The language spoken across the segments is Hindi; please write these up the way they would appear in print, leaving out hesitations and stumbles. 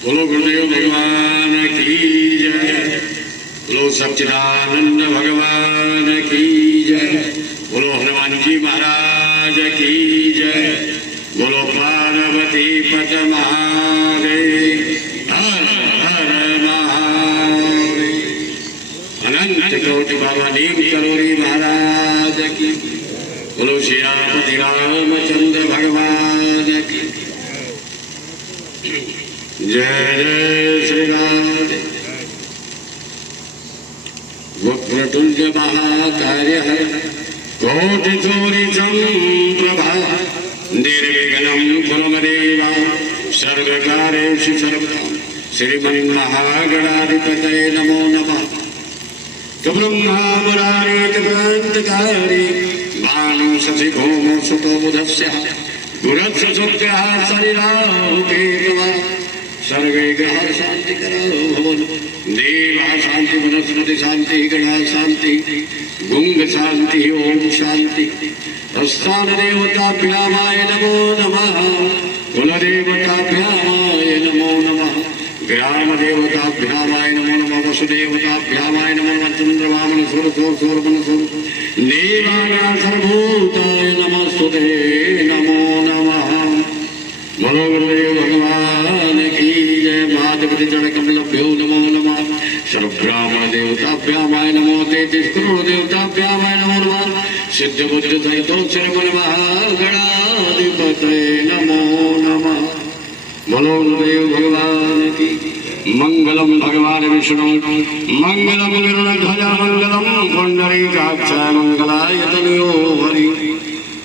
बोलो गुरुदेव भगवान की जय। बोलो सच्चिदानंद भगवान की जय। बोलो हनुमान जी महाराज की जय। बोलो पार्वती पत महादेव हर हर महादेव। अनंत कोटि बाबा नीम करोड़ी महाराज की। बोलो श्रीपति रामचंद्र भगवान की जय। जय श्री राम। वक्रतुंड महाकाय कोटि सूर्य संप्रभा निर्विघ्नं कुरु मे देव सर्वकार्येषु सर्वदा। श्रीमन्महागणाधिपतये नमो नमः। ब्रह्मा मुरारी क्रांतिकारी भानु शशि भौमो सुतो बुधस्य गुरस्य सुत्यः शरीराहुकेतवा सर्वे ग्रह शांति करो भवन्तु। देवा शांति वनस्पति शांति गणा शांति गुंग शांति ओम शांति। स्थान देवताभ्यामाय नमो नमः। कुल देवताभ्यामाय नमो नमः। ग्राम देवताभ्यामाय नमो नमः। वसुदेवताभ्यामाय नमो नमः। चंद्रवामन सुर देवानां सर्वभूताय नमस्तुते नमो नमः। बोलो गुरुदेव भगवान की जय। महादेवति चरणकमलभ्यो नमो नमः। सर्वब्राह्मण देवताभ्यामाय नमो। 33 करोड़ देवताभ्यामाय नमो नमः। सिद्ध बुद्ध सहितो श्रीमन महागणाधिपतये नमो नमः। बोलो गुरुदेव भगवान की। मंगलम भगवान विष्णु मंगलम गरुड़ध्वज मंगलम पुंडरीकाक्ष मंगलाय तनयो हरि।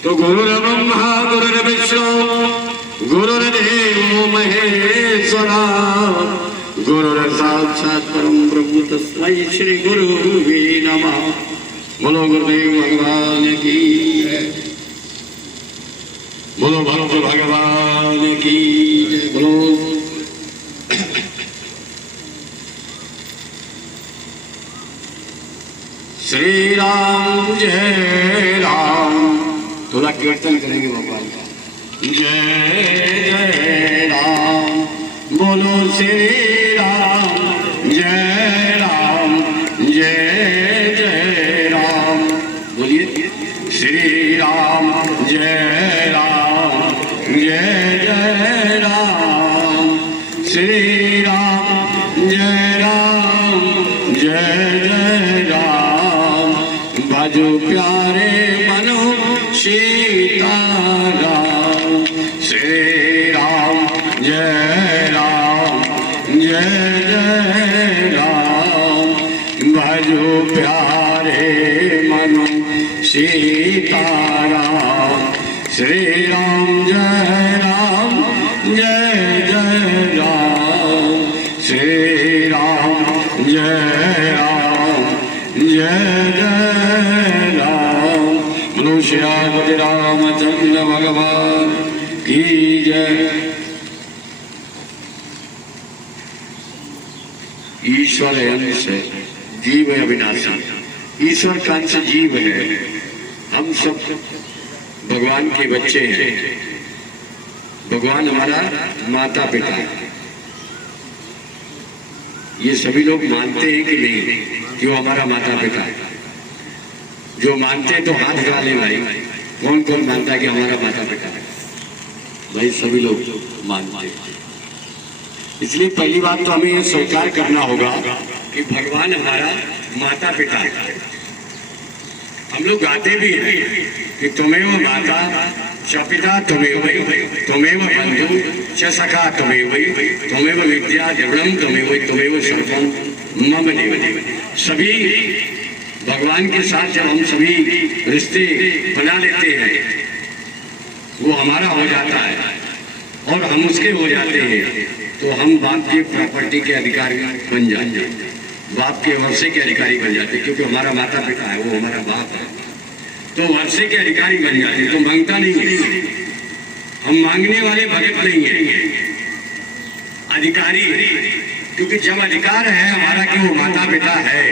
तो गुरुर्ब्रह्मा गुरुर्विष्णु गुरुर्देवो महेश्वरा गुरुर्साक्षात् परम ब्रह्म तस्मै श्री गुरुवे नमः। बोलो गुरुदेव भगवान की जय। बोलो भक्त भगवान की जय। बोलो श्री राम जय राम। थोड़ा कीर्तन करेंगे भगवान का। जय जय राम। बोलो श्री राम जय राम जय जय राम। बोलिए श्री राम जय राम जय जय राम। श्री राम जय राम जय जय राम। भजो प्यारे मनो सीताराम। श्री राम जय राम जय जय राम। भजो प्यारे मनो सीताराम। श्री राम जय राम जय जय राम। श्री राम जय राम जय जय राम। श्रीपति रामचंद्र भगवान की जय। ईश्वर है अंश है, जीव है अविनाशी। ईश्वर का अंश जीव है। हम सब भगवान के बच्चे हैं। भगवान हमारा माता पिता है। ये सभी लोग मानते हैं कि नहीं कि वो हमारा माता पिता है? जो मानते तो हाथ उठा ले भाई। कौन कौन मानता है कि हमारा माता पिता है? भाई सभी लोग मानते हैं। इसलिए पहली बात तो हमें यह स्वीकार करना होगा कि भगवान हमारा माता पिता है। हम लोग गाते भी हैं कि तुम्हें वो माता च पिता तुम्हें वही तुम्हें वो बंधु च सखा तुम्हें वही तुम्हें वो विद्या द्रविणम तुम्हें वही तुम्हें वो सर्वम मम देव। सभी भगवान के साथ जब हम सभी रिश्ते बना लेते हैं वो हमारा हो जाता है और हम उसके हो जाते हैं तो हम बाप की प्रॉपर्टी के अधिकारी बन जाते हैं। बाप के वर्षे के अधिकारी बन जाते हैं क्योंकि हमारा माता पिता है, वो हमारा बाप है। तो वर्षे के अधिकारी बन जाते हैं। तो मांगता नहीं है, हम मांगने वाले भगत नहीं है, अधिकारी। क्योंकि जब अधिकार है हमारा कि वो माता पिता है,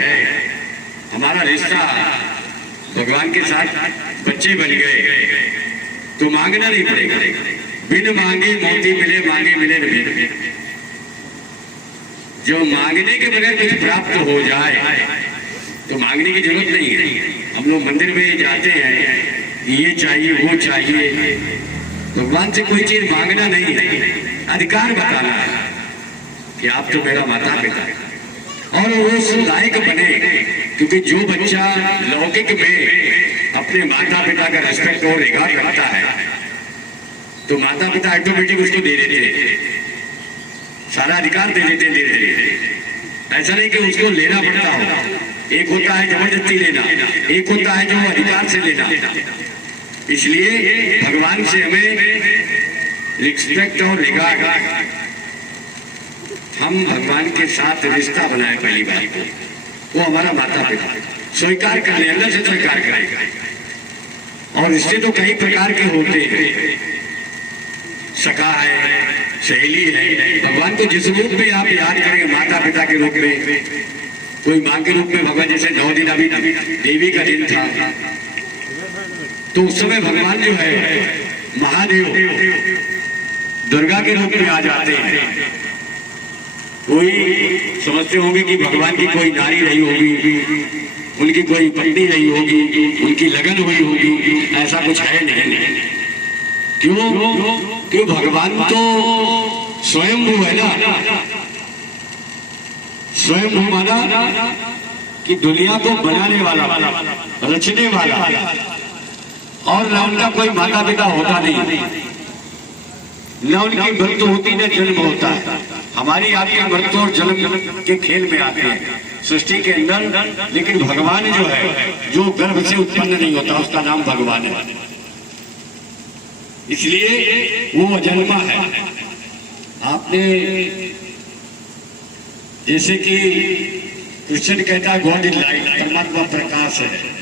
हमारा रिश्ता भगवान के साथ बच्चे बन गए तो मांगना नहीं पड़ेगा। बिन मांगे मोती मिले, मांगे मिले न बिन। जो मांगने के बगैर कुछ प्राप्त हो जाए तो मांगने की जरूरत नहीं है। हम लोग मंदिर में जाते हैं, ये चाहिए वो चाहिए, भगवान से कोई चीज मांगना नहीं है, अधिकार बताना है कि आप तो मेरा माता पिता है। और वो उस लायक बने, क्योंकि जो बच्चा लौकिक में अपने माता पिता का रिस्पेक्ट और रिगार्ड रखता है तो माता पिता ऑटोमेटिक उसको दे देते हैं, सारा अधिकार दे देते हैं धीरे धीरे। ऐसा नहीं कि उसको लेना पड़ता हो। एक होता है जबरदस्ती लेना, एक होता है जो अधिकार से लेना। इसलिए भगवान से हमें रिस्पेक्ट और रिगार्ड, हम भगवान के साथ रिश्ता बनाए पहली बार को, वो हमारा माता पिता स्वीकार कर ले, अंदर से स्वीकार करें। और इससे तो कई प्रकार के होते हैं, सखा है, सहेली है। भगवान को जिस रूप में आप याद करेंगे, माता पिता के रूप में, कोई माँ के रूप में भगवान, जैसे 9 दिन अभी देवी का दिन था तो उस समय भगवान जो है महादेव दुर्गा के रूप में आ जाते हैं। कोई समझते होंगे कि भगवान की कोई नारी नहीं होगी, उनकी कोई पत्नी नहीं होगी, उनकी लगन हुई होगी, ऐसा कुछ है नहीं। क्यों भगवान तो स्वयं है ना। स्वयं माना कि दुनिया को बनाने वाला, रचने वाला, और न उनका कोई माता पिता होता नहीं, न उनकी मृत्यु होती न जन्म होता है। हमारी आपकी मृत्यु और जन्म के खेल में आते हैं सृष्टि के अंदर, लेकिन भगवान जो है, जो गर्भ से उत्पन्न नहीं होता, उसका नाम भगवान है। इसलिए वो अजन्मा है। आपने जैसे कि क्रिश्चियन कहता है गॉड इज लाइट, परमात्मा प्रकाश है।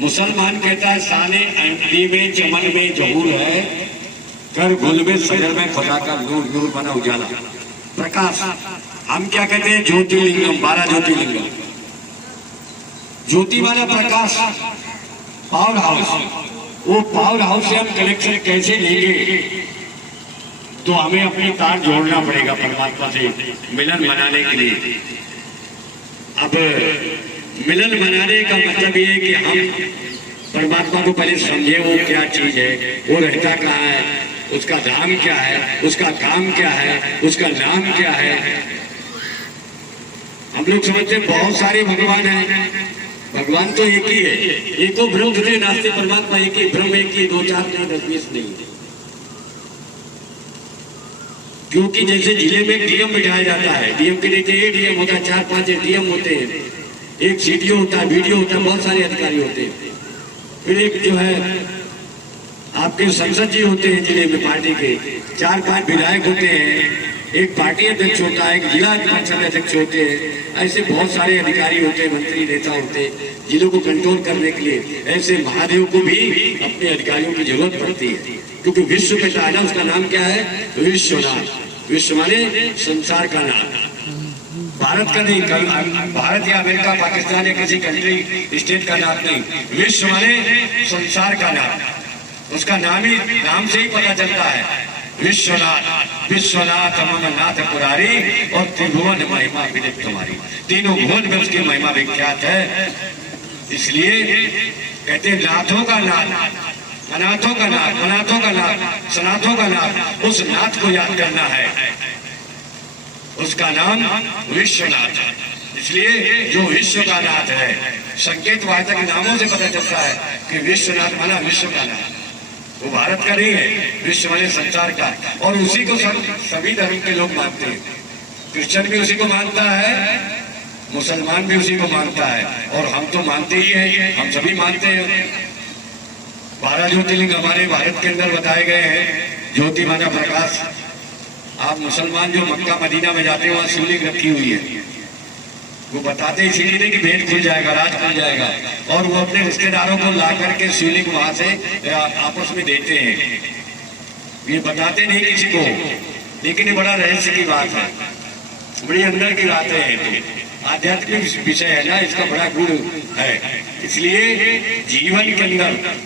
मुसलमान कहता है साने अंगली में चमन में जहूर है, कर गुल में सजर में खुदा का नूर, नूर बना उजाला, प्रकाश। हम क्या कहते हैं? ज्योतिर्लिंगम, 12 ज्योतिर्लिंगम। ज्योति वाला प्रकाश, पावर हाउस। वो पावर हाउस से हम कनेक्शन कैसे लेंगे? तो हमें अपनी तार जोड़ना पड़ेगा परमात्मा से मिलन मनाने के लिए। अब मिलन मनाने का मतलब ये है कि हम परमात्मा को पहले समझे, वो क्या चीज है, वो रहता कहाँ है, उसका धाम क्या है, उसका काम क्या है, उसका नाम क्या है। हम लोग समझते हैं बहुत सारे भगवान हैं, भगवान तो एक ही है। एको ब्रह्म तुझे नास्ते, परमात्मा एक ही, ब्रह्म एक ही, 2 4 नहीं 10 20 नहीं। क्योंकि जैसे जिले में एक डीएम बिठाया जाता है, डीएम के नीचे एक डीएम होता है, 4-5 डीएम होते हैं, एक सीडीओ होता है, बीडीओ होता है, बहुत सारे अधिकारी होते हैं। फिर एक जो है आपके संसद जी होते हैं जिले में पार्टी के, 4-5 विधायक होते हैं, एक पार्टी अध्यक्ष होता है, एक जिला परिषद अध्यक्ष होते हैं। ऐसे बहुत सारे अधिकारी होते हैं, मंत्री नेता होते हैं जिलों को कंट्रोल करने के लिए। ऐसे महादेव को भी अपने अधिकारियों की जरूरत पड़ती है, क्योंकि विश्व पिता है ना, उसका नाम क्या है? विश्वनाथ। विश्व माने संसार का नाम, भारत का नहीं, भारत या अमेरिका, पाकिस्तान या किसी कंट्री स्टेट का नाम नहीं, विश्व माने संसार का नाम। उसका नाम ही, नाम से ही पता चलता है, विश्वनाथ। विश्वनाथ मम नाथ पुरारी, और त्रिभुवन महिमा विदित तुम्हारी। तीनों भुवन में उसकी महिमा विख्यात है। इसलिए कहते हैं नाथों का नाथ, अनाथों का नाथ, अनाथों का नाथ, सनाथों का नाथ। उस नाथ को याद करना है, उसका नाम विश्वनाथ। इसलिए जो विश्व का नाथ है, संकेत वाचक नामों से पता चलता है कि विश्वनाथ माना विश्व का नाथ, वो भारत का नहीं है, विश्व माने संसार का। और उसी को सभी धर्म के लोग मानते हैं। क्रिश्चियन भी उसी को मानता है, मुसलमान भी उसी को मानता है, और हम तो मानते ही हैं, हम सभी मानते हैं। 12 ज्योतिर्लिंग हमारे भारत के अंदर बताए गए हैं। ज्योति माना प्रकाश। आप मुसलमान जो मक्का मदीना में जाते हैं, वहाँ शिवलिंग रखी हुई है। वो बताते इसीलिए नहीं कि भेद खुल जाएगा, राज खुल जाएगा, और वो अपने रिश्तेदारों को ला करके शिवलिंग वहां से आपस में देते हैं। ये बताते नहीं किसी को, लेकिन ये बड़ा रहस्य की बात है, बड़ी अंदर की बातें हैं। तो आध्यात्मिक विषय है ना, इसका बड़ा गुण है। इसलिए जीवन के अंदर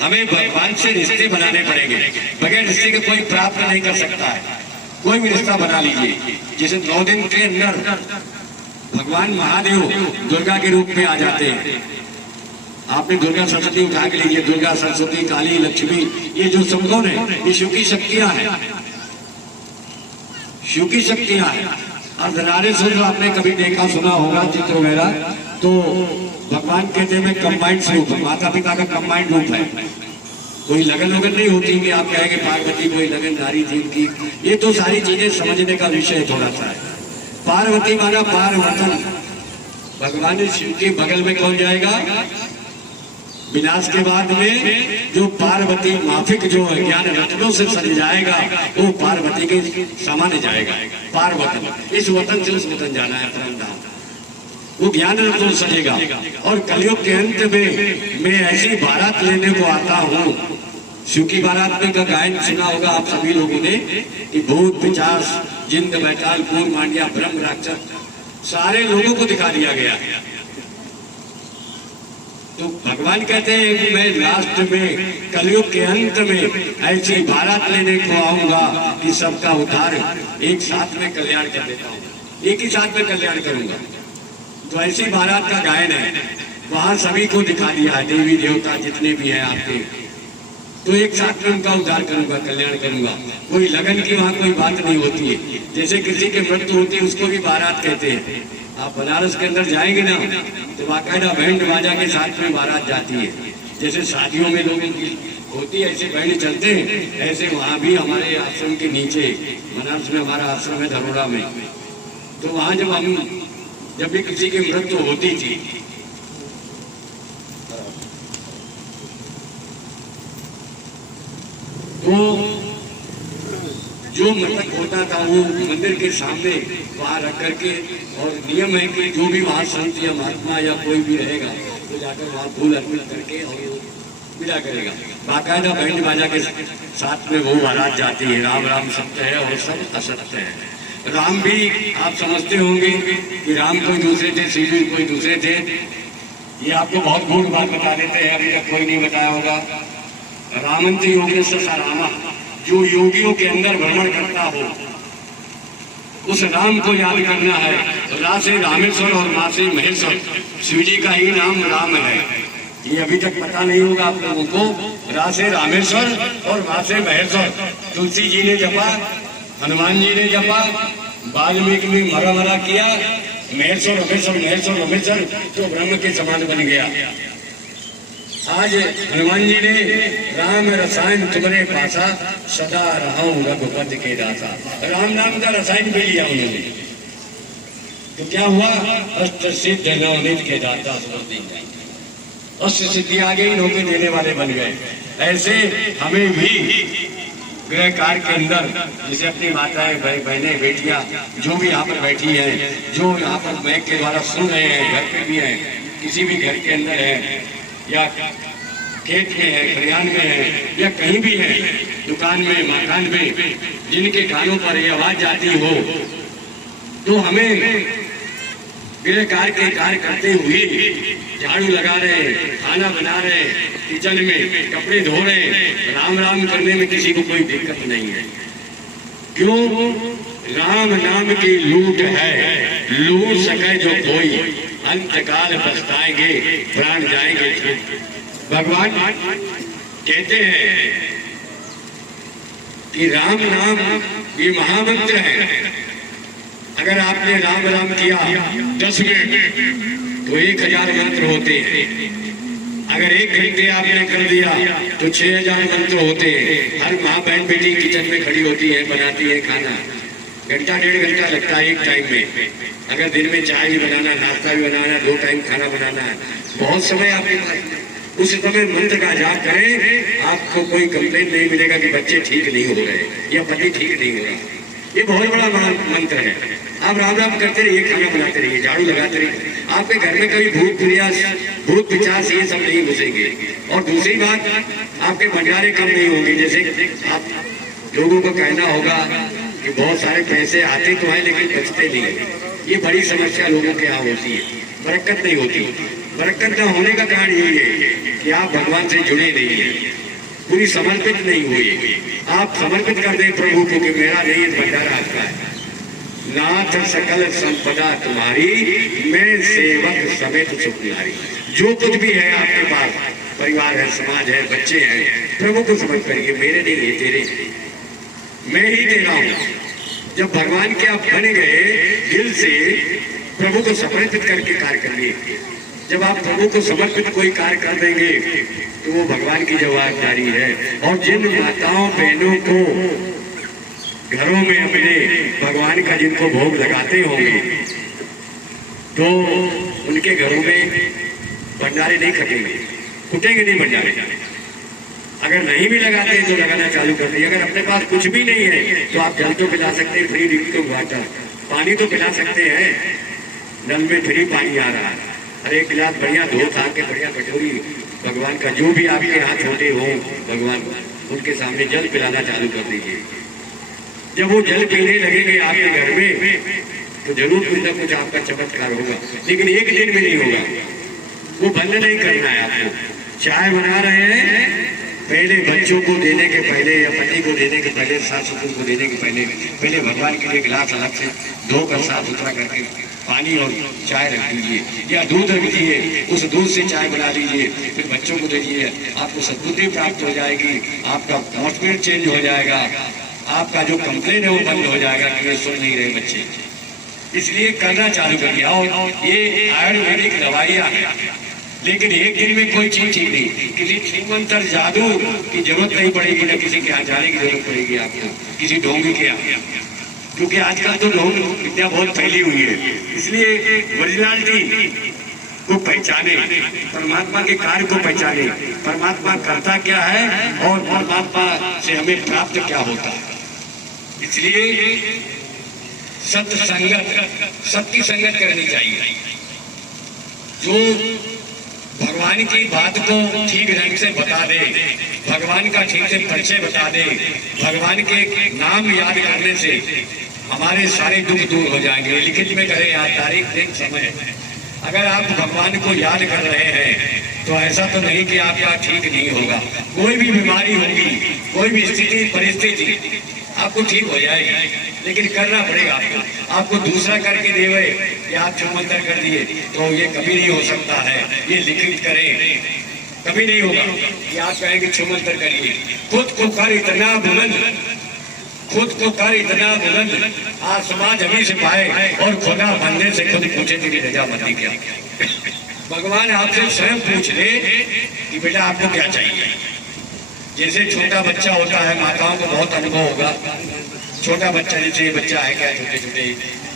हमें भगवान से रिश्ते बनाने पड़ेंगे। बगैर रिश्ते के कोई प्राप्त नहीं कर सकता है। कोई भी रिश्ता बना लीजिए। जैसे 9 दिन के अंदर भगवान महादेव दुर्गा के रूप में आ जाते हैं। आपने दुर्गा सरस्वती उठा के लीजिए, दुर्गा सरस्वती काली लक्ष्मी, ये जो संगम है ये शिव की शक्तियां हैं, शिव की शक्तियां हैं। अर्धनारीश्वर जो आपने कभी देखा सुना होगा चित्र वगैरह, तो भगवान कहते हैं कंबाइंड रूप, माता पिता का कंबाइंड रूप है। कोई लगन लगन नहीं होती कि आप कहेंगे पार्वती कोई लगनदारी थी उनकी, ये तो सारी चीजें समझने का विषय थोड़ा सा है। पार्वती माना पारवर्तन, भगवान शिव के बगल में कौन जाएगा? विनाश के बाद में जो पार्वती माफिक जो ज्ञान रत्नों से सज जाएगा वो पार्वती के समान जाएगा। पार्वतन, इस वतन से उस वतन जाना है परम धाम, वो ज्ञान रत्नों सजेगा। और कलयुग के अंत में मैं ऐसी बारात लेने को आता हूँ। शिव की बारात में का गायन सुना होगा आप सभी लोगों ने कि भूत पिशाच जिंद बैताल कूर मांडिया ब्रह्म राक्षस सारे लोगों को दिखा दिया गया। तो भगवान कहते हैं कि मैं लास्ट में कलयुग के अंत में ऐसी बारात लेने को आऊंगा कि सबका उद्धार एक साथ में कल्याण कर देता हूँ, एक ही साथ में कल्याण करूंगा। तो ऐसी बारात का गायन है, वहां सभी को दिखा दिया है, देवी देवता जितने भी हैं आपके, तो एक साथ में उनका उद्धार करूंगा, कल्याण करूंगा। कोई लगन की वहां कोई बात नहीं होती है। जैसे किसी की मृत्यु होती है उसको भी बारात कहते हैं। आप बनारस के अंदर जाएंगे ना तो बाकायदा बैंड बाजा के साथ में बारात जाती है। जैसे शादियों में लोगों की होती है ऐसे बैंड चलते हैं, ऐसे वहाँ भी हमारे आश्रम के नीचे बनारस में हमारा आश्रम है धरोड़ा में, तो वहाँ जब भी किसी की मृत्यु होती थी तो जो मृतक होता था वो मंदिर के सामने वहां रख करके, और नियम है कि जो भी वहां संत या महात्मा या कोई भी रहेगा तो जाकर वहां फूल अर्पित करके और विदा करेगा। बाकायदा बैंड बाजा के साथ में वो बारात जाती है। राम राम सत्य है और सब असत्य है। राम भी आप समझते होंगे कि राम कोई दूसरे थे, शिव जी कोई दूसरे थे। ये आपको बहुत गूढ़ बात बता देते हैं, अभी तक कोई नहीं बताया होगा। रामंत योगेश रामा, जो योगियों के अंदर भ्रमण करता हो उस राम को याद करना है। रा से रामेश्वर और माँ से महेश्वर, शिव जी का ही नाम राम है। ये अभी तक पता नहीं होगा आप लोगों को। रा से रामेश्वर और माँ से महेश्वर, तुलसी जी ने जपा, हनुमान जी ने जपा, वाल्मीकि ने मरा मरा किया, महेश्वर रमेश्वर महेश्वर रमेश्वर तो ब्रह्म के समान बन गया। आज हनुमान जी ने राम रसायन तुम्हारे पासा, सदा रहाऊं रघुपति के दासा, राम नाम का रसायन भी लिया उन्होंने। तो क्या हुआ? अष्ट सिद्ध नवनीत के दाता, अष्ट सिद्धि आ गई, नौकरी देने वाले बन गए। ऐसे हमें भी गृह कार्य के अंदर जैसे अपनी माताएं बहनें बेटियां जो भी यहाँ पर बैठी हैं, जो यहाँ पर मैक के द्वारा सुन रहे हैं, घर पे भी हैं, किसी भी घर के अंदर है या खेत में है, खलिहान में है या कहीं भी है, दुकान में मकान में, जिनके कानों पर ये आवाज जाती हो तो हमें गृह कार्य के कार्य करते हुए झाड़ू लगा रहे, खाना बना रहे, किचन में कपड़े धो रहे, राम राम करने में किसी को कोई दिक्कत नहीं है। क्यों? राम नाम की लूट है, लूट सके जो कोई, अंतकाल पछताएंगे, प्राण जाएंगे। भगवान कहते हैं कि राम नाम ये महामंत्र है। अगर आपने राम राम किया 10 मिनट तो 1000 मंत्र होते हैं। अगर 1 घंटे आपने कर दिया तो 6000 मंत्र होते हैं। हर माँ बहन बेटी किचन में खड़ी होती है, बनाती है खाना, घंटा 1.5 घंटा लगता है एक टाइम में। अगर दिन में चाय भी बनाना, नाश्ता भी बनाना, 2 टाइम खाना बनाना है, बहुत समय आपके पास। उस समय मंत्र का जाप करें, आपको कोई कंप्लेन नहीं मिलेगा कि बच्चे ठीक नहीं हो रहे या पति ठीक नहीं हो रहा। ये बहुत बड़ा मंत्र है। आप राम राम करते रहिए, खाना बनाते रहिए, झाड़ू लगाते रहिए, आपके घर में कभी भूत पिशाच ये सब नहीं घुसेंगे। और दूसरी बात, आपके भंडारे कम नहीं होंगे। जैसे आप लोगों को कहना होगा कि बहुत सारे पैसे आते तो हैं लेकिन बचते नहीं है, ये बड़ी समस्या लोगों के यहाँ होती है, बरकत नहीं होती। बरकत न होने का कारण यही है कि आप भगवान से जुड़े नहीं है। पूरी समर्पित नहीं हुई। आप समर्पित कर दें प्रभु को कि मेरा नहीं भंडारा आपका है। नाथ सकल संपदा तुम्हारी, मैं सेवक समेत सुख निहारी। जो कुछ भी है आपके पास, परिवार है, समाज है, बच्चे हैं, प्रभु को समर्पित करिए। मेरे नहीं है, तेरे, मैं ही दे रहा हूं। जब भगवान के आप बन गए, दिल से प्रभु को समर्पित करके कार्य करिए। जब आप प्रभु को समर्पित कोई कार्य कर देंगे तो वो भगवान की जवाबदारी है। और जिन माताओं बहनों को घरों में अपने भगवान का जिनको भोग लगाते होंगे तो उनके घरों में भंडारे नहीं खटेंगे, फूटेंगे नहीं भंडारे। अगर नहीं भी लगाते हैं तो लगाना चालू कर दिए। अगर अपने पास कुछ भी नहीं है तो आप जल तो पिला सकते हैं, फ्री ड्रिंकिंग वाटर, पानी तो पिला सकते हैं, नल में फ्री पानी आ रहा है। अरे एक गिलास बढ़िया धो खा के बढ़िया कटोरी भगवान का, जो भी आपके हाथ होते हो भगवान, उनके सामने जल पिलाना चालू कर दीजिए। जब वो जल पीने लगेंगे आपके घर में तो जरूर कुछ ना कुछ आपका चमत्कार होगा, लेकिन एक दिन में नहीं होगा। वो बंद नहीं करना है आपको। चाय बना रहे हैं, पहले बच्चों को देने के पहले या पति को देने के पहले, सास ससुर को देने के पहले भगवान के लिए गिलास अलग से धोकर साफ सुथरा करके पानी और चाय रख दीजिए, या दूध रख दीजिए, उस दूध से चाय बना लीजिए, फिर बच्चों को दे दीजिए। आपको सद्बुद्धि प्राप्त हो जाएगी, आपका एटमॉस्फेयर चेंज हो जाएगा, आपका जो कंप्लेन है वो बंद हो जाएगा कि ये सुन नहीं रहे बच्चे। इसलिए करना चालू कर दिया। और ये आयुर्वेदिक दवाइयाँ हैं, लेकिन एक दिन में कोई चीज ठीक नहीं। किसी श्रीमंतर जादू की जरूरत नहीं पड़ेगी, ना किसी के यहाँ जाने की जरूरत पड़ेगी आपको, किसी ढोंगी के यहाँ, क्योंकि आजकल तो लोग विद्या बहुत फैली हुई है। इसलिए ओरिजिनलिटी को पहचाने, परमात्मा के कार्य को पहचाने, परमात्मा करता क्या है और परमात्मा से हमें प्राप्त क्या होता है। इसलिए सत्संगत, सत्य संगत करनी चाहिए। जो भगवान की बात को ठीक ढंग से बता दे, भगवान का ठीक से परिचय बता दे, भगवान के नाम याद करने से हमारे सारे दुख दूर हो जाएंगे। लिखित में करें याद, तारीख दिन समय। अगर आप भगवान को याद कर रहे हैं तो ऐसा तो नहीं कि आपका ठीक नहीं होगा। कोई भी बीमारी होगी, कोई भी स्थिति परिस्थिति आपको ठीक हो जाएगी, लेकिन करना पड़ेगा आपको। आपको दूसरा करके देवे कि आप छुमंतर कर दिए तो ये कभी नहीं हो सकता है। ये लिखित करें, कभी नहीं होगा कि आप कहेंगे छुमंतर करिए। खुद को कर इतना बुलंद, खुद को कर इतना बुलंद, आसमां जमीन से पाए और खुदा बनने से खुद पूछे तेरी रजामंदी क्या। भगवान आपसे स्वयं पूछ ले कि बेटा आपको क्या चाहिए। जैसे छोटा बच्चा होता है, माताओं को बहुत अनुभव होगा। छोटा बच्चा, जैसे ये बच्चा है क्या, छोटे छोटे,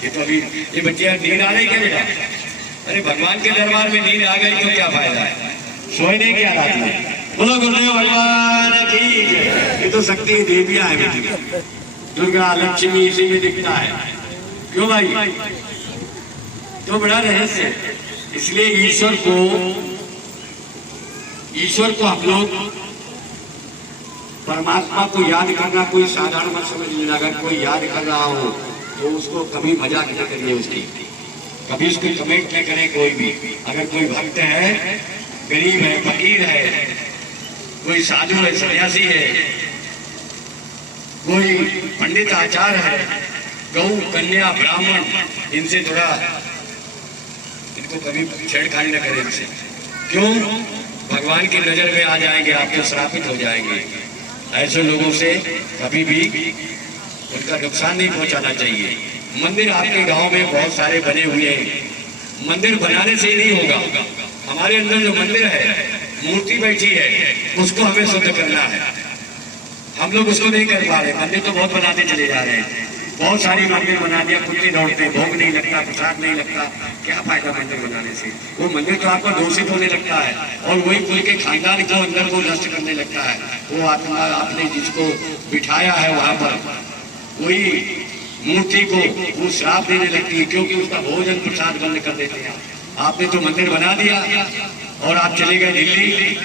ये तो अभी ये बच्चियां नींद आ रही क्या बेटा? अरे भगवान के दरबार में नींद आ गई तो क्या फायदा है, सोने क्या रात में। बोलो गुरुदेव भगवान की जय। ये तो शक्ति देवियां है बेटी, दुर्गा लक्ष्मी इसी में दिखता है। क्यों भाई? तो बड़ा रहस्य। इसलिए ईश्वर को हम लोग, परमात्मा को याद करना कोई साधारण मत समझ लेना। अगर कोई याद कर रहा हो तो उसको कभी मजाक न करिए उसकी, कभी उसको कमेंट न करें कोई भी। अगर कोई भक्त है, गरीब है, फकीर है, कोई साधु है, सन्यासी है, कोई पंडित आचार्य है, गौ कन्या ब्राह्मण, इनसे थोड़ा, इनको कभी छेड़खानी न करें इनसे। क्यों? भगवान की नजर में आ जाएंगे, आप तो श्रापित हो जाएंगे। ऐसे लोगों से कभी भी उनका नुकसान नहीं पहुंचाना चाहिए। मंदिर आपके गांव में बहुत सारे बने हुए हैं, मंदिर बनाने से ही नहीं होगा। हमारे अंदर जो मंदिर है, मूर्ति बैठी है, उसको हमें शुद्ध करना है। हम लोग उसको नहीं कर पा रहे। मंदिर तो बहुत बनाते चले जा रहे हैं, बहुत सारी मंदिर बना दिया, कुत्ते दौड़ते, भोग नहीं लगता, प्रसाद नहीं लगता, क्या फायदा मंदिर बनाने से? वो मंदिर तो आपका दूषित होने लगता है और वही कुल के खानदान को अंदर को नष्ट करने लगता है। वो आत्मा आपने जिसको बिठाया है वहां पर, वही मूर्ति को वो श्राप देने लगती है, क्योंकि उसका भोजन प्रसाद बंद कर देते हैं। आपने तो मंदिर बना दिया और आप चले गए दिल्ली।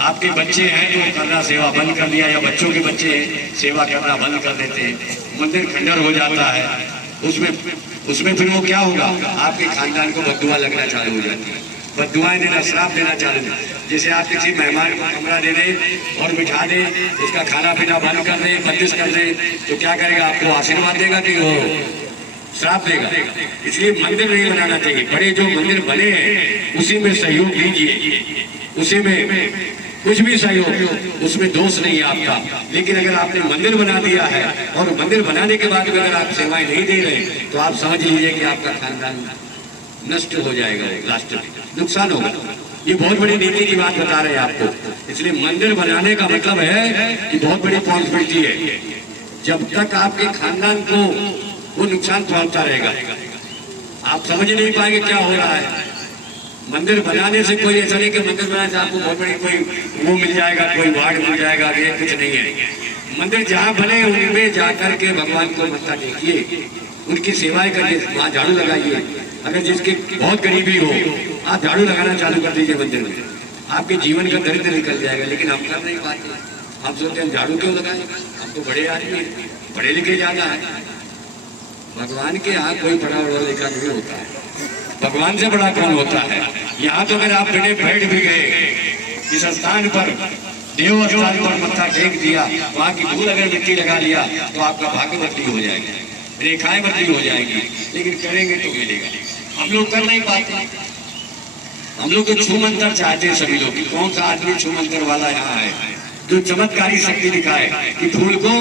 आपके बच्चे हैं तो करना सेवा बंद कर दिया, या बच्चों के बच्चे सेवा करना बंद कर देते हैं, मंदिर खंडर हो जाता है। उसमें फिर वो क्या होगा? आपके खानदान को बद्दुआ लगना चालू हो जाती है। बद्दुआएं देना, श्राप देना चालू। जैसे आप किसी मेहमान को कमरा दे दें और बिठा दें, उसका खाना पीना बंद कर दें, बंदिश कर दें, तो क्या करेगा? आपको आशीर्वाद देगा कि वो श्राप देगा? इसलिए मंदिर नहीं बनाना चाहिए। बड़े जो मंदिर बने हैं उसी में सहयोग दीजिए, उसी में कुछ भी सहयोग, उसमें दोष नहीं है आपका। लेकिन अगर आपने मंदिर बना दिया है और मंदिर बनाने के बाद अगर आप सेवाएं नहीं दे रहे, तो आप समझ लीजिए कि आपका खानदान नष्ट हो जाएगा, लास्ट में नुकसान होगा। ये बहुत बड़ी नीति की बात बता रहे हैं आपको। इसलिए मंदिर बनाने का मतलब है कि बहुत बड़ी रिस्पॉन्सिबिलिटी है। जब तक आपके खानदान को वो नुकसान पहुंचता रहेगा, आप समझ नहीं पाएंगे क्या हो रहा है। मंदिर बनाने से कोई ऐसा नहीं कि मंदिर बनाने से आपको बहुत बड़ी कोई वो मिल जाएगा, कोई वार्ड मिल जाएगा, ये कुछ नहीं है। मंदिर जहाँ बने उनमें जाकर के भगवान को मत्था टेकिए, उनकी सेवाएं करिए, वहाँ झाड़ू लगाइए। अगर जिसकी बहुत गरीबी हो, आप झाड़ू लगाना चालू कर दीजिए मंदिर में, आपके जीवन का दरिद्र निकल जाएगा। लेकिन हम कर नहीं पाते। हम सोचते हैं झाड़ू क्यों लगाएं, हम तो बड़े आदमी हैं, पढ़े लिखे ज्यादा है। भगवान के यहाँ कोई पढ़ा लिखा नहीं होता है, भगवान से बड़ा कौन होता है। यहाँ तो अगर आप बैठ भी गए इस स्थान पर, देव स्थान पर मत्था टेक दिया, वहाँ की धूल अगर मिट्टी लगा लिया तो आपका भाग्य बदली हो जाएगी, रेखाएं बदली हो जाएगी। लेकिन करेंगे तो मिलेगा। हम लोग कर नहीं पाते। हम लोग तो छू मंतर चाहते हैं सभी लोग। कौन सा आदमी छू मंतर वाला यहाँ है जो चमत्कारी शक्ति दिखाए कि फूल को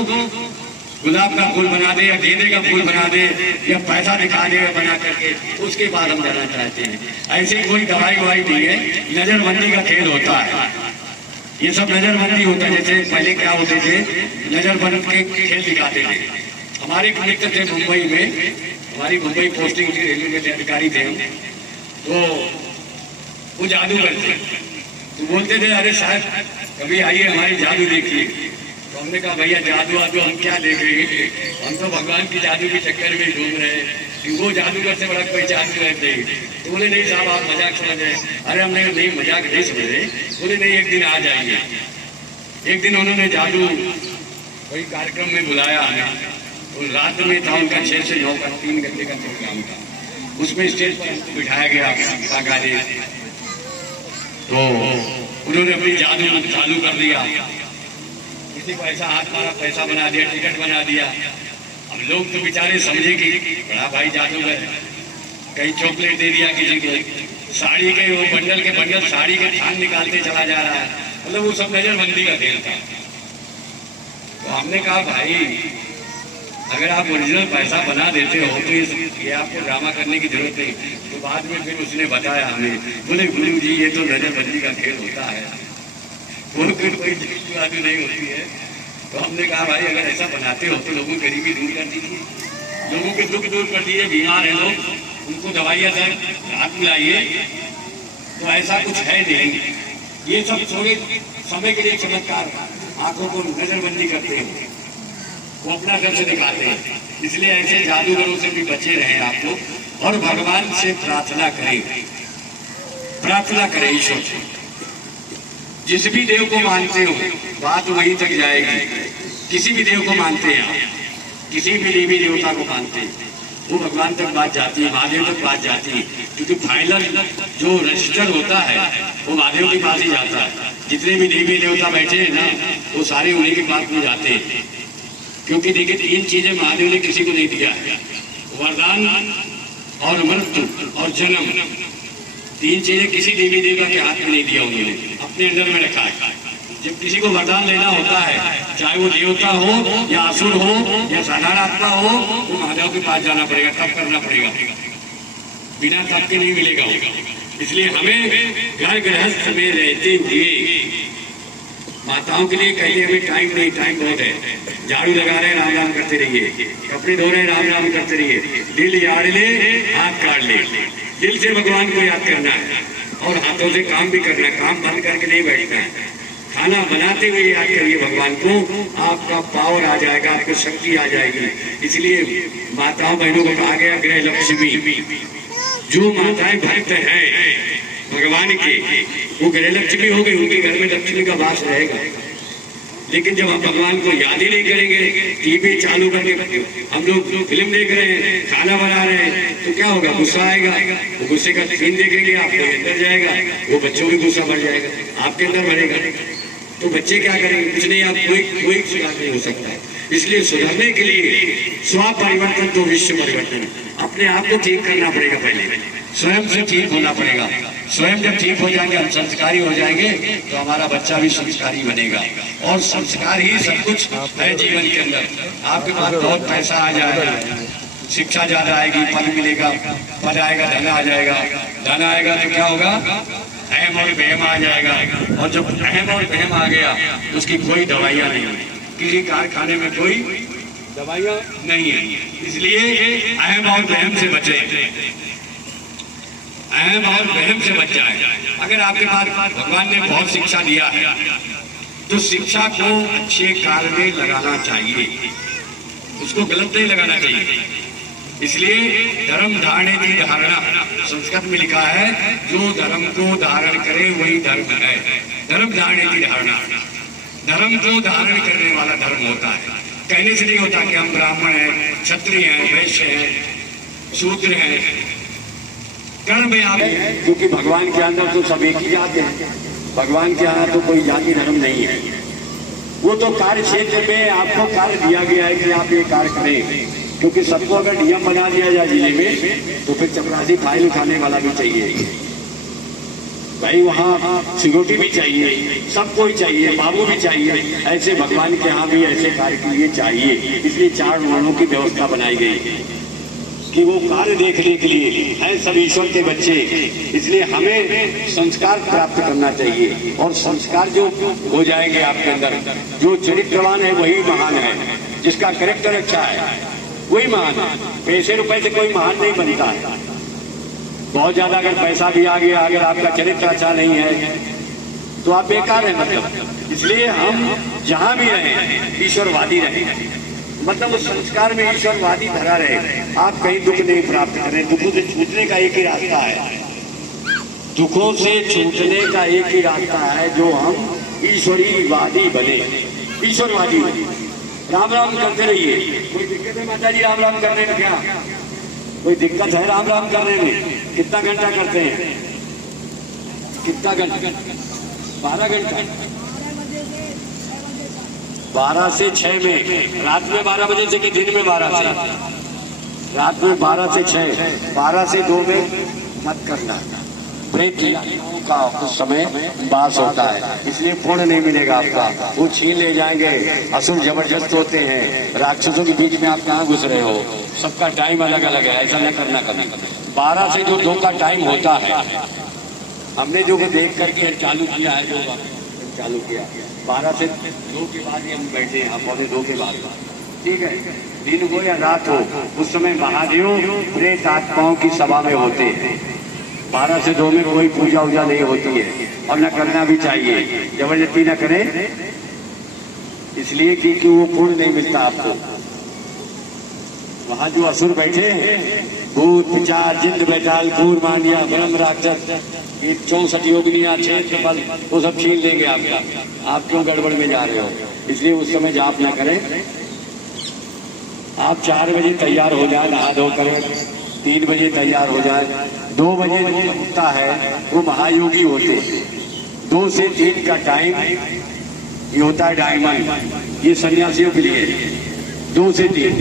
गुलाब का फूल बना दे या गेंदे का फूल बना दे या पैसा दिखा दे बना करके, उसके बाद हम जाना चाहते हैं। ऐसे कोई दवाई ववाई नहीं है, नजरबंदी का खेल होता है। ये सब नजरबंदी होता है। जैसे पहले क्या होते थे, नजरबंद के खेल दिखाते थे। हमारे एक मित्र थे मुंबई में, हमारी मुंबई पोस्टिंग थी, रेलवे के अधिकारी थे, तो वो जादूगर थे। तो बोलते थे, अरे साहब कभी आइए हमारी जादू देखिए। तो हमने कहा भैया जादू आदू हम क्या देखेंगे, हम तो भगवान की जादू के चक्कर में घूम रहे हैं, वो जादूगर से बड़ा कोई जादूगर नहीं। तो बोले नहीं साहब आप मजाक समझ रहे। अरे हमने नहीं मजाक नहीं समझ रहे। बोले नहीं एक दिन आ जाएंगे। एक दिन उन्होंने जादू कोई कार्यक्रम में बुलाया हमें, और रात में था उनका 6 से 9 का 3 घंटे का प्रोग्राम था। उसमें स्टेज पर बिठाया गया काकाजी, तो उन्होंने अपनी जादू चालू कर दिया। किसी को ऐसा हाथ मारा, पैसा बना दिया, टिकट बना दिया। अब लोग तो बेचारे समझे कि बड़ा भाई जादूगर है। कहीं चॉकलेट दे दिया किसी को, साड़ी के वो बंडल के बंडल साड़ी के थान निकालते चला जा रहा है। मतलब वो सब नजरबंदी का खेल था। तो हमने कहा भाई अगर आप ओरिजिनल पैसा बना देते हो तो ये आपको ड्रामा करने की जरूरत नहीं। तो बाद में फिर उसने बताया हमें, बोले गुरु जी ये तो नजरबंदी का खेल होता है, कोई जादू नहीं होती है। तो हमने कहा भाई अगर ऐसा बनाते हो तो लोगों की गरीबी दूर कर दीजिए, लोगों के दुख दूर कर दीजिए। बीमार है लोग, उनको दवाइयाँ राहत मिलाइए। तो ऐसा कुछ है नहीं। ये सब थोड़े समय के लिए चमत्कार, आंखों को नजरबंदी करते हैं, वो अपना घर से दिखाते हैं। इसलिए ऐसे जादूगरों से भी बचे रहें आप लोग, और भगवान से प्रार्थना करें, प्रार्थना करें ईश्वर से। जिस भी देव को मानते हो बात वहीं तक जाएगी। किसी भी देव को मानते हैं आप, किसी भी देवी देवता को मानते हैं, वो भगवान तक बात जाती है, महादेव तक बात जाती है। क्योंकि फाइनल जो रजिस्टर होता है वो महादेव के पास ही जाता है। जितने भी देवी देवता बैठे हैं ना, वो सारे उन्हीं के पास में जाते हैं। क्योंकि देखिए 3 चीजें महादेव ने किसी को नहीं दिया है, वरदान और मृत्यु और जन्म। 3 चीजें किसी देवी देवता के हाथ में नहीं दिया, उन्होंने अपने अंदर में रखा है। जब किसी को वरदान लेना होता है, चाहे वो देवता हो या असुर हो या साधारण आत्मा हो, तो महादेव के पास जाना पड़ेगा, तप करना पड़ेगा। बिना तप के नहीं मिलेगा। इसलिए हमें घर गृहस्थ में रहते हुए माताओं के लिए कहिए हमें टाइम नहीं, टाइम बहुत है। झाड़ू लगा रहे हैं, राम राम करते रहिए। कपड़े धो रहे हैं, राम राम करते रहिए। दिल याद ले, हाथ काट ले। दिल से भगवान को याद करना है और हाथों से काम भी करना है। काम बंद करके नहीं बैठना है। खाना बनाते हुए याद करिए भगवान को, आपका पावर आ जाएगा, आपको शक्ति आ जाएगी। इसलिए माताओं बहनों को कहा गया गृह लक्ष्मी। जो माताएं भक्त हैं भगवान के, वो गृह लक्ष्मी हो गई, उनके घर में लक्ष्मी का वास रहेगा। लेकिन जब हम भगवान को याद ही नहीं करेंगे, टीवी चालू करके हम लोग फिल्म देख रहे हैं, खाना बना रहे हैं, तो क्या होगा? गुस्सा आएगा, वो गुस्से का सीन देखेंगे, आपके अंदर जाएगा, वो बच्चों में गुस्सा बढ़ जाएगा, आपके अंदर बढ़ेगा, तो बच्चे क्या करेंगे? कुछ नहीं, आप कोई सुधार नहीं हो सकता है। इसलिए सुधरने के लिए स्व परिवर्तन तो विश्व परिवर्तन, अपने आप को ठीक करना पड़ेगा, पहले स्वयं से ठीक होना पड़ेगा। स्वयं जब ठीक हो जाएंगे, हम संस्कारी हो जाएंगे, तो हमारा बच्चा भी संस्कारी बनेगा। और संस्कार ही सब कुछ है जीवन के अंदर। आपके पास बहुत पैसा आ जाएगा, शिक्षा ज्यादा आएगी, पद मिलेगा, पद आएगा, धन आ जाएगा, धन आएगा तो क्या होगा? अहम और वहम आ जाएगा, और जब अहम और वहम आ गया तो उसकी कोई दवाइयाँ नहीं है, किसी कारखाने में कोई दवाइयाँ नहीं है। इसलिए अहम और वहम से बचे, अहम और वहम से बच जाए। अगर आपके पास भगवान ने बहुत शिक्षा दिया है तो शिक्षा को अच्छे कार्य में लगाना चाहिए, उसको गलत नहीं लगाना चाहिए। इसलिए धर्म धारणे की धारणा संस्कृत में लिखा है, जो धर्म को धारण करे वही धर्म है। धर्म धारणे की धारणा, धर्म को धारण करने वाला धर्म होता है। कहने से नहीं होता कि हम ब्राह्मण हैं, क्षत्रिय हैं, वैश्य हैं, शूद्र हैं, कर्म में आप, क्योंकि भगवान के अंदर तो सब एक ही जाते हैं। भगवान के यहाँ तो कोई जाति धर्म नहीं है। वो तो कार्य क्षेत्र में आपको कार्य दिया गया है कि आप ये कार्य करें, क्योंकि सबको अगर नियम बना दिया जाए जिले में, तो फिर चपरासी फाइल उठाने वाला भी चाहिए भाई, वहाँ सिक्योरिटी भी चाहिए, सबको ही चाहिए, बाबू भी चाहिए। ऐसे भगवान के यहाँ भी ऐसे कार्य के लिए चाहिए। इसलिए 4 वर्णों की व्यवस्था बनाई गई कि वो कार्य देखने के लिए हैं सब ईश्वर के बच्चे। इसलिए हमें संस्कार प्राप्त करना चाहिए, और संस्कार जो हो जाएंगे आपके अंदर, जो चरित्रवान है वही महान है, जिसका कैरेक्टर अच्छा है वही महान है। पैसे रुपए से कोई महान नहीं बनता है। बहुत ज्यादा अगर पैसा भी आ गया, अगर आपका चरित्र अच्छा नहीं है तो आप बेकार है मतलब। इसलिए हम जहां भी रहें ईश्वरवादी रहें, मतलब उस संस्कार में ईश्वरवादी भरा रहे। आप कहीं दुख नहीं प्राप्त करें। दुखों से छूटने का एक ही रास्ता है, दुखों से छूटने का एक ही रास्ता है, जो हम ईश्वरीवादी बने, ईश्वरवादी बने। राम राम करते रहिए। कोई दिक्कत है माता जी राम राम करने में? क्या कोई दिक्कत है राम राम करने में? कितना घंटा करते हैं? कितना घंटा? 12 घंटा। 12 से 6 में, रात में 12 बजे से कि दिन में 12 से? रात में 12 से 6, 12 से 2 में मत करना। ब्रेक का उस समय बास होता है, इसलिए पुण्य नहीं मिलेगा आपका, वो छीन ले जाएंगे। असुर जबरदस्त होते हैं, राक्षसों के बीच में आप कहाँ घुस रहे हो? सबका टाइम अलग अलग है, ऐसा नहीं करना कभी। 12 से जो 2 का टाइम होता है, हमने जो देख करके चालू किया है, जो चालू किया 12 से 2 के बाद ही हम बैठे हैं, 1:45 के बाद, ठीक है। दिन हो या रात हो, उस समय महादेव प्रेत आत्माओं की सभा में होते हैं। 12 से 2 में कोई पूजा वूजा नहीं होती है, और न करना भी चाहिए, जबरदस्ती न करें, इसलिए क्योंकि वो पुण्य नहीं मिलता आपको। वहाँ जो असुर बैठे हैं, भूत पिचार जिंद बैठाल कूर मांडिया ब्रह्म राक्षस, 64 योगिनियाँ, क्षेत्रफल, वो सब छीन लेंगे आपका। आप क्यों गड़बड़ में जा रहे हो? इसलिए उस समय जाप न करें। आप 4 बजे तैयार हो जाए, नहा धो करें, 3 बजे तैयार हो जाए। 2 बजे जो उठता है वो महायोगी होते हैं। 2 से 3 का टाइम ये होता है डायमंड, ये सन्यासियों के लिए। 2 से 3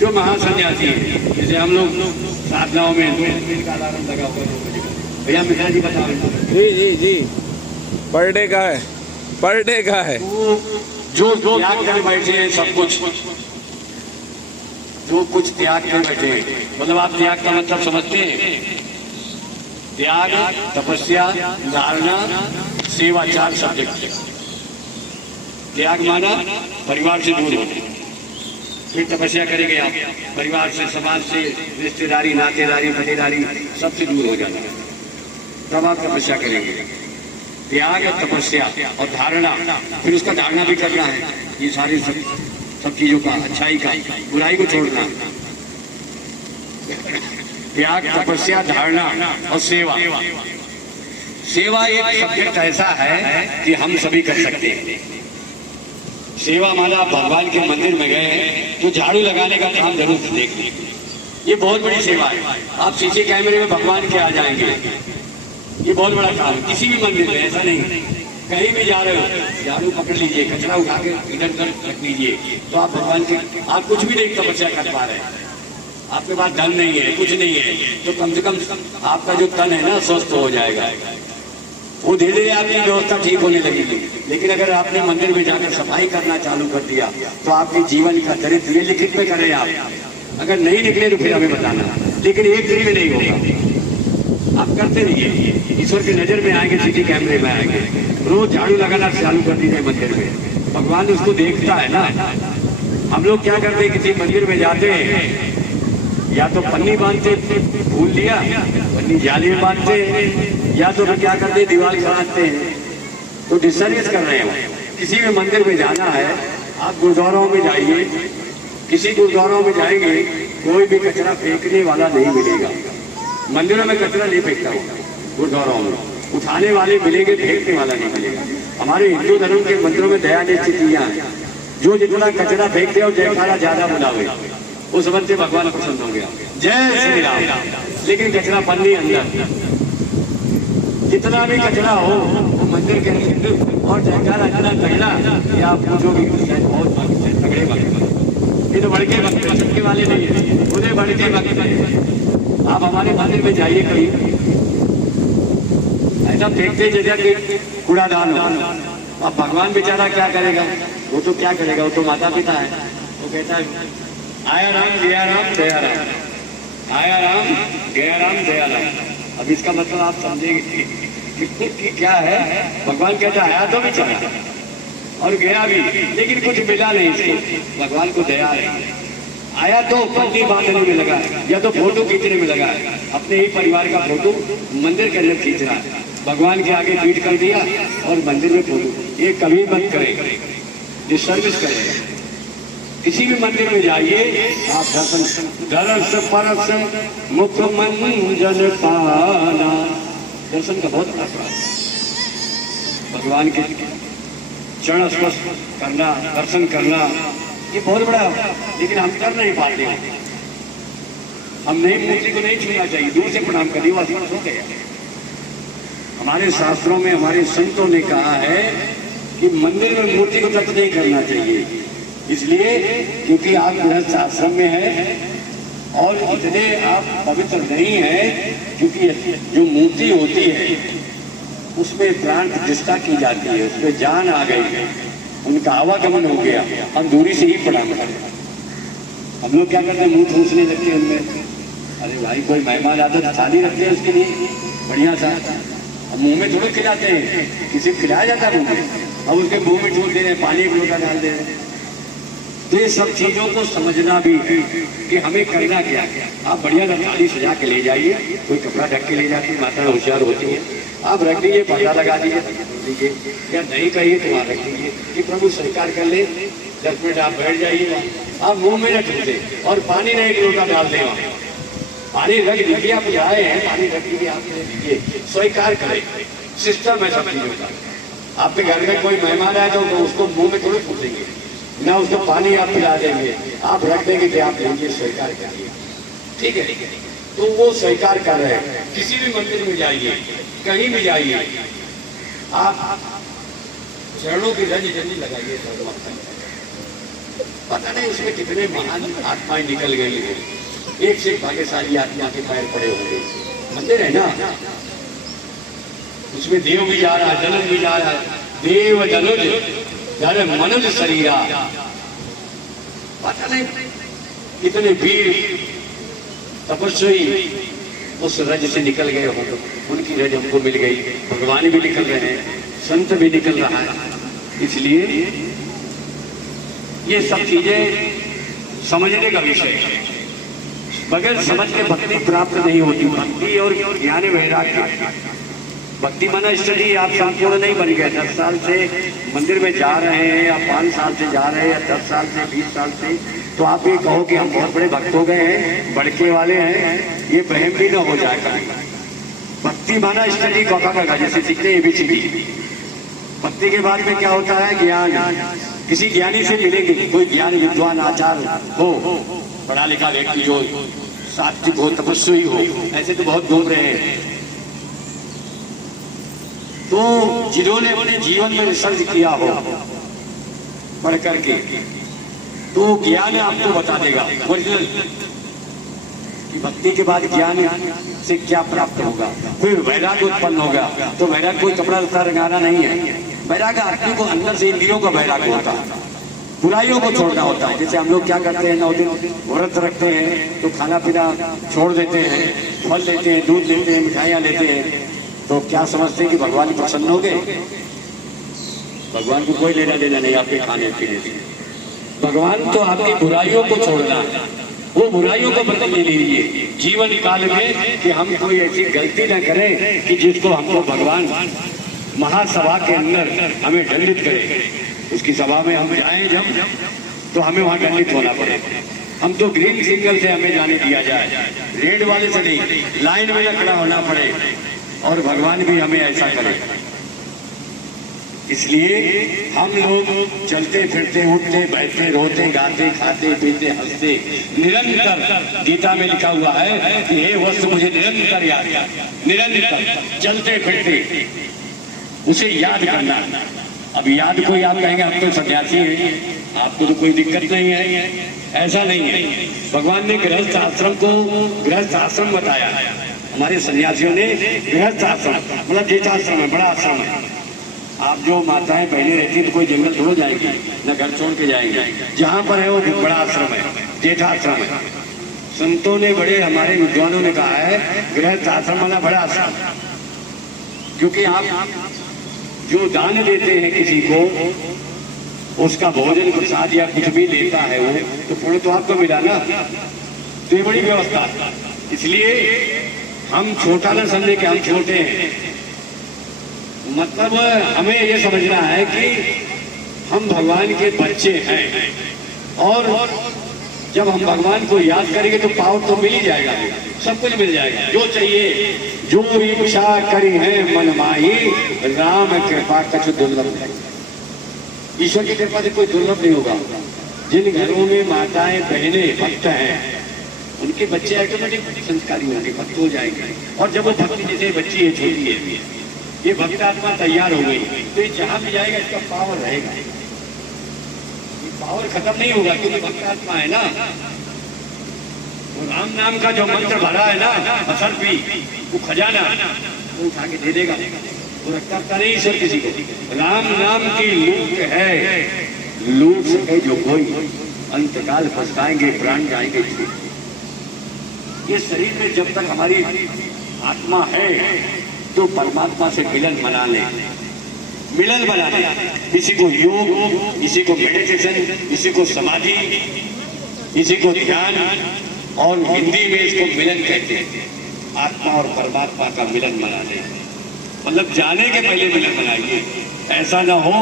जो महासन्यासी है, जैसे हम लोग साधनाओं में 2 दिन का अलार्म लगा हुआ है। भैया मिश्रा जी बता रहे जी पर डे का है, पर डे का है। जो त्याग कर बैठे हैं सब कुछ, जो कुछ त्याग कर बैठे हैं, मतलब आप त्याग का मतलब समझते हैं? त्याग, तपस्या, धारणा, सेवा, 4 सब्जेक्ट। त्याग माना परिवार से दूर होते, फिर तपस्या करेंगे आप, परिवार से, समाज से, रिश्तेदारी, नातेदारी, पतेदारी सबसे दूर हो जाना, तब आप तपस्या करेंगे। त्याग, तपस्या और धारणा, फिर उसका धारणा भी करना है। ये सारी सब चीजों का, अच्छाई का, बुराई को छोड़ना। त्याग, तपस्या, धारणा और सेवा। सेवा एक सब्जेक्ट ऐसा है कि हम सभी कर सकते हैं। सेवा माला भगवान के मंदिर में गए हैं तो झाड़ू लगाने का काम जरूर देख लीजिए। ये बहुत बड़ी सेवा है। आप सीसी कैमरे में भगवान के आ जाएंगे, ये बहुत बड़ा काम है। किसी भी मंदिर में ऐसा नहीं, कहीं भी जा रहे हो झाड़ू पकड़ लीजिए, कचरा उठा के इधर उधर रख लीजिए, तो आप भगवान के, आप कुछ भी नहीं तपस्या कर पा रहे, आपके पास धन नहीं है, कुछ नहीं है, तो कम से कम आपका जो तन है ना स्वस्थ हो जाएगा। वो धीरे धीरे आपकी व्यवस्था ठीक होने लगेगी। लेकिन अगर आपने मंदिर में जाकर सफाई करना चालू कर दिया तो आपके जीवन का चरित्र ये लिखित में करें आप, अगर नहीं निकले तो फिर हमें बताना, लेकिन एक दिन में नहीं होगा। आप करते रहिए, ईश्वर की नजर में आएंगे, सीसी कैमरे में आएंगे। रोज झाड़ू लगाना चालू कर दीजिए मंदिर में, भगवान उसको देखता है ना। हम लोग क्या करते हैं, किसी मंदिर में जाते हैं, या तो पन्नी बांधते, भूल लिया पन्नी जाली में बांधते, या तो क्या करते दीवार खड़ाते हैं, तो डिसर्विस कर रहे हैं। किसी भी मंदिर में जाना है, आप गुरुद्वारों में जाइए, किसी गुरुद्वारों में जाएंगे कोई भी कचरा फेंकने वाला नहीं मिलेगा। मंदिरों में कचरा नहीं फेंकता होगा, गुरुद्वारों में उठाने वाले मिलेंगे, फेंकने वाला नहीं मिलेगा। हमारे हिंदू धर्म के मंदिरों में दया स्थितियां हैं, जो जितना कचरा फेंकते और जयकारा ज्यादा बुलावे, उस वक्त से भगवान पसंद हो गया, जय श्री राम। लेकिन कचरा पन्नी अंदर, जितना भी कचरा हो वो मंदिर के अंदर, और जयकारा इतना तगड़ा कि आप पूछोगे बहुत तगड़े भक्त, ये तो बड़के भक्त, सबके वाले नहीं है, उन्हें बड़के भक्त है। आप हमारे मंदिर में जाइए, कहीं ऐसा फेंकते जैसे कि कूड़ादान हो, अब भगवान बेचारा क्या करेगा, वो तो क्या करेगा, वो तो माता पिता है। वो कहता है आया राम गया राम दया राम, आया राम गया राम दया राम। अब इसका मतलब आप समझेंगे कि क्या है। भगवान कहता है आया तो भी चला और गया भी, लेकिन कुछ मिला नहीं इसको, भगवान को दया नहीं। आया तो पन्नी बांधने में लगा, या तो फोटो खींचने में लगा, अपने ही परिवार का फोटो मंदिर के अंदर खींच रहा है, भगवान के आगे पीठ कर दिया और मंदिर में फोटो। ये कभी मत करें, ये सर्विस करें। किसी भी मंदिर में जाइए आप दर्श परस मुख मंजन पाना, दर्शन का बहुत आसरा, भगवान के चरण स्पर्श करना, दर्शन करना, ये बहुत बड़ा, लेकिन हम कर नहीं पाते। हम नहीं, मूर्ति को नहीं छूना चाहिए, दूर से प्रणाम करिए, वो स्पर्श हो गया। हमारे शास्त्रों में हमारे संतों ने कहा है कि मंदिर में मूर्ति को टच नहीं करना चाहिए, इसलिए क्योंकि आप गृहस्थ आश्रम में हैं और इतने आप पवित्र नहीं हैं, क्योंकि जो मूर्ति होती है उसमें प्राण प्रतिष्ठा की जाती है, उसमें जान आ गई, उनका आवागमन हो गया, हम दूरी से ही प्रणाम करते। हम लोग क्या करते हैं, मुंह ठूसने लगते हैं उनमें। अरे भाई कोई मेहमान आता है थाली रखते हैं उसके लिए बढ़िया सा, अब मुंह में थोड़े खिलाते हैं, किसी को खिलाया जाता है मुंह में, अब उसके मुंह में ठूस दे रहे हैं, पानी एक लोटा डाल दे रहे हैं। तो ये सब चीजों को समझना भी है कि हमें करना क्या। आप बढ़िया सा थाली सजा के ले जाइए, कोई कपड़ा ढक के ले जाती है, माता होशियार होती है, आप रख दीजिए, पर्दा लगा दीजिए, या नहीं कहिए तो वहाँ रख दीजिए कि प्रभु स्वीकार कर ले, 10 मिनट आप बैठ जाइए, आप मुंह में न ठूसे, और पानी नहीं एक लोटा डाल दें, पानी रख दीजिए, आप आए हैं पानी रख दीजिए, आप ले दीजिए, स्वीकार करें। सिस्टम है सब चीजों का। आपके घर में कोई मेहमान आए तो उसको मुंह में थोड़ी फूटेंगे, ना उसको पानी आप पिला देंगे, आप रख देंगे कि आप लीजिए, स्वीकार करिए, ठीक है। तो वो स्वीकार कर रहे हैं। किसी भी मंदिर में जाइए, कहीं भी जाइए, आप चरणों की रंज जल्दी लगाइए, पता नहीं उसमें कितने महान आत्माएं निकल गई हैं, एक से भाग्यशाली आत्मा के पैर पड़े होंगे। मंदिर है ना, उसमें देव भी जा रहा है, जनुज भी जा रहा है, देव जनुज घर मनुज शरीरा, पता नहीं कितने वीर तपस्वी उस रज से निकल गए हो, उनकी रज हमको मिल गई, भगवान भी निकल रहे हैं, संत भी निकल रहा है। इसलिए ये सब चीजें समझने का विषय है, बगैर समझ के भक्ति प्राप्त नहीं होती। भक्ति और ज्ञान वैराग्य, भक्ति माना स्टडी आप संपूर्ण नहीं बन गए। 10 साल से मंदिर में जा रहे हैं, या 5 साल से जा रहे हैं, या 10 साल से 20 साल से, तो आप ये कहो कि हम बहुत बड़े भक्त हो गए हैं, बड़के वाले हैं, ये वहम भी ना हो जाएगा। भक्ति माना स्टडी कॉका का, जैसे सीखते ABCD। भक्ति के बाद में क्या होता है, ज्ञान, किसी ज्ञानी से मिलेंगे, कोई ज्ञान विद्वान आचार हो, पढ़ा लिखा व्यक्ति जो सात्विक हो, तपस्वी हो, ऐसे तो बहुत घूम रहे हैं। तो जिन्होंने अपने जीवन में रिसर्च किया हो पढ़ करके, तो ज्ञान आपको बता देगा ओरिजिनल कि भक्ति के बाद ज्ञान से क्या प्राप्त होगा। फिर वैराग्य उत्पन्न होगा। तो वैराग्य कोई कपड़ा लता रंगाना नहीं है। वैराग्य आदमी को अंदर से इंद्रियों का वैराग्य होता है, बुराइयों को छोड़ना होता है। जैसे हम लोग क्या करते हैं, 9 दिन व्रत रखते हैं तो खाना पीना छोड़ देते हैं, फल लेते हैं, दूध लेते हैं, मिठाइयाँ लेते हैं। तो क्या समझते हैं कि भगवान प्रसन्न हो गए? भगवान को कोई लेना देना नहीं आपके खाने पीने से। भगवान तो आपकी बुराइयों को छोड़ना है, वो बुराइयों को बदल ले लीजिए जीवन काल में, कि हम कोई ऐसी गलती न करें कि जिसको हमको भगवान महासभा के अंदर हमें दंडित करे। उसकी सभा में हम जाएं जब, तो हमें वहां दंडित होना पड़े। हम तो ग्रीन सिग्नल से हमें जाने दिया जाए, रेड वाले से नहीं, लाइन में न खड़ा होना पड़े, और भगवान भी हमें ऐसा करे। इसलिए हम लोग चलते फिरते, उठते बैठते, रोते गाते, खाते पीते, हंसते, निरंतर गीता में लिखा हुआ है कि हे वस्तु मुझे निरंतर याद कर, निरंतर चलते फिरते उसे याद करना। अब याद कोई आप कहेंगे आप तो सन्यासी हैं, आपको तो कोई दिक्कत नहीं है, ऐसा नहीं है। भगवान ने गृहस्थ आश्रम को गृहस्थ आश्रम बताया। हमारे सन्यासियों ने गृहस्थ आश्रम मतलब जेठाश्रम है, बड़ा आश्रम है। आप जो माताएं बहनें रहती तो कोई जंगल छोड़ जाएंगी, न घर छोड़ के जाएंगे। जहाँ पर है वो बड़ा आश्रम है, जेठाश्रम है। संतों ने, बड़े हमारे विद्वानों ने कहा है गृहस्थ आश्रम वाला बड़ा आश्रम, क्योंकि आप जो दान देते हैं किसी को, उसका भोजन प्रसाद या कुछ भी लेता है वो, तो पुण्य तो आपको मिला ना। तो ये बड़ी व्यवस्था। इसलिए हम छोटा न समझे कि हम छोटे हैं, मतलब हमें ये समझना है कि हम भगवान के बच्चे हैं, और जब हम भगवान को याद करेंगे तो पावर तो मिल ही जाएगा, सब कुछ मिल जाएगा जो चाहिए। जो इच्छा करी है मन माही, राम कृपा कछु दुर्लभ है। ईश्वर की कृपा से कोई दुर्लभ नहीं होगा। जिन घरों में माताएं बहनें भक्त हैं, उनके बच्चे ऑटोमेटिक संस्कारी होंगे, भक्त हो जाएंगे। और जब वो भक्ति, जैसे बच्ची है, छोटी है, ये भक्त आत्मा तैयार हो गई, तो ये जहां भी जाएगा इसका पावर रहेगा, ये पावर खत्म नहीं होगा, क्योंकि भक्त आत्मा है ना। वो राम नाम का जो मंत्र भरा है ना, फसल भी वो खजाना वो उठा के दे देगा, वो रखता नहीं ईश्वर किसी को। राम नाम की लूट है, लूट सके जो कोई, अंतकाल फंसाएंगे प्राण जाएंगे। ये शरीर में जब तक हमारी आत्मा है तो परमात्मा से मिलन बना ले, मिलन बना ले। किसी को योग, किसी को मेडिटेशन, किसी को समाधि, किसी को ध्यान, और हिंदी में इसको मिलन कहते हैं। आत्मा और परमात्मा का मिलन बना ले, मतलब जाने के पहले मिलन बनाइए। ऐसा ना हो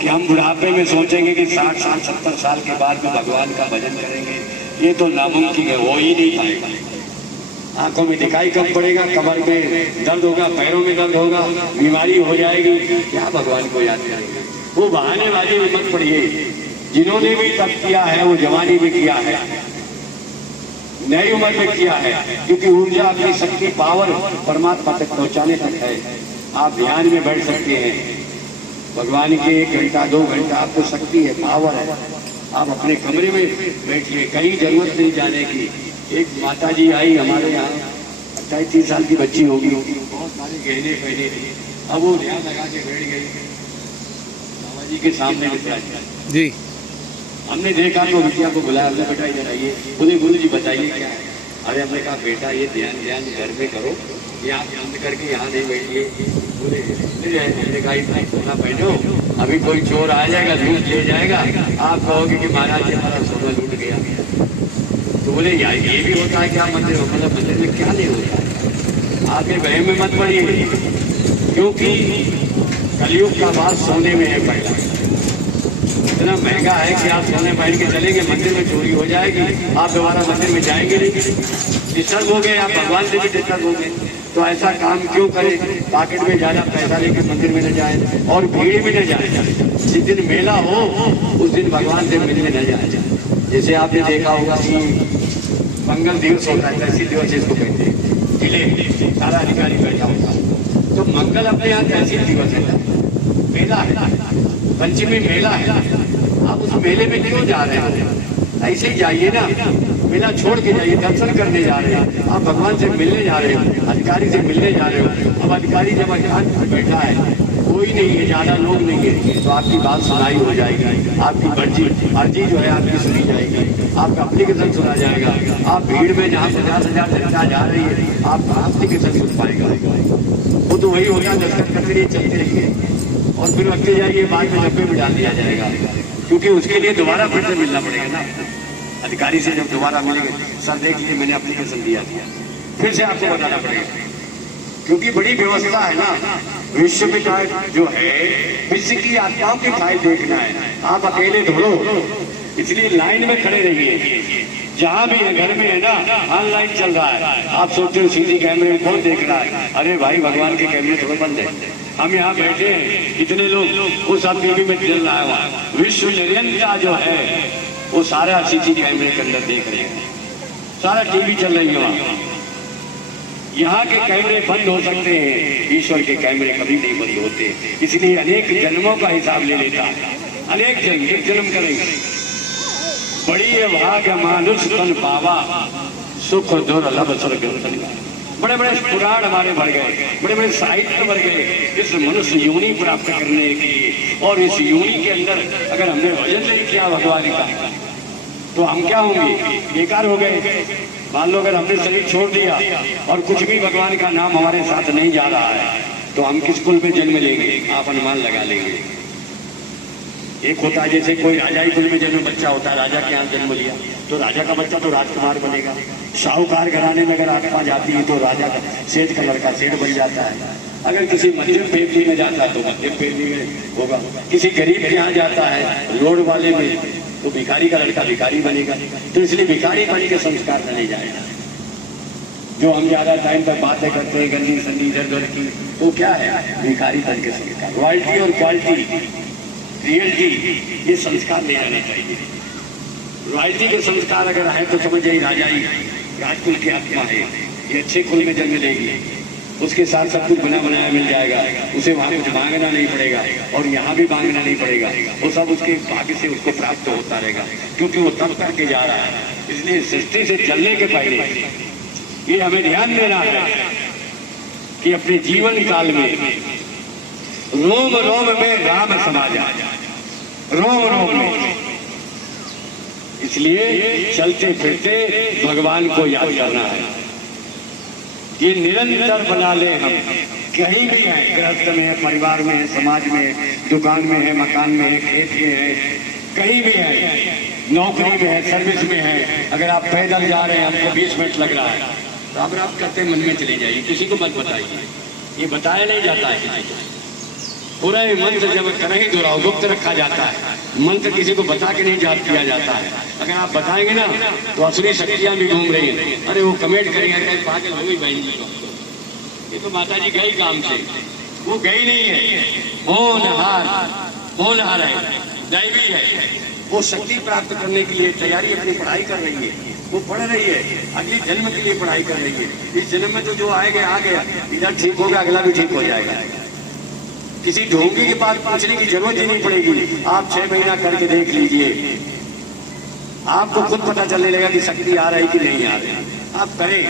कि हम बुढ़ापे में सोचेंगे कि 60 साल 70 साल के बाद में भगवान का भजन करेंगे, ये तो नामुमकिन है, हो ही नहीं पाएगा। आंखों में दिखाई कम पड़ेगा, कमर में दर्द होगा, पैरों में दर्द होगा, बीमारी हो जाएगी, क्या भगवान को याद करेंगे। वो बहानेबाजी में मत पड़िए। जिन्होंने भी तप किया है वो जवानी में किया है, नई उम्र में किया है, क्योंकि ऊर्जा, अपनी शक्ति, पावर परमात्मा तक पहुंचाने तक है। आप ध्यान में बैठ सकते हैं, भगवान के 1 घंटा 2 घंटा आपको शक्ति है, पावर है। आप अपने कमरे में बैठिए, कहीं जरूरत नहीं जाने की। एक माता जी आई हमारे यहाँ, 28-30 साल की बच्ची होगी, बहुत सारे गहने पहने थे। अब वो ध्यान लगा के बैठ गई बाबा जी के सामने जी। हमने देखा तो बिटिया को बुलाया, हमने बेटा इधर आइए। बोले गुरु जी बताइए क्या है। अरे हमने कहा बेटा ये ध्यान घर में करो, ये आप बंद करके यहाँ नहीं बैठिए। बोले हमने कहा इतना सोना पहनो, अभी कोई चोर आ जाएगा, लूट ले जाएगा, आप कहोगे कि महाराज जी हमारा सोना लूट गया। तो बोले यार ये भी होता है क्या मंदिर, मतलब मंदिर में क्या नहीं होता। आपके वहम में मत पड़िए, क्योंकि कलयुग का बात सोने में है पहला। इतना महंगा है कि आप सोने पहन के चलेंगे, मंदिर में चोरी हो जाएगी, आप दोबारा मंदिर में जाएंगे नहीं, डिस्टर्ब हो गए, आप भगवान से भी डिस्टर्ब हो गए। तो ऐसा काम क्यों करें? पॉकेट में ज़्यादा पैसा लेकर मंदिर में न जाए और भीड़ में न जाए। जिस दिन मेला हो उस दिन भगवान से मिलने न जाए। जैसे आपने देखा होगा कि मंगल दिवस होता है, तहसील दिवस इसको कहते हैं, जिले सारा अधिकारी बैठा होता है। तो मंगल अपने यहाँ तहसील दिवस है, मेला है, पंचमी मेला है। आप उस मेले में क्यों जा रहे हैं? ऐसे ही जाइए ना, मेला छोड़ के जाइए, दर्शन करने जा रहे हैं, आप भगवान से मिलने जा रहे हो, अधिकारी से मिलने जा रहे हो। अब अधिकारी जब अधिकार पर बैठा है, कोई नहीं है, ज़्यादा लोग नहीं है, तो आपकी बात सुनाई हो जाएगी, आपकी अर्जी जो है आपकी सुनी जाएगी, आपका एप्लीकेशन सुना जाएगा। आप भीड़ में जहाँ 50,000 जनता जा रही है, आप एप्लीकेशन सुन पाएगा। वो तो वही होगा, दस्तखत करते रहिए, चलते रहिए और फिर रखते जाइए, बाद में 90 में डाल दिया जाएगा, क्योंकि उसके लिए दोबारा फिर से मिलना पड़ेगा ना अधिकारी से। जब दोबारा मिलेंगे, सर देख लीजिए मैंने एप्लीकेशन दिया था, फिर से आपको बताना पड़ेगा, क्योंकि बड़ी व्यवस्था है ना। विश्व की फाइल जो है, विश्व की आत्माओं की फाइल देखना है, आप अकेले ढूंढो, इसलिए लाइन में खड़े रहिए। जहाँ भी है, घर में है ना, ऑनलाइन चल रहा है। आप सोचते हो सीसी कैमरे में कौन देख रहा है? अरे भाई, भगवान के कैमरे थोड़े बंद है, हम यहाँ बैठे हैं, इतने लोग वो सब टीवी में चल रहा है। विश्व निरंतर जो है वो सारा सीसी कैमरे के अंदर देख रहे हैं, सारा टीवी चल रही है वहाँ। यहाँ के कैमरे बंद हो सकते हैं, ईश्वर के कैमरे कभी नहीं बंद होते। इसलिए अनेक जन्मों का हिसाब ले लेता है, अनेक जन्म, एक जन्म करेंगे। बड़ी भाग्य मानुष तन पावा, सुख दुर्लभ स्वर्ग। बड़े बड़े पुराण हमारे बढ़ गए, बड़े बड़े साहित्य बढ़ गए इस मनुष्य योनि प्राप्त करने के लिए। और इस योनि के अंदर अगर हमने भजन नहीं किया भगवान का, तो हम क्या होंगे? बेकार हो गए। मान लो अगर हमने शरीर छोड़ दिया और कुछ भी भगवान का नाम हमारे साथ नहीं जा रहा है, तो हम किस कुल में जन्म लेंगे? आप अनुमान लगा लेंगे। एक होता है जैसे कोई राजाई कुल में जन्म बच्चा होता है, राजा के यहाँ जन्म लिया तो राजा का बच्चा तो राजकुमार बनेगा। साहूकार घराने में अगर आत्मा जाती है तो राजा का, सेठ का लड़का सेठ बन जाता है। अगर किसी मध्यम फैमिली में जाता है तो मध्यम फैमिली में होगा। किसी गरीब के यहाँ जाता है, रोड वाले में, तो भिखारी का लड़का भिखारी बनेगा। तो इसलिए भिखारी बन के संस्कार नहीं जाएगा। जो हम ज्यादा टाइम पर बातें करते हैं गंदी संदी इधर उधर की, तो क्या है? भिखारी बन के संस्कार। रॉयल्टी और क्वालिटी, रियलिटी, ये संस्कार ले आने चाहिए। रॉयल्टी के संस्कार अगर है तो समझ जाइए राजाई राजकुल की आत्मा है, ये अच्छे कुल में जन्म लेगी, उसके साथ सब कुछ बना बनाया मिल जाएगा, उसे वहाँ कुछ मांगना नहीं पड़ेगा और यहाँ भी मांगना नहीं पड़ेगा, वो सब उसके भाग्य से उसको प्राप्त होता रहेगा, क्योंकि वो तब करके जा रहा है। इसलिए सृष्टि से चलने के पहले ये हमें ध्यान देना है कि अपने जीवन काल में रोम रोम में राम समा जाए, रोम रोम में। इसलिए चलते फिरते भगवान को याद करना है, ये निरंतर बना ले। हम कहीं भी हैं, गृहस्थ में है, परिवार में है, समाज में है, दुकान में है, मकान में है, खेत में है, कहीं भी है, नौकरी में है, सर्विस में है। अगर आप पैदल जा रहे हैं, आपको 20 मिनट लग रहा है, तो आप करते मन में चले जाइए, किसी को मत बताइए, ये बताया नहीं जाता है किसी को। पूरा ये मंत्र जब कहीं दोहराओ, गुप्त रखा जाता है, मंत्र किसी को बता के नहीं याद किया जाता है। अगर आप बताएंगे ना तो असली शक्तियां भी घूम रही हैं। अरे वो कमेंट करेंगे पागल हो गई बहन जी, ये तो माता जी गई काम से, वो गई नहीं है, होनहार है, दैवी है। वो शक्ति प्राप्त करने के लिए तैयारी, अपनी पढ़ाई कर रही है, वो पढ़ रही है, अगले जन्म के लिए पढ़ाई कर रही है। इस जन्म में तो जो आएगा आ गया, इधर ठीक होगा, अगला भी ठीक हो जाएगा। किसी ढोंगी के पास पूछने की जरूरत ही नहीं पड़ेगी। आप 6 महीना करके देख लीजिए, आपको खुद पता चलने लगा कि शक्ति आ रही कि नहीं आ रही। आप करें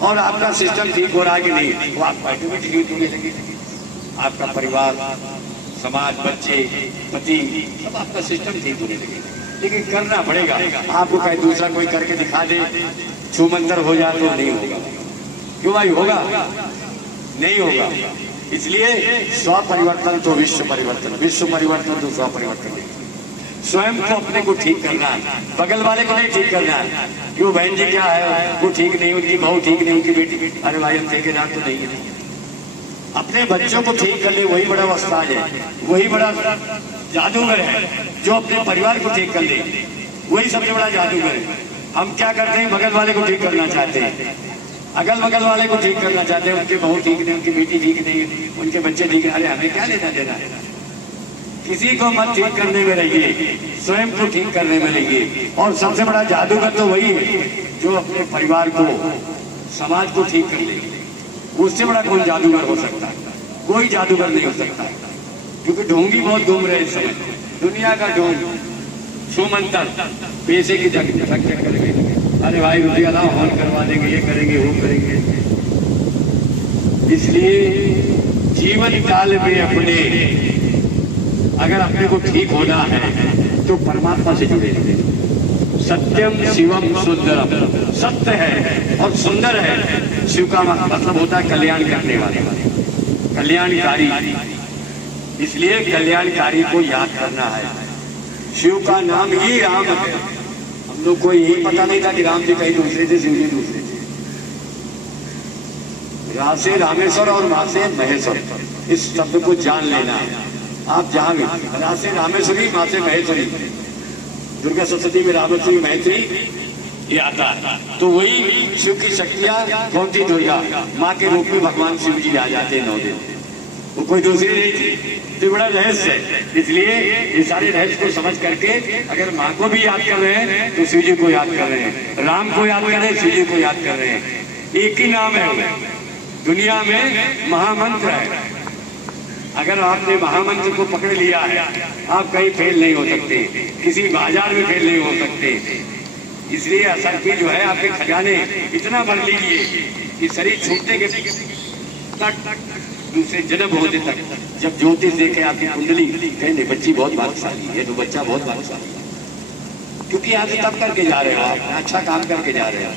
और आपका सिस्टम ठीक हो रहा है कि नहीं, वो आप ऑटोमेटिक ठीक होने लगे। आपका परिवार, समाज, बच्चे, पति, सब आपका सिस्टम ठीक होने लगे। लेकिन करना पड़ेगा। आपको कहीं दूसरा कोई करके दिखा दे, छूमंतर हो जाए तो नहीं होगा। क्यों भाई? होगा नहीं होगा। इसलिए स्व परिवर्तन तो विश्व परिवर्तन, विश्व परिवर्तन तो स्व परिवर्तन। स्वयं को अपने को ठीक करना है, बगल वाले को नहीं ठीक करना है। क्यों बहन जी क्या है, वो ठीक नहीं, उनकी बहू ठीक नहीं, उनकी बेटी, अरे भाई हम ठेकेदार तो नहीं है। अपने बच्चों को ठीक कर ले, वही बड़ा वस्ताद है, वही बड़ा जादूगर है जो अपने परिवार को ठीक कर ले, वही सबसे बड़ा जादूगर है। हम क्या करते हैं, बगल वाले को ठीक करना चाहते हैं, अगल बगल वाले को ठीक करना चाहते हैं, उनके बहू ठीक नहीं, उनकी बेटी ठीक नहीं, उनके बच्चे ठीक है, अरे हमें क्या लेना देना है। किसी को मत ठीक करने में रहिए, स्वयं को ठीक करने में रहिए। और सबसे बड़ा जादूगर तो वही है जो अपने परिवार को, समाज को ठीक कर ले। उससे बड़ा कौन जादूगर हो सकता है? कोई जादूगर नहीं हो सकता, क्योंकि ढोंगी बहुत घूम रहे इस समय, दुनिया का ढोंग, छूमंतर, पैसे की चक्कर में, अरे भाई रुपया लाओ, हॉर्न करवा देंगे, ये करेंगे, वो करेंगे। इसलिए जीवन काल में अपने, अगर अपने को ठीक होना है तो परमात्मा से जुड़े रहिए। सत्यम शिवम सुंदरम, सत्य है और सुंदर है। शिव का मतलब होता है कल्याण करने वाले, कल्याणकारी। इसलिए कल्याणकारी को याद करना है। शिव का नाम ही राम है। हम लोग को यही पता नहीं था कि राम जी कहीं दूसरे थे, शिव जी दूसरे थे। रा से रामेश्वर और माँ से महेश्वर, इस शब्द को जान लेना है। आप जहाँ भी, रा से रामेश्वरी, माँ से महेश्वरी, दुर्गा सप्तती में रामेश्वरी महेश्वरी ये आता है। तो वही शिव की शक्तियाँ कौन सी? दुर्गा माँ के रूप में भगवान शिव जी आ जाते हैं 9 दिन, वो कोई दूसरी नहीं थी। तो बड़ा रहस्य है। इसलिए ये सारे रहस्य को समझ करके अगर माँ को भी याद कर रहे हैं तो शिव जी को याद कर रहे हैं, राम को याद कर रहे हैं, शिव जी को याद कर रहे हैं। एक ही नाम है वो, दुनिया में महामंत्र है। अगर आपने महामंत्र को पकड़ लिया है, आप कहीं फेल नहीं हो सकते, किसी बाजार में फेल नहीं हो सकते। इसलिए असर की जो है, आपके खजाने इतना भर लीजिए कि शरीर छूटने के तक, दूसरे जन्म होते तक, जब ज्योतिष देखे आपकी कुंडली, कहने बच्ची बहुत भाग्यशाली है, तो बच्चा बहुत भाग्यशाली है, क्योंकि आप तब करके जा रहे हो, आप अच्छा काम करके जा रहे हो।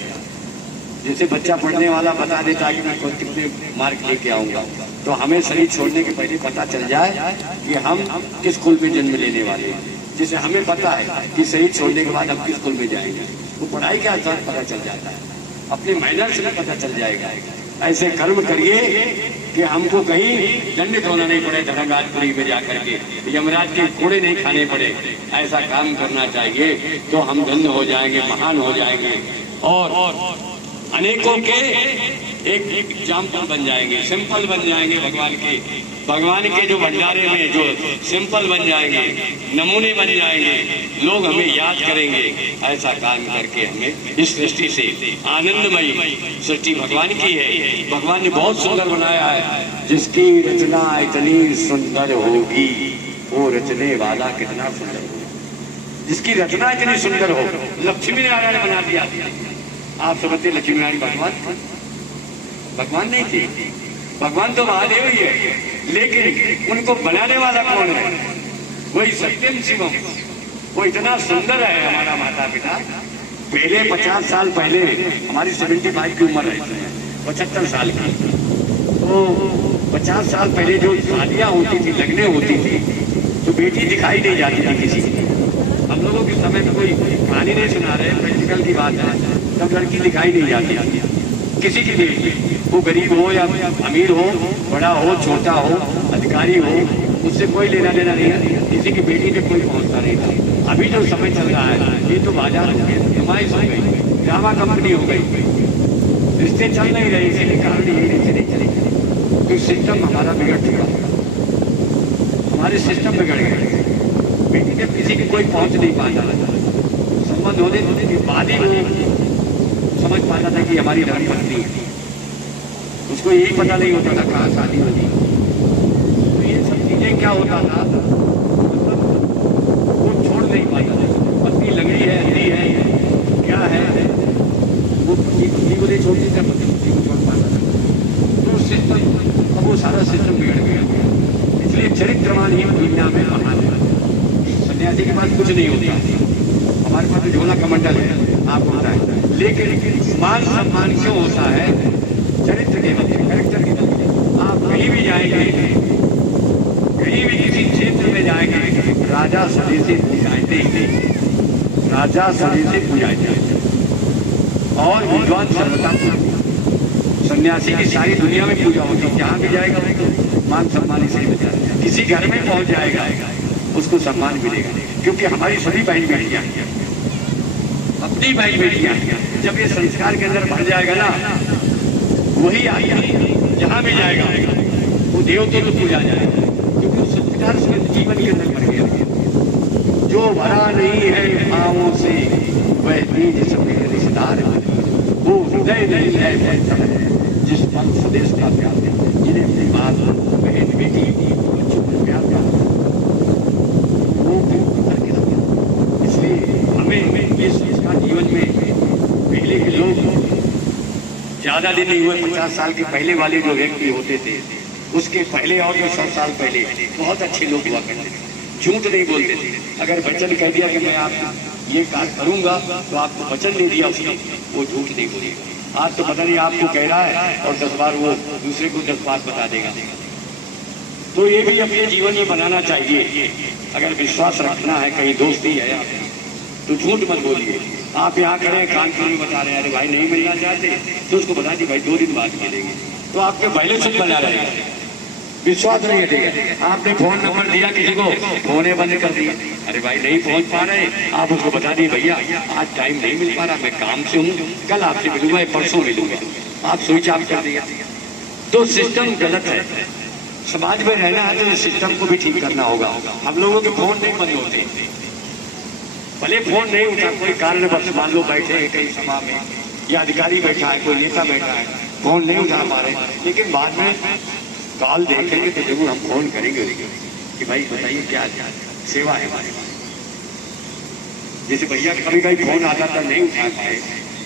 जैसे बच्चा पढ़ने वाला बता देता है कि मैं कितने मार्क लेके आऊंगा, तो हमें शरीर छोड़ने के पहले पता चल जाए कि हम किस स्कूल में जन्म लेने वाले हैं। जैसे हमें पता है कि शरीर छोड़ने के बाद हम किस स्कूल में जाएंगे, वो पढ़ाई के आधार पता चल जाता है, अपने मैनर से पता चल जाएगा। ऐसे कर्म करिए कि हमको कहीं दंडित होना नहीं पड़े, धर्मराजपुरी में जाकर के यमराज के कोड़े नहीं खाने पड़े। ऐसा काम करना चाहिए तो हम धन्य हो जाएंगे, महान हो जाएंगे और अनेकों के एक एग्जाम्पल बन जाएंगे, सिंपल बन जाएंगे। भगवान के जो भंडारे में जो सिंपल बन जाएंगे, नमूने बन जाएंगे, लोग हमें याद करेंगे। ऐसा काम करके हमें इस सृष्टि से, आनंदमयी सृष्टि भगवान की है, भगवान ने बहुत सुंदर बनाया है। जिसकी रचना इतनी सुंदर होगी, वो रचने वाला कितना सुंदर होगा। जिसकी रचना इतनी सुंदर हो, लक्ष्मी नारायण बना दिया। आप समझते लक्ष्मी नारायण भगवान नहीं थे, भगवान तो महादेव ही है, लेकिन उनको बनाने वाला कौन है? वही सत्यम शिवम। वो इतना सुंदर है हमारा माता पिता। पहले 50 साल पहले, हमारी 75 की उम्र है, 75 साल की, तो 50 साल पहले जो शादियाँ होती थी, लगने होती थी, तो बेटी दिखाई नहीं जाती थी किसी की। हम लोगों के समय में कोई कहानी नहीं सुना रहे, प्रैक्टिकल की बात है। तब लड़की दिखाई नहीं जाती किसी की भी, वो गरीब हो या अमीर हो, बड़ा हो छोटा हो, अधिकारी हो, उससे कोई लेना देना नहीं है। किसी की बेटी पे कोई पहुंचता नहीं था। अभी जो समय चल रहा है, ये तो बाजार हो गया, नुमाइश हो गई, ड्रामा कंपनी हो गई, रिश्ते चल नहीं रहे, इसीलिए कहानी यही रिश्ते नहीं चलेगी। तो सिस्टम हमारा बिगड़ चुका, हमारे सिस्टम बिगड़ गए। बेटी पे किसी की कोई पहुंच नहीं पाता, संबंध होने के बाद ही वो समझ पाता था कि हमारी धर्म पत्नी है। उसको यही पता नहीं होता था कहाँ शादी होती। तो ये सब चीजें क्या होता था, मतलब वो छोड़ नहीं पाता था। पत्नी लंगड़ी है, अंधी है, क्या है, वो पत्नी को नहीं छोड़ती था, पत्नी को छोड़ पाता था। तो सिस्टम, अब वो सारा सिस्टम बिगड़ गया। इसलिए चरित्रवान ही दुनिया में महान है। सन्यासी के पास कुछ नहीं होता, हमारे पास तो झोला कमंडल है, आप होता है, लेकिन मान सम्मान क्यों होता है? चरित्र के बदले, कैरेक्टर के बदले। आप कहीं भी जाएंगे, कहीं भी किसी क्षेत्र में जाएंगे, राजा सदी से पूजाते ही, राजा सदी से पूजाते और विद्वान सर्वता। सन्यासी की सारी दुनिया में पूजा होती है, जहाँ भी जाएगा मान सम्मान से। किसी घर में पहुंच जाएगा, उसको सम्मान मिलेगा। क्योंकि हमारी सभी बहन बेटियां, अपनी बहन बेटियां, जब ये संस्कार के अंदर बढ़ जाएगा ना, वही आदमी जहां भी जाएगा वो देवता को पूजा जाएगा, क्योंकि वो संस्कार उसके जीवन के अंदर बढ़ गया। जो भरा नहीं है भावों से वह निज सभी रिश्तेदार, वो हृदय नहीं है वह है जिस पल स्वदेश का प्यार है, जिन्हें अपनी बात बहन बेटी बच्चों को प्यार प्यार वो करके रखें। इसलिए हमें ये संस्कार जीवन में, पहले के लोग ज्यादा दिन नहीं हुए, 50 साल के पहले वाले जो व्यक्ति होते थे, उसके पहले और जो 100 साल पहले बहुत अच्छे लोग हुआ करते थे, झूठ नहीं बोलते थे। अगर वचन कह दिया कि मैं आप ये कार्य करूंगा, तो आपको वचन दे दिया उसने, वो झूठ नहीं बोलेगा। आज तो पता नहीं आपको कह रहा है और 10 बार वो दूसरे को 10 बात बता देगा। तो ये भी अपने जीवन में बनाना चाहिए। अगर विश्वास रखना है, कहीं दोस्ती है तो झूठ मत बोलिए। आप यहाँ खड़े कानपुर में बता रहे हैं, अरे भाई नहीं मिलना चाहते, तो उसको बता दी भाई 2 दिन बाद मिलेंगे, तो आपके पहले से बना रहेगा, विश्वास नहीं हटेगा। आपने फोन नंबर दिया किसी को, फोन बंद कर दिया, अरे भाई नहीं पहुंच पा रहे, आप उसको बता दिए भैया आज टाइम नहीं मिल पा रहा, मैं काम से हूँ, कल आपसे मिलूंगा, परसों मिलूंगा, आप स्विच ऑफ कर दिया। तो सिस्टम गलत है। समाज में रहना है तो सिस्टम को भी ठीक करना होगा। हम लोगों के फोन नहीं बंद होते, भले फोन नहीं उठा, कोई कारण बस मान लो बैठे हैं कहीं सभा में, या अधिकारी बैठा है, कोई नेता बैठा है, फोन नहीं उठा पा रहे, लेकिन बाद में कॉल देखेंगे तो जरूर हम फोन करेंगे कि भाई बताइए क्या सेवा है हमारे पास। जैसे भैया कभी कभी फोन आता था नहीं उठा पाए,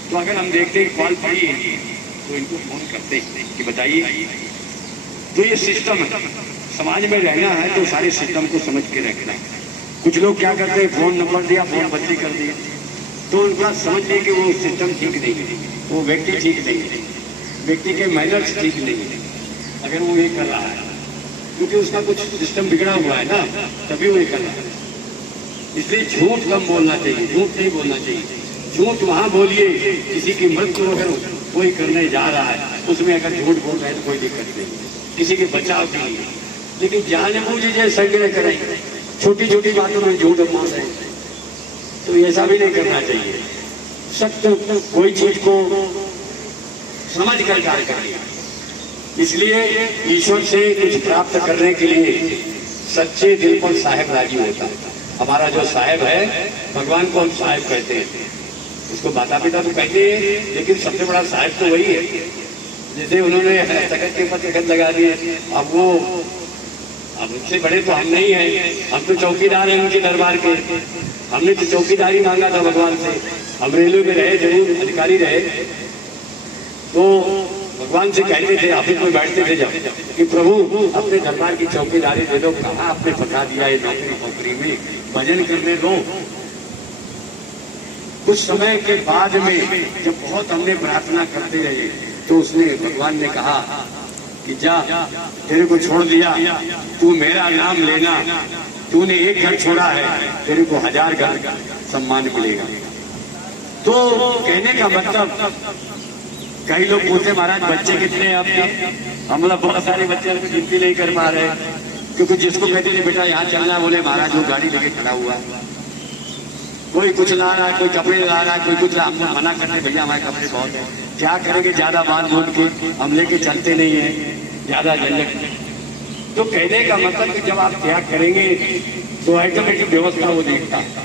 तो अगर हम देखते हैं कॉल पड़ी है तो इनको फोन करते कि बताइए। तो ये सिस्टम है, समाज में रहना है तो सारे सिस्टम को समझ के रखना है। कुछ लोग क्या करते हैं, फोन नंबर दिया, फोन बदली कर दिया, तो उनका समझ लिया कि वो सिस्टम ठीक नहीं है, वो व्यक्ति ठीक नहीं है, व्यक्ति के मैनर्स ठीक नहीं है अगर वो ये कर रहा है, क्योंकि उसका कुछ सिस्टम बिगड़ा हुआ है ना, तभी वो ये कर रहा है। इसलिए झूठ कम बोलना चाहिए, झूठ नहीं बोलना चाहिए। झूठ वहाँ बोलिए किसी की मृत्यु अगर कोई करने जा रहा है, उसमें अगर झूठ बोल रहे हैं तो कोई दिक्कत नहीं, किसी के बचाव के लिए। लेकिन जानबूझ जे संग्रह करें, छोटी छोटी बातों में झूठ बोल रहे हैं, तो ऐसा भी नहीं करना चाहिए। सत्य कोई चीज को समझ कर कार्य करिए। इसलिए ईश्वर से कुछ प्राप्त करने के लिए सच्चे दिल पर साहेब राजी होता है। हमारा जो साहेब है, भगवान को हम साहेब कहते हैं, उसको माता पिता तो कहते हैं, लेकिन सबसे बड़ा साहेब तो वही है। जैसे उन्होंने तखत के ऊपर तखत लगा दिए, अब उनसे बड़े तो हम नहीं हैं, हम तो चौकीदार हैं उनके दरबार के। हमने तो चौकीदारी मांगा था भगवान से, हम रेलवे में रहे, जरूर अधिकारी रहे, तो भगवान से कहते थे, ऑफिस में बैठते थे जब, कि प्रभु अपने दरबार की चौकीदारी दे दो, कहाँ आपने फंसा दिया है नौकरी में, भजन करने दो। कुछ समय के बाद में जब बहुत हमने प्रार्थना करते रहे, तो उसने भगवान ने कहा कि जा, तेरे को छोड़ दिया, तू मेरा नाम लेना, तूने एक घर छोड़ा है, तेरे को 1000 घर सम्मान मिलेगा। तो कहने का मतलब, कई लोग पूछते महाराज बच्चे कितने हैं आपके, हम लोग बहुत सारे बच्चे गिनती नहीं कर पा रहे, क्योंकि जिसको कहते थे बेटा यहाँ चलना, बोले महाराज वो गाड़ी लेके खड़ा हुआ, कोई कुछ ला रहा है, कोई कपड़े ला रहा है, कोई कुछ, हम मना करते भैया हमारे कपड़े बहुत है, क्या करेंगे, ज्यादा बात बोल के हम लेके चलते नहीं है, ज्यादा झंझट। तो कहने का मतलब कि जब आप त्याग करेंगे तो ऑटोमेटिक व्यवस्था वो देखता है।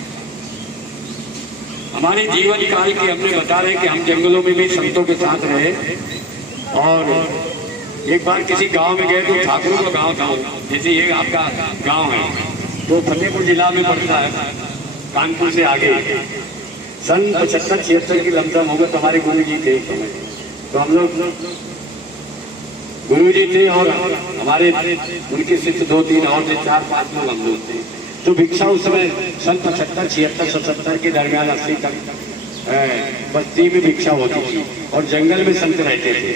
हमारे जीवन काल की हमने बता रहे कि हम जंगलों में भी संतों के साथ रहे, और एक बार किसी गांव में गए तो ठाकुरों का गांव था, जैसे ये आपका गांव है, तो फतेहपुर जिला में पड़ता है, कानपुर से आगे। सन 75-76 की लमसम होगा, तो हमारे गुरु जी थे, तो हम लोग गुरु जी थे और हमारे उनके शिष्य 2-3 और थे, 4-5 लोग हम लोग थे। तो भिक्षा उस समय सन 75-76-77 के दरमियान 80 तक बस्ती में भिक्षा होती थी, और जंगल में संत रहते थे।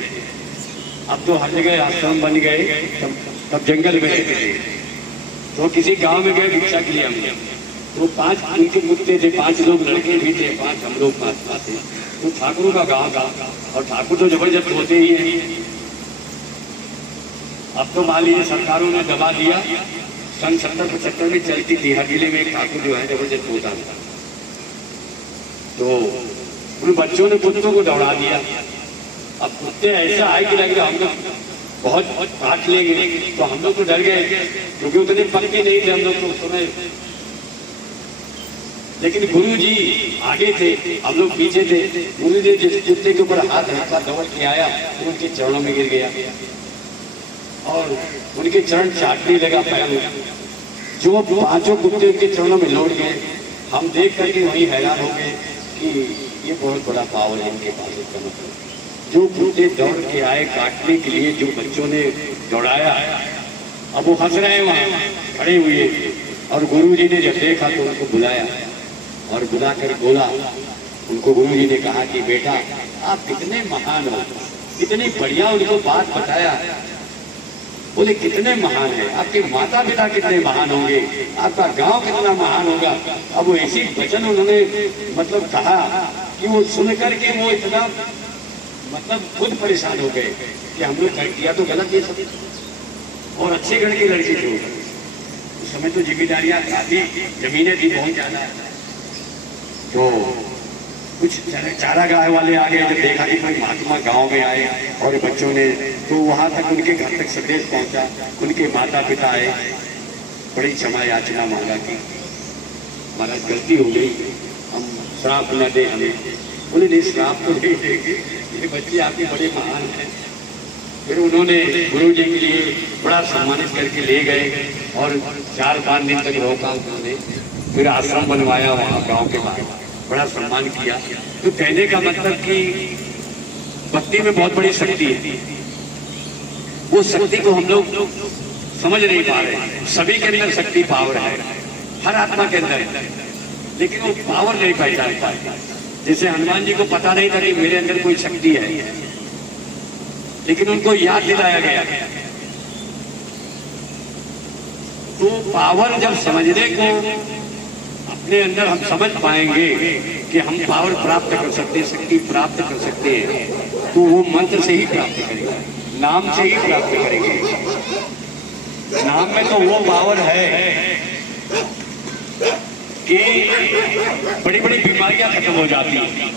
अब तो हर जगह आश्रम बन गए, तब जंगल में रहते थे। तो किसी गांव में गए भिक्षा के लिए हमने, तो 5 उनके मुद्दे थे, 5 लोग लड़के भी थे, 5 हम लोग 5 थे। तो ठाकुरों का गांव था, और ठाकुर तो जबरदस्त होते ही हैं। अब तो मान लीजिए सरकारों ने दबा दिया, सन 70-75 में चलती थी। हर जिले में एक ठाकुर जो है जबरदस्त होता था, तो उन बच्चों ने कुत्तों को दौड़ा दिया। अब कुत्ते ऐसा आए कि लग रहा हम लोग बहुत काट लेंगे, तो हम लोग तो डर गए क्योंकि उतने पक्के नहीं थे हम लोग तो उस समय। लेकिन गुरु जी आगे थे, हम लोग पीछे थे। गुरु जी जिस कुत्ते के ऊपर हाथ रखा, दौड़ के आया तो उनके चरणों में गिर गया और उनके चरण चाटने लगा पैर में। जो 5 कुत्ते उनके चरणों में लौट गए। हम देख करके वहीं हैरान हो गए कि ये बहुत बड़ा पावर है इनके पास। इसका मतलब जो कुत्ते दौड़ के आए काटने के लिए, जो बच्चों ने दौड़ाया, अब वो हंस रहे हैं वहां खड़े हुए। और गुरु जी ने जब देखा तो उनको बुलाया और बुलाकर बोला, उनको गुरु जी ने कहा कि बेटा आप कितने महान हो, कितनी बढ़िया उनको बात बताया। बोले कितने महान है, आपके माता पिता कितने महान होंगे, आपका गांव कितना महान होगा। अब वो ऐसी वचन उन्होंने मतलब कहा कि वो सुन करके वो इतना मतलब खुद परेशान हो गए कि हम लोग कर किया तो गलत ये सब। और अच्छे घर की लड़की थी उस समय, तो जिम्मेदारियां काफी, जमीनें थी बहुत ज्यादा। तो कुछ चारागाह वाले आ गए, जब देखा कि कोई महात्मा गांव में आए और बच्चों ने, तो वहां तक उनके घर तक संदेश पहुंचा। उनके माता पिता आए, बड़ी क्षमा याचना मांगा कि महाराज गलती हो गई, हम श्राप न दे हमें। बोले नहीं श्राप तो नहीं देंगे, ये बच्चे आपके बड़े महान हैं। फिर उन्होंने गुरु जी के लिए बड़ा सम्मानित करके ले गए और 4-5 दिन तक रोका उन्होंने। फिर आश्रम बनवाया वहाँ गांव के बाहर, बड़ा सम्मान किया। तो कहने का मतलब कि भक्ति में बहुत बड़ी शक्ति है। वो शक्ति को हम लोग समझ नहीं पा रहे। सभी के अंदर शक्ति पावर है, हर आत्मा के अंदर, लेकिन वो पावर नहीं पहचान पाए। जैसे हनुमान जी को पता नहीं था कि मेरे अंदर कोई शक्ति है, लेकिन उनको याद दिलाया गया। तो पावर जब समझने को अपने अंदर हम समझ पाएंगे कि हम पावर प्राप्त कर सकते हैं, शक्ति प्राप्त कर सकते हैं, तो वो मंत्र से ही प्राप्त करेंगे, नाम से ही प्राप्त करेंगे। नाम में तो वो पावर है कि बड़ी बड़ी बीमारियां खत्म हो जाती हैं।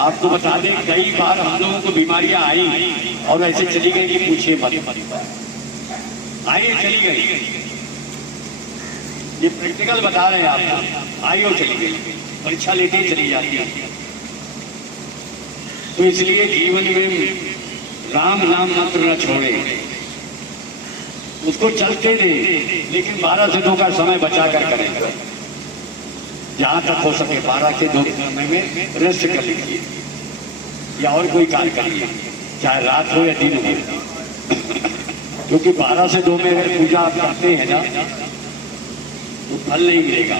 आपको बता दें, कई बार हम लोगों को बीमारियां आई और ऐसे चली गई कि पूछिए मत, आई चली गई। ये प्रैक्टिकल बता रहे हैं आपको, आई और चली गई, परीक्षा लेते ही चली जाती है। तो इसलिए जीवन में राम नाम मंत्र न छोड़े, उसको चलते दे, लेकिन 12 से 2 का समय बचा कर करें। जहां तक हो सके 12 से 2 के समय में रेस्ट कर लीजिए या और कोई कार्य करिए, चाहे रात हो या दिन हो। क्योंकि 12 से 2 में अगर पूजा आप करते हैं ना तो फल नहीं मिलेगा।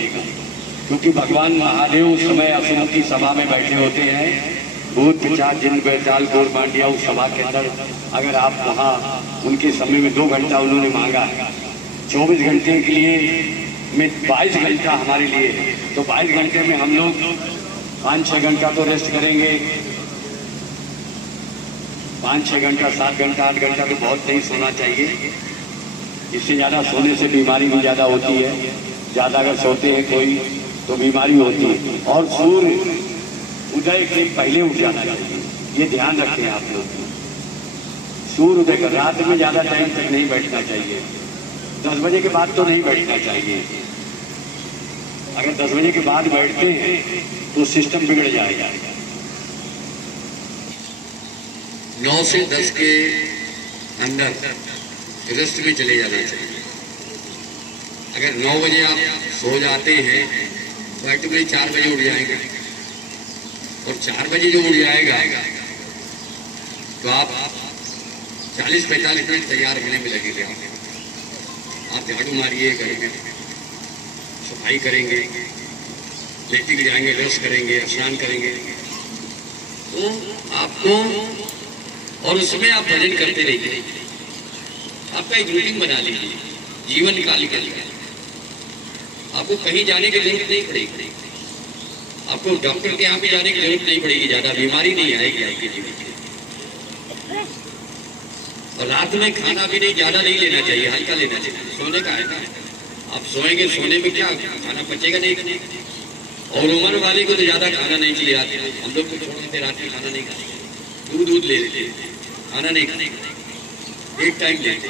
क्योंकि भगवान महादेव उस समय असुरों की सभा में बैठे होते हैं, भूत पिशाच जिन बैताल गोर बांडिया, उस सभा के अंदर अगर आप वहाँ उनके समय में 2 घंटा उन्होंने मांगा, 24 घंटे के लिए में 22 घंटा हमारे लिए, तो 22 घंटे में हम लोग 5-6 घंटा तो रेस्ट करेंगे। 5-6 घंटा, 7 घंटा, 8 घंटा तो बहुत नहीं सोना चाहिए। इससे ज़्यादा सोने से बीमारी भी ज़्यादा होती है। ज़्यादा अगर सोते हैं कोई तो बीमारी होती है। और सूर्य उदय के पहले उठ जाना चाहिए, ये ध्यान रखें आप लोग। सूर्य उदय कर, रात में ज़्यादा टाइम तक नहीं बैठना चाहिए। 10 बजे के बाद तो नहीं बैठना चाहिए। अगर 10 बजे के बाद बैठते हैं तो सिस्टम बिगड़ जाएगा। 9 से 10 के अंदर रेस्ट में चले जाना चाहिए। अगर 9 बजे आप सो जाते हैं तो ऑटोमेटिक 4 बजे उठ जाएंगे, और 4 बजे जो उठ जाएगा तो आप 40-45 मिनट तैयार होने में लगेंगे। आप झाड़ू मारिए, घर में सफाई करेंगे, लेटिंग जाएंगे, रेस्ट करेंगे, स्नान करेंगे, तो आपको, और उसमें आप भजन करते रहिए। आपका एक रूटीन बना लीजिए, जीवन निकाल के लिए। आपको कहीं जाने की जरूरत नहीं पड़ेगी, आपको डॉक्टर के यहाँ भी जाने की जरूरत नहीं पड़ेगी, ज्यादा बीमारी नहीं आएगी आपके जीवन में। और रात में खाना भी नहीं, ज्यादा नहीं लेना चाहिए, हल्का लेना चाहिए। सोने का है ना, आप सोएंगे, सोने में क्या खाना पचेगा नहीं। और उम्र वाले को तो ज्यादा खाना नहीं चाहिए रात में। हम लोग तो छोड़ देते, रात में खाना नहीं खाते, दूध ले लेते, खाना नहीं खाते, एक टाइम लेते।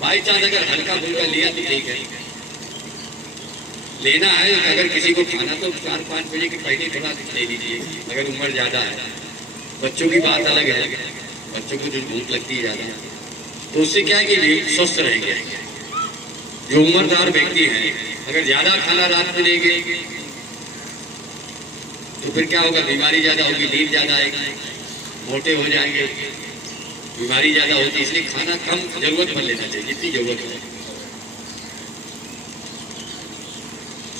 बाई चांस अगर हल्का फुल्का लिया तो ठीक है, लेना है अगर किसी को खाना तो 4-5 बजे के पहले थोड़ा ले लीजिए, अगर उम्र ज्यादा है। बच्चों की बात अलग है, बच्चों को जो भूख लगती है ज्यादा, तो उससे क्या है कि वे स्वस्थ रहेंगे। जो उम्रदार व्यक्ति है अगर ज्यादा खाना रात में लेंगे तो फिर क्या होगा, बीमारी ज्यादा होगी, नींद ज्यादा आएगी, मोटे हो जाएंगे, बीमारी ज्यादा होती। इसलिए खाना कम जरूरत पर लेना चाहिए, जितनी जरूरत है।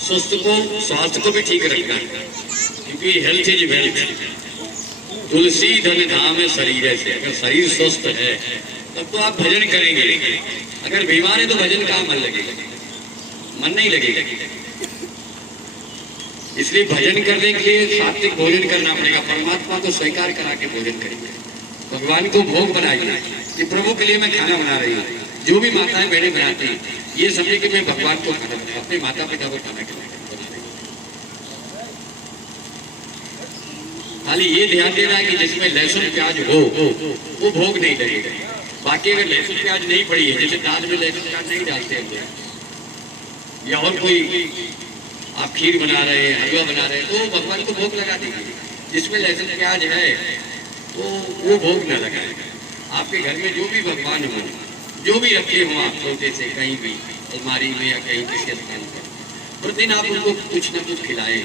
स्वास्थ्य को भी ठीक रखना है, क्योंकि हेल्थ इज वेल्थ। तुलसी धन धाम शरीर से, अगर शरीर स्वस्थ है तब तो आप भजन करेंगे। अगर बीमार है तो भजन का मन लगेगा, मन नहीं लगेगा। इसलिए भजन करने के लिए सात्विक भोजन करना पड़ेगा। परमात्मा को स्वीकार करा के भोजन करेंगे, भगवान को भोग बनाएंगे कि प्रभु के लिए मैं खाना बना रही हूँ। जो भी माताएं बहने बनाती हैं ये समझे कि मैं भगवान को खाना बना, अपने माता पिता को खाना खिलाना। खाली ये ध्यान देना है कि जिसमें लहसुन प्याज हो वो भोग नहीं लगेगा। बाकी अगर लहसुन प्याज नहीं पड़ी है, जैसे दाल में लहसुन प्याज नहीं डालते हैं, या और कोई आप खीर बना रहे हैं, हलवा बना रहे हैं, तो भगवान को भोग लगा दीजिए। जिसमें लहसुन प्याज है तो वो भोग न लगाएगा। आपके घर में जो भी भगवान हो, जो भी रखे हो आप छोटे से, कहीं भी अलमारी में या कहीं किसी स्थान पर, प्रतिदिन आप उनको कुछ न कुछ खिलाएं।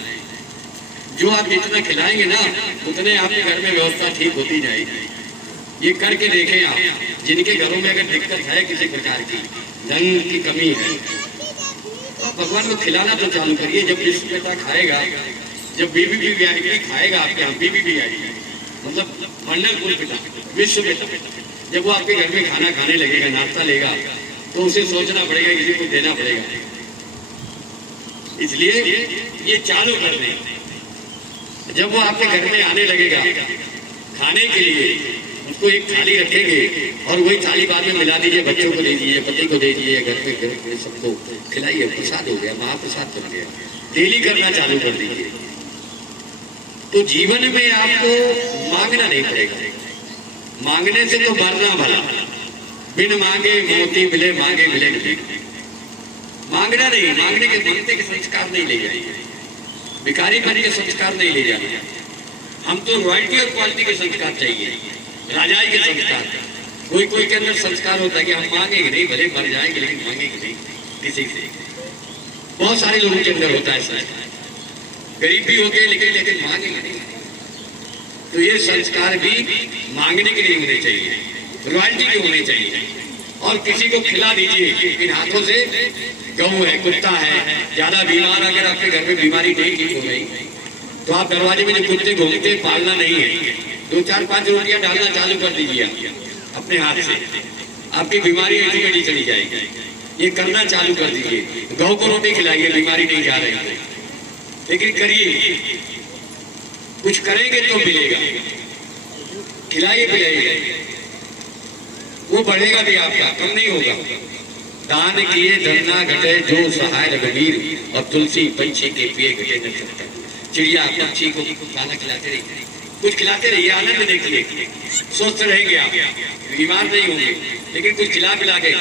जो आप जितना खिलाएंगे ना उतने आपके घर में व्यवस्था ठीक होती जाएगी। ये करके देखें आप, जिनके घरों में अगर दिक्कत है किसी प्रकार की, धन की कमी है, तो भगवान को खिलाना तो चालू करिए। जब विश्व पिता खाएगा, जब बीबी भी आएगी खाएगा आपके यहाँ, बीबी भी आएगी, मतलब मंडल कुल पिता, विश्व पिता, जब वो आपके घर में खाना खाने लगेगा, नाश्ता लेगा, तो उसे सोचना पड़ेगा, किसी को देना पड़ेगा। इसलिए ये चालू कर दें। जब वो आपके घर में आने लगेगा खाने के लिए, उसको एक थाली रखेंगे और वही थाली बाद में मिला दीजिए, बच्चों को दे दीजिए, पति को दे दीजिए, घर में सबको खिलाइए। प्रसाद हो गया, महाप्रसाद बन गया। डेली करना चालू कर दीजिए, तो जीवन में आपको मांगना नहीं पड़ेगा। मांगने से तो मरना भला, बिन मांगे मोती मिले, मांगे मिले नहीं। मांगना नहीं, मांगने के मांगने के संस्कार नहीं ले जाएंगे, भिखारी बन के संस्कार नहीं ले जाने। हम तो रॉयल्टी और क्वालिटी के संस्कार चाहिए, राजाई के संस्कार। कोई के अंदर संस्कार होता है कि हम मांगेंगे नहीं, भले मर जाएंगे लेकिन मांगेंगे नहीं किसी से। बहुत सारे लोगों के अंदर होता है संस्कार, गरीब भी हो गए लेकिन मांगेंगे नहीं। तो ये संस्कार भी मांगने के लिए होने चाहिए, रॉयल्टी के होने चाहिए। और किसी को खिला दीजिए इन हाथों से। गऊ है, कुत्ता है, ज्यादा बीमार, अगर आपके घर में बीमारी नहीं ठीक हो गई तो आप दरवाजे में जो कुत्ते घूमते पालना नहीं है, 2-4-5 रोटियां डालना चालू कर दीजिए अपने हाथ से, आपकी बीमारी ऑटोमेटिक चली जाएगी। ये करना चालू कर दीजिए। गौ को रोटी खिलाइए, बीमारी नहीं जा रही, लेकिन करिए, कुछ करेंगे तो मिलेगा। खिलाइए पिलाइए, वो बढ़ेगा भी आपका, कम नहीं होगा। दान किए धन ना घटे, जो सहाय रघुवीर, और तुलसी पंछी के पिए घटे न सकता। चिड़िया पक्षी को खाना खिलाते रहिए, कुछ खिलाते रहिए, आनंद देखिए, स्वस्थ रहेंगे आप, बीमार नहीं होंगे। लेकिन कुछ खिला पिला के,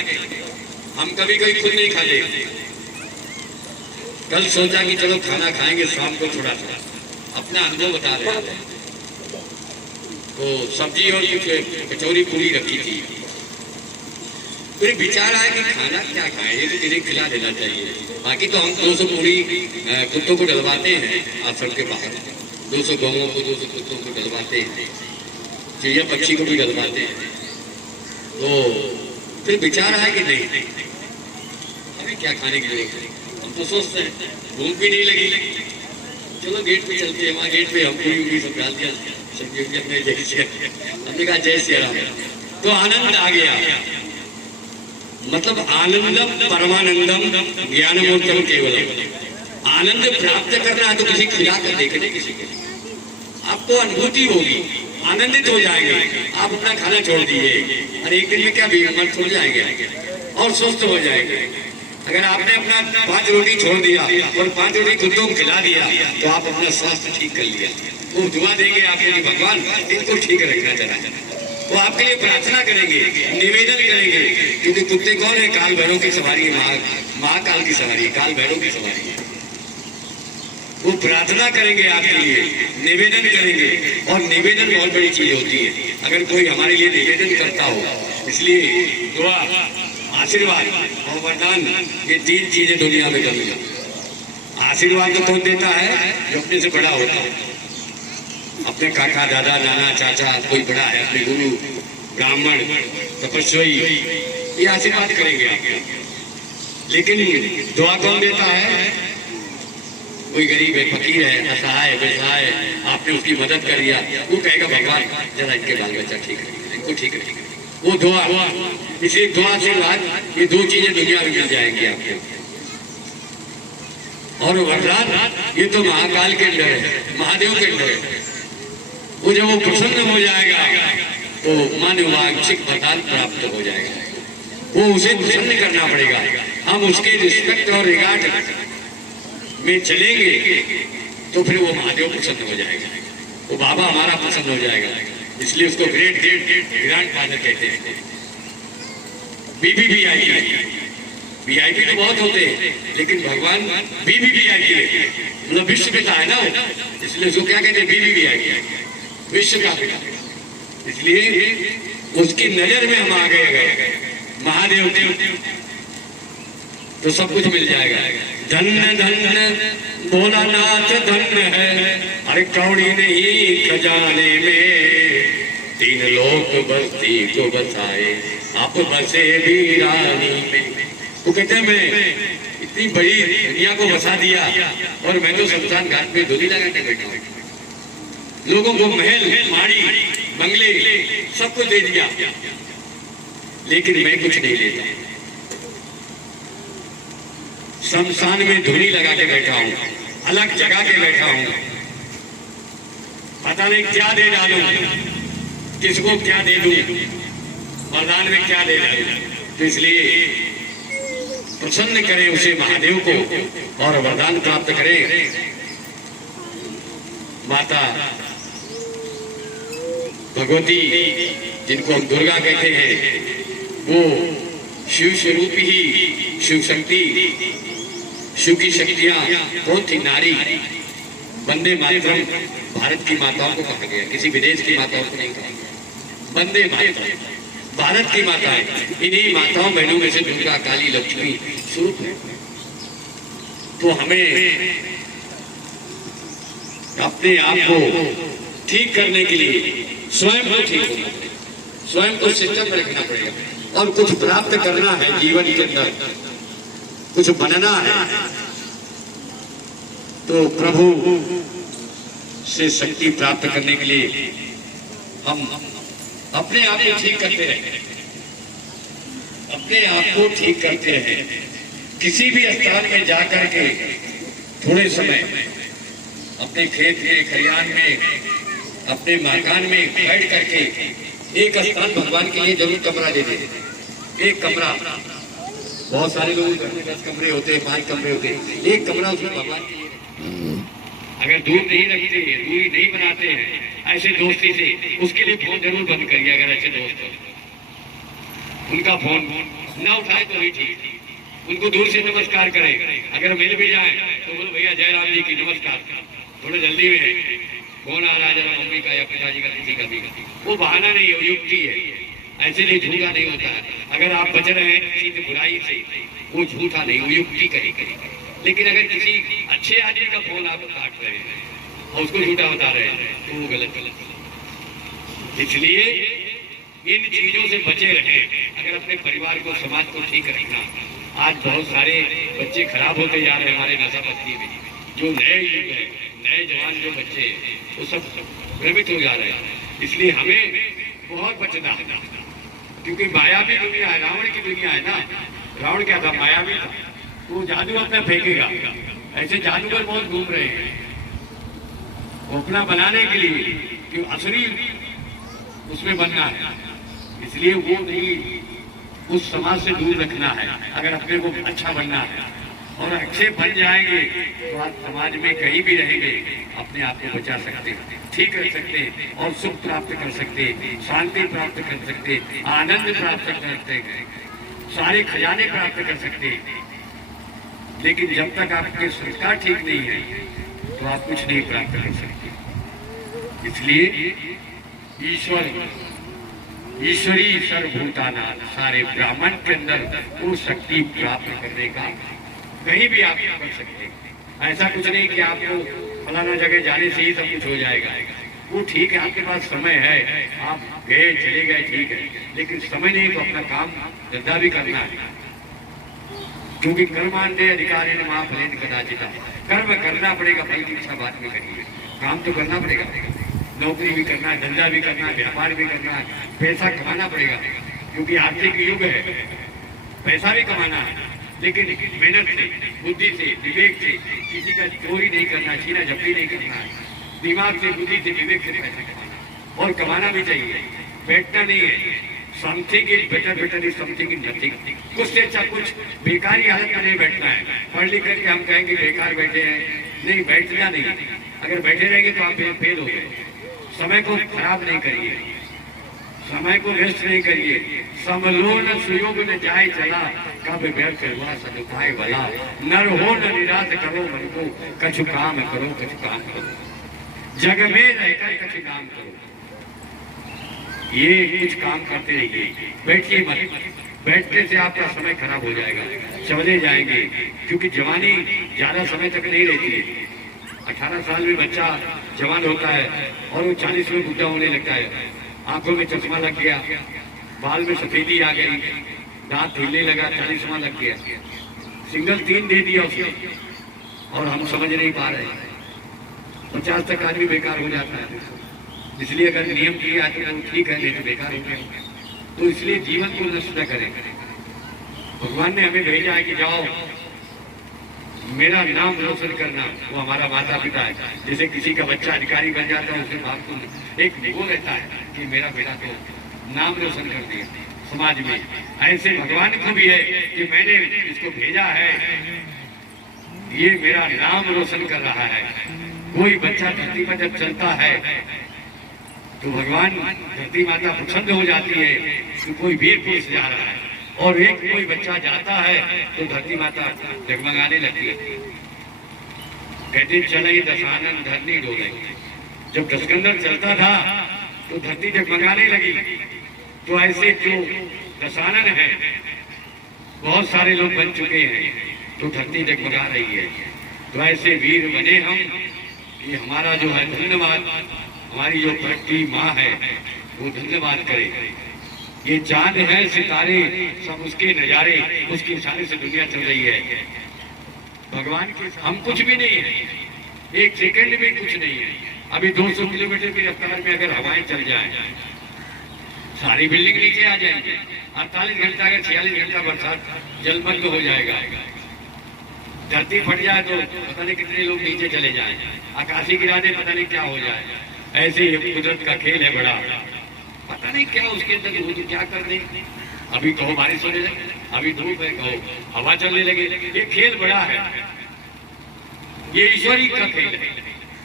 हम कभी खुद नहीं खाते। कल सोचा कि चलो खाना खाएंगे शाम को, थोड़ा सा अपना अनुभव बता रहे हैं। तो सब्जी और कचौरी पूरी रखी थी, फिर विचार आया कि खाना क्या खाएं, ये तो किसी खिला देना चाहिए। बाकी तो हम 200 पूरी कुत्तों को डलवाते हैं आश्रम के बाहर, 200 गौओं को, 200 कुत्तों को डलवाते हैं, चिड़िया पक्षी को भी डलवाते हैं। तो फिर विचार आया कि नहीं, हमें क्या खाने की जरूरत है, हम तो स्वस्थ हैं, भूख भी नहीं लगी, चलो गेट पे चलते हैं। वहाँ गेट पे हम पूरी सब डाल दिया, सब्जी हमने हमने कहा जय श्री राम। तो आनंद आ गया, मतलब आनंदम परमानंदम ज्ञानमूर्तम केवलम। आनंद प्राप्त करना है तो किसी खिला कर देखने, किसी को आपको अनुभूति होगी, आनंदित हो जाएंगे। आप अपना खाना छोड़ दीजिए और एक दिन में क्या बीमार छोड़ जाएंगे और स्वस्थ हो जाएंगे। अगर आपने अपना 5 रोटी छोड़ दिया और 5 रोटी कुत्तों को खिला दिया तो आप अपना स्वास्थ्य ठीक कर लिया। वो दुआ देंगे आपको कि भगवान इनको ठीक रखना जरा। वो आपके लिए प्रार्थना करेंगे, निवेदन करेंगे, क्योंकि कुत्ते कौन है? काल भैरव की सवारी है, महाकाल की सवारी, काल भैरव की सवारी है। वो प्रार्थना करेंगे आपके लिए, निवेदन करेंगे, और निवेदन बहुत बड़ी चीज होती है। अगर कोई हमारे लिए निवेदन करता हो, इसलिए दुआ, आशीर्वाद और वरदान, ये 3 चीजें दुनिया में करनी है। आशीर्वाद तो कौन देता है? जो अपने से बड़ा होता है, अपने काका, दादा, नाना, चाचा, कोई बड़ा है, अपने गुरु, ब्राह्मण, तपस्वी, ये आशीर्वाद करेंगे आपको। लेकिन दुआ कौन देता है? कोई गरीब है, फकीर है, असहाय, बेसहाय, आपने उसकी मदद कर दिया, वो कहेगा भगवान जरा इनके बाल बच्चा ठीक है, इनको ठीक है। वो दुआ, इसलिए दुआ, आशीर्वाद, ये 2 चीजें दुनिया में मिल जाएंगी आपको। और वरदान, ये तो महाकाल के अंदर है, महादेव के अंदर है। वो जब वो प्रसन्न हो जाएगा तो मन वांछित वरदान प्राप्त हो जाएगा। वो उसे प्रसन्न करना पड़ेगा। हम उसके रिस्पेक्ट और रिगार्ड में चलेंगे तो फिर वो महादेव प्रसन्न हो जाएगा, वो बाबा हमारा प्रसन्न हो जाएगा। इसलिए उसको ग्रेट ग्रैंड फादर कहते हैं। वीआईपी तो बहुत होते हैं, लेकिन भगवान वीआईपी है, मतलब विश्व पिता है ना, इसलिए उसको क्या कहते हैं? वीआईपी, विश्व का पिता। इसलिए उसकी नजर में हम आ गए महादेव के, तो सब कुछ मिल जाएगा। धन्य धन्य भोलानाथ धन्य है, अरे कौड़ी नहीं खजाने में, 3 लोक बस्ती को बसाए, आप बसे भी रानी में। वो कहते हैं मैं इतनी बड़ी दुनिया को बसा दिया और मैं तो शमशान घाट में धूली लगा के बैठा हूं। लोगों को महल, माड़ी, बंगले सब कुछ दे दिया, लेकिन मैं कुछ नहीं लेता। शमशान में धूली लगा के बैठा हूं, अलग जगह के बैठा हूं, पता नहीं क्या दे डालूं, किसको क्या दे दूं, वरदान में क्या दे डालूं। तो इसलिए प्रसन्न करें उसे महादेव को और वरदान प्राप्त करें। माता भगवती, जिनको हम दुर्गा कहते हैं, वो शिव स्वरूप ही, शिव शक्ति, शिव की शक्तियां कौन थी? नारी। वंदे मातरम भारत की माताओं को कहा गया, किसी विदेश की माताओं को नहीं कहा। वंदे मातरम भारत की माताएं, इन्हीं माताओं बहनों में से दुर्गा, काली, लक्ष्मी स्वरूप है। तो हमें अपने आप को ठीक करने के लिए स्वयं को ठीक होना, स्वयं को सिस्टम में रखना पड़ेगा और कुछ प्राप्त करना है जीवन के अंदर, कुछ बनना है। तो प्रभु से शक्ति प्राप्त करने के लिए हम अपने आप को ठीक करते रहे, अपने आप को ठीक करते रहे। किसी भी स्थान में जाकर के थोड़े समय अपने खेत में, खलिहान में, अपने मकान में बैठ करके एक स्थान भगवान के लिए जरूर कमरा दे दे। एक कमरा, बहुत सारे लोग घर में 10 कमरे होते हैं, 5 कमरे होते हैं, एक कमरा उसमें भगवान के लिए। अगर दूर नहीं रखते हैं, दूरी नहीं बनाते हैं ऐसे दोस्ती से, उसके लिए फोन जरूर बंद करिए। अगर ऐसे दोस्त हो, उनका फोन ना उठाए तो भी ठीक, उनको दूर से नमस्कार करें। अगर मिल भी जाए तो बोलो भैया जयराम जी की नमस्कार, थोड़ा जल्दी में है, फोन आ रहा है जरा मम्मी का या पिताजी का, किसी का भी। वो बहाना नहीं है, युक्ति है। ऐसे नहीं, झूठा नहीं होता है। अगर आप बच रहे हैं किसी की बुराई से, वो झूठा नहीं, वो युक्ति करें। लेकिन अगर किसी अच्छे आदमी का फोन आप काट रहे हैं और उसको झूठा बता रहे हैं तो वो गलत। इसलिए इन चीजों से बचे रहें। अगर अपने परिवार को, समाज को ठीक रखना। आज बहुत सारे बच्चे खराब होते जा रहे हैं हमारे नशाबंदी में। जो नए युग है, नए जवान जो बच्चे हैं, वो सब भ्रमित हो जा रहे हैं। इसलिए हमें बहुत बचना है, क्योंकि मायावी दुनिया है, रावण की दुनिया है ना। रावण क्या था? मायावी था। वो जादू अपना फेंकेगा। ऐसे जादूगर बहुत घूम रहे हैं वो अपना बनाने के लिए, कि असली उसमें बनना है। इसलिए वो नहीं, उस समाज से दूर रखना है। अगर अपने को अच्छा बनना है और अच्छे बन जाएंगे तो आप समाज में कहीं भी रहेंगे अपने आप को बचा सकते हैं, ठीक रख सकते हैं और सुख प्राप्त कर सकते हैं, शांति प्राप्त कर सकते हैं, आनंद प्राप्त कर सकते हैं, सारे खजाने प्राप्त कर सकते हैं। लेकिन जब तक आपके संस्कार ठीक नहीं है तो आप कुछ नहीं प्राप्त कर सकते। इसलिए ईश्वरी सर्वभूतानां, सारे ब्राह्मण के अंदर वो शक्ति प्राप्त करने का कहीं भी आप कर सकते हैं। ऐसा कुछ नहीं कि आपको फलाना जगह जाने से ही सब कुछ हो जाएगा। वो ठीक है, आपके पास समय है, आप गए चले गए ठीक है, लेकिन समय नहीं तो अपना काम धंधा भी करना है। क्योंकि कर्मांडे अधिकारी ने मां फलेन कदाचिता, कर्म करना पड़ेगा, फल की इच्छा बाद में करिए। काम तो करना पड़ेगा, नौकरी भी करना है, धंधा भी करना है, व्यापार भी करना है, पैसा कमाना पड़ेगा। क्योंकि आर्थिक युग है, पैसा भी कमाना है, लेकिन मेहनत से, बुद्धि से, विवेक से। किसी का चोरी नहीं करना, छीना झपटी नहीं करना है, दिमाग से, बुद्धि से, विवेक से पैसा कमाना और कमाना भी चाहिए, बैठना नहीं है। Something is better is something is nothing. कुछ से अच्छा कुछ बेकारी हालत में नहीं बैठना है। पढ़ लिख करके हम कहेंगे बेकार बैठे हैं, नहीं, बैठना नहीं। अगर बैठे रहेंगे तो आप फेल हो गए। समय को खराब नहीं करिए, समय को वेस्ट नहीं करिए। समलोन सुयोग न जाए चला, कब व्यर्थ हुआ सदुपाय भला। नर हो न निराश करो मन को, कछु काम करो कछु काम करो। जग में रहकर कछु काम करो। ये कुछ काम करते रहिए, बैठिए मत। बैठने से आपका समय खराब हो जाएगा, चले जाएंगे। क्योंकि जवानी ज्यादा समय तक नहीं रहती है। 18 साल में बच्चा जवान होता है और वो 40 में बुढ़ा होने लगता है। आंखों में चश्मा लग गया, बाल में सफेदी आ गई, दांत हिले लगा, 40वां लग गया। सिंगल 3 दे दिया उसने और हम समझ नहीं पा रहे। 50 तक आदमी बेकार हो जाता है। इसलिए अगर नियम किया तो ठीक है, नहीं तो बेकार हो गया। तो इसलिए जीवन को नष्ट न करें। भगवान ने हमें भेजा है कि जाओ मेरा नाम रोशन करना। वो हमारा माता पिता है। जैसे किसी का बच्चा अधिकारी बन जाता है, उसके बाप को एक वो रहता है कि मेरा बेटा तो नाम रोशन कर दिया समाज में। ऐसे भगवान को भी है कि मैंने इसको भेजा है, ये मेरा नाम रोशन कर रहा है। कोई बच्चा धरती पर जब चलता है तो भगवान धरती माता प्रसन्न हो जाती है कि कोई वीर पुरुष जा रहा है। और एक कोई बच्चा जाता है तो धरती माता जगमगाने लगती है। कहते चले दशानन धरनी डोले। जब दशकंदर चलता था तो धरती जगमगाने लगी। तो ऐसे जो दशानन है, बहुत सारे लोग बन चुके हैं तो धरती जगमगा रही है। तो ऐसे वीर बने हम कि हमारा जो है धन्यवाद, हमारी जो प्रकृति माँ है वो धन्यवाद करे। ये चांद है, सितारे, सब उसके नजारे, उसके इशारे से दुनिया चल रही है। भगवान के हम कुछ भी नहीं है, एक सेकंड भी कुछ नहीं है। अभी 200 किलोमीटर की रफ्तार में अगर हवाएं चल जाए, सारी बिल्डिंग नीचे आ जाएंगे। 48 घंटा अगर 46 घंटा बरसात जलमग्न हो जाएगा। धरती फट जाए तो पता नहीं कितने लोग नीचे चले जाए। आकाशी गिरा दे, पता नहीं क्या हो जाए। ऐसे ही कुदरत का खेल है बड़ा, पता नहीं क्या उसके अंदर वो क्या कर दे। अभी कहो बारिश होने लगे, अभी धूप है, कहो हवा चलने लगे। ये खेल बड़ा है, ये ईश्वरी का खेल है।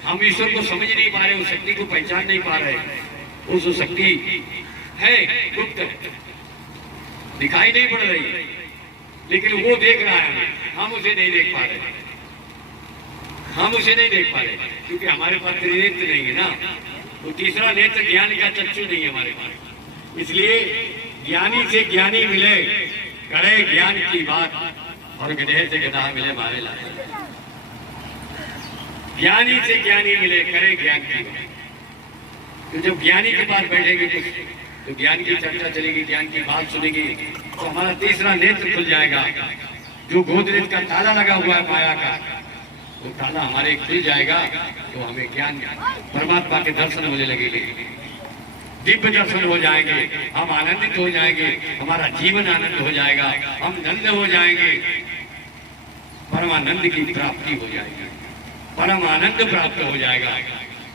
हम ईश्वर को समझ नहीं पा रहे, उस शक्ति को पहचान नहीं पा रहे। उस शक्ति है गुप्त, दिखाई नहीं पड़ रही, लेकिन वो देख रहा है, हम उसे नहीं देख पा रहे। हम उसे नहीं देख पा रहे क्योंकि हमारे पास त्रिनेत्र नहीं है ना। तो तीसरा नेत्र ज्ञान का चक्षु नहीं है हमारे पास। इसलिए ज्ञानी से ज्ञानी मिले, करे ज्ञान की बात, और गधे से गधा मिले मारे लाए। ज्ञानी से ज्ञानी मिले, करे ज्ञान की बात। तो जब ज्ञानी के पास बैठेंगे तो ज्ञान की चर्चा चलेगी, ज्ञान की बात सुनेगी, तो हमारा तीसरा नेत्र खुल जाएगा। जो गोदरेज का ताला लगा हुआ है माया का, वो ताला हमारे खुल जाएगा तो हमें ज्ञान, परमात्मा के दर्शन होने लगेंगे, दिव्य दर्शन हो जाएंगे, हम आनंदित हो जाएंगे, हमारा जीवन आनंद हो जाएगा, हम नंद हो जाएंगे, परमानंद की प्राप्ति हो जाएगी, परम आनंद प्राप्त हो जाएगा।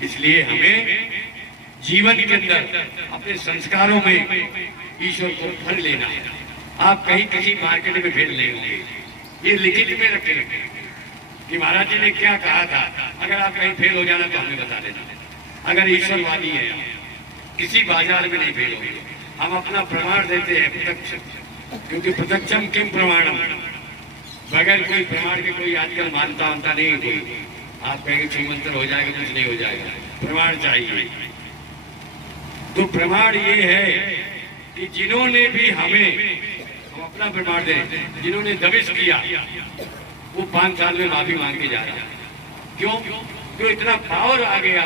इसलिए हमें जीवन के अंदर अपने संस्कारों में ईश्वर को भर लेना है। आप कहीं किसी मार्केट में फेल नहीं होंगे, ये लिखित में रखें कि महाराज जी ने क्या कहा था। अगर आप कहीं फेल हो जाना तो हमें बता देना। अगर ईश्वरवादी है किसी बाजार में नहीं फेल होंगे। हम अपना प्रमाण देते हैं प्रत्यक्ष, क्योंकि प्रत्यक्षम किम प्रमाणम, बगैर कोई प्रमाण के कोई आजकल मानता नहीं है कोई। आप कहेंगे श्रीमंतर हो जाएगा, कुछ नहीं हो जाएगा, प्रमाण चाहिए। तो प्रमाण ये है कि जिन्होंने भी हमें, हम अपना प्रमाण दें, जिन्होंने दबिश किया वो 5 साल में माफी मांग के जा रहा है। क्यों इतना पावर आ गया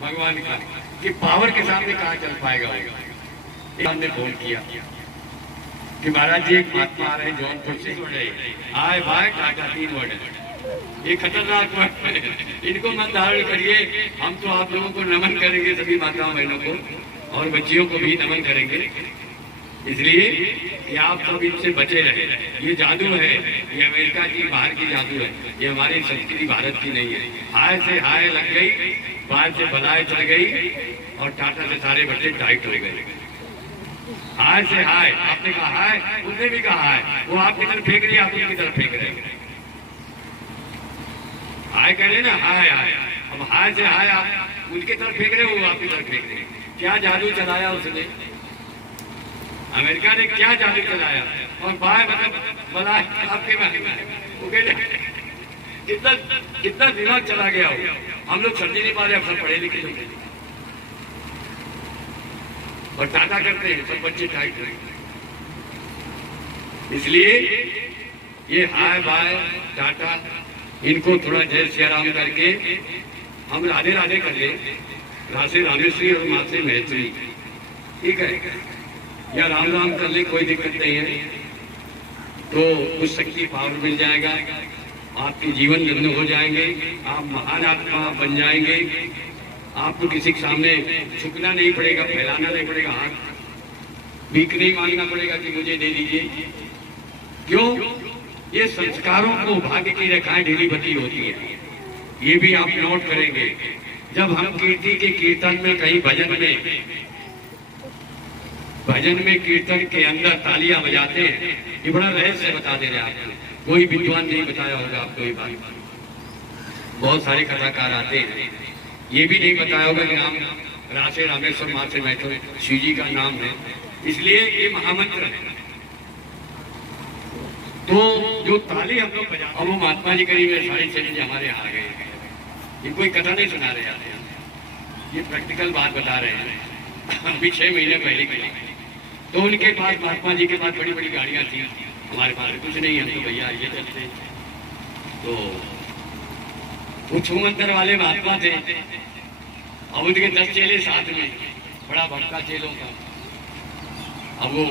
भगवान का कि पावर के सामने कहाँ चल पाएगा। हमने फोन किया कि महाराज जी एक महात्मा आ रहे हैं जौनपुर से, आए भाई टाटा 3 वर्ड है, ये खतरनाक वर्ड है, इनको मत धारण करिए। हम तो आप लोगों को नमन करेंगे, सभी माताओं बहनों को और बच्चियों को भी नमन करेंगे, इसलिए कि आप सब इनसे बचे रहे। ये जादू है, ये अमेरिका की बाहर की जादू है, ये हमारी संस्कृति भारत की नहीं है। हाय से हाय लग गई, बाहर से बलाएं चल गई और टाटा से सारे बच्चे टाइट हो गए। हाय से हाय, आपने कहा हाय, उसने भी कहा हाय, वो आपकी तरफ फेंक रही है, आप उनकी तरफ फेंक रहे हैं। हाय कह रहे ना, हाय हाय, अब हाय से हाय आप उनके तरफ फेंक रहे हो, वो आपकी तरफ फेंक रहे हैं। क्या जादू चलाया उसने, अमेरिका ने क्या जादू चलाया। और बाय मतलब बला आपके कितना दिमाग चला गया हो। हम लोग समझ नहीं पा रहे, अक्सर पढ़े लिखे लोग और टाटा करते हैं, सब बच्चे टाइट हैं। इसलिए ये हाय बाय टाटा, इनको थोड़ा जय श्री राम करके हम राधे राधे कर ले, राधे रामेश्वरी और माँ से मैत्री, ठीक है, या राम राम कर ले, कोई दिक्कत नहीं है। तो उस शक्ति पावर मिल जाएगा, आपके जीवन धन्य हो जाएंगे, आप महान आत्मा बन जाएंगे। आपको किसी के सामने झुकना नहीं पड़ेगा, फैलाना नहीं पड़ेगा, हाथ भीख नहीं मांगना पड़ेगा कि मुझे दे दीजिए। क्यों? ये संस्कारों को भाग्य की रेखाएं ढीली बटी होती है। ये भी आप नोट करेंगे। जब हम कीर्ति के कीर्तन में कहीं भजन में कीर्तन के अंदर तालियां बजाते हैं, ये बड़ा रहस्य बता दे रहे हैं आपको, कोई विद्वान नहीं बताया होगा आपको ये बात। बहुत सारे कथाकार आते हैं, ये भी नहीं बताया होगा कि नाम राशे रामेश्वर माँ से मैं तो शिव जी का नाम है, इसलिए ये महामंत्र है। तो जो ताली हम लोग बजा, अब वो महात्मा जी करीब 6:30 हमारे यहाँ आ गए। ये कोई कथा नहीं सुना रहे आते, ये प्रैक्टिकल बात बता रहे हैं। अभी 6 महीने पहले की बात। तो उनके पास, महात्मा जी के पास बड़ी बड़ी गाड़ियां थी, हमारे पास कुछ नहीं, हम तो भैया ये चलते। तो वो छूमंतर वाले महात्मा थे, अब उनके 10 चेले साथ में, बड़ा भक्का चेलों का। अब वो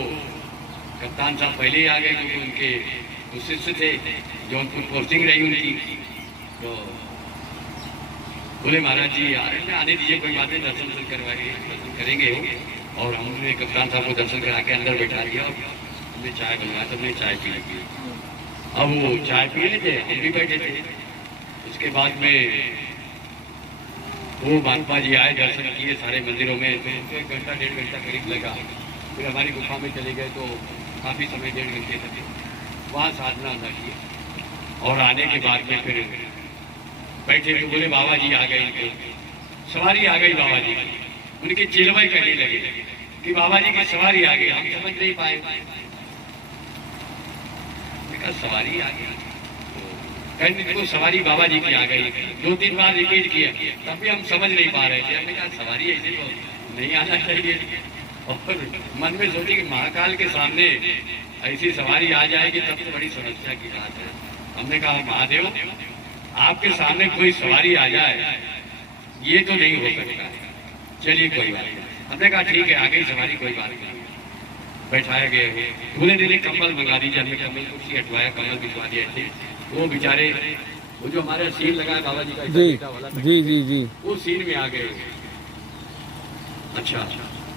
कप्तान साहब पहले ही आ गए, क्योंकि उनके शिष्य थे, जौनपुर पोस्टिंग रही उनकी। तो बोले महाराज जी आ रहे हैं, आने दीजिए, कोई बात नहीं, दर्शन करवाएंगे, दर्शन करेंगे हो। और हमने कप्तान साहब को दर्शन करा के अंदर बैठा दिया और हमने चाय बनवाया, तो हमने चाय पी ली। अब वो चाय पी रहे थे, हम भी बैठे थे। उसके बाद में वो महात्मा जी आए, दर्शन किए सारे मंदिरों में, तो 1 घंटा 1.5 घंटा करीब लगा। फिर हमारी गुफा में चले गए, तो काफ़ी समय 1.5 घंटे तक वहाँ साधना न की। और आने के बाद में फिर बैठे तो बोले बाबा जी आ गए, सवारी आ गई बाबा जी। उनके चेलवाई कहने लगे कि बाबा जी की सवारी आ गई। हम समझ नहीं पाए, सवारी आ गई, कहने को सवारी बाबा जी की आ गई। 2-3 बार रिपीट किया, तब भी हम समझ नहीं पा रहे थे। हमने कहा सवारी ऐसे तो नहीं आना चाहिए, और मन में सोची कि महाकाल के सामने ऐसी सवारी आ जाएगी तब तो बड़ी समस्या की बात है। हमने कहा महादेव, आपके सामने कोई सवारी आ जाए ये तो नहीं हो सकता, चलिए कोई बात नहीं। हमने कहा ठीक है, आ गई सवारी, कोई बात नहीं। बैठाया गया, पूरे दिन एक कंबल मंगा दीजिए, हमने कंबल कुर्सी हटवाया, कंबल भिजवा दिए थे। वो बेचारे, वो जो हमारा सीन लगा है बाबा जी का वाला, जी जी जी, वो सीन में आ गए। अच्छा,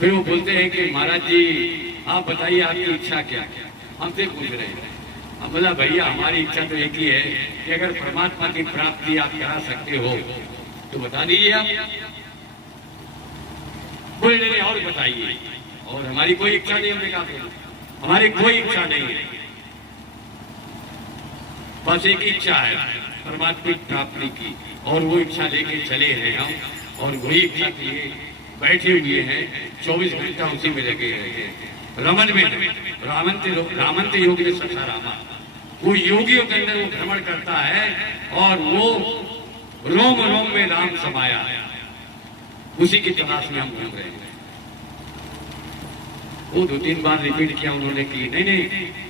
फिर वो बोलते हैं कि महाराज जी आप बताइए आपकी इच्छा क्या, हमसे पूछ रहे हैं। हम बोला भैया हमारी इच्छा तो एक ही है कि अगर परमात्मा की प्राप्ति आप करा सकते हो तो बता दीजिए आप। बोले नहीं और बताइए। और हमारी कोई इच्छा नहीं, हमने कहा हमारी कोई इच्छा नहीं है, बस एक इच्छा है परमात्मा प्राप्ति की, और वो इच्छा लेके चले हैं हम, और वही इच्छा के लिए बैठे हुए हैं, 24 घंटा उसी में लगे रहे हैं। रमन में रामंत योग में सखा रामा, वो योगियों के अंदर वो भ्रमण करता है, और वो रोम रोम में राम समाया है, उसी की तलाश में हम घूम रहे हैं। वो 2-3 बार रिपीट किया उन्होंने कि नहीं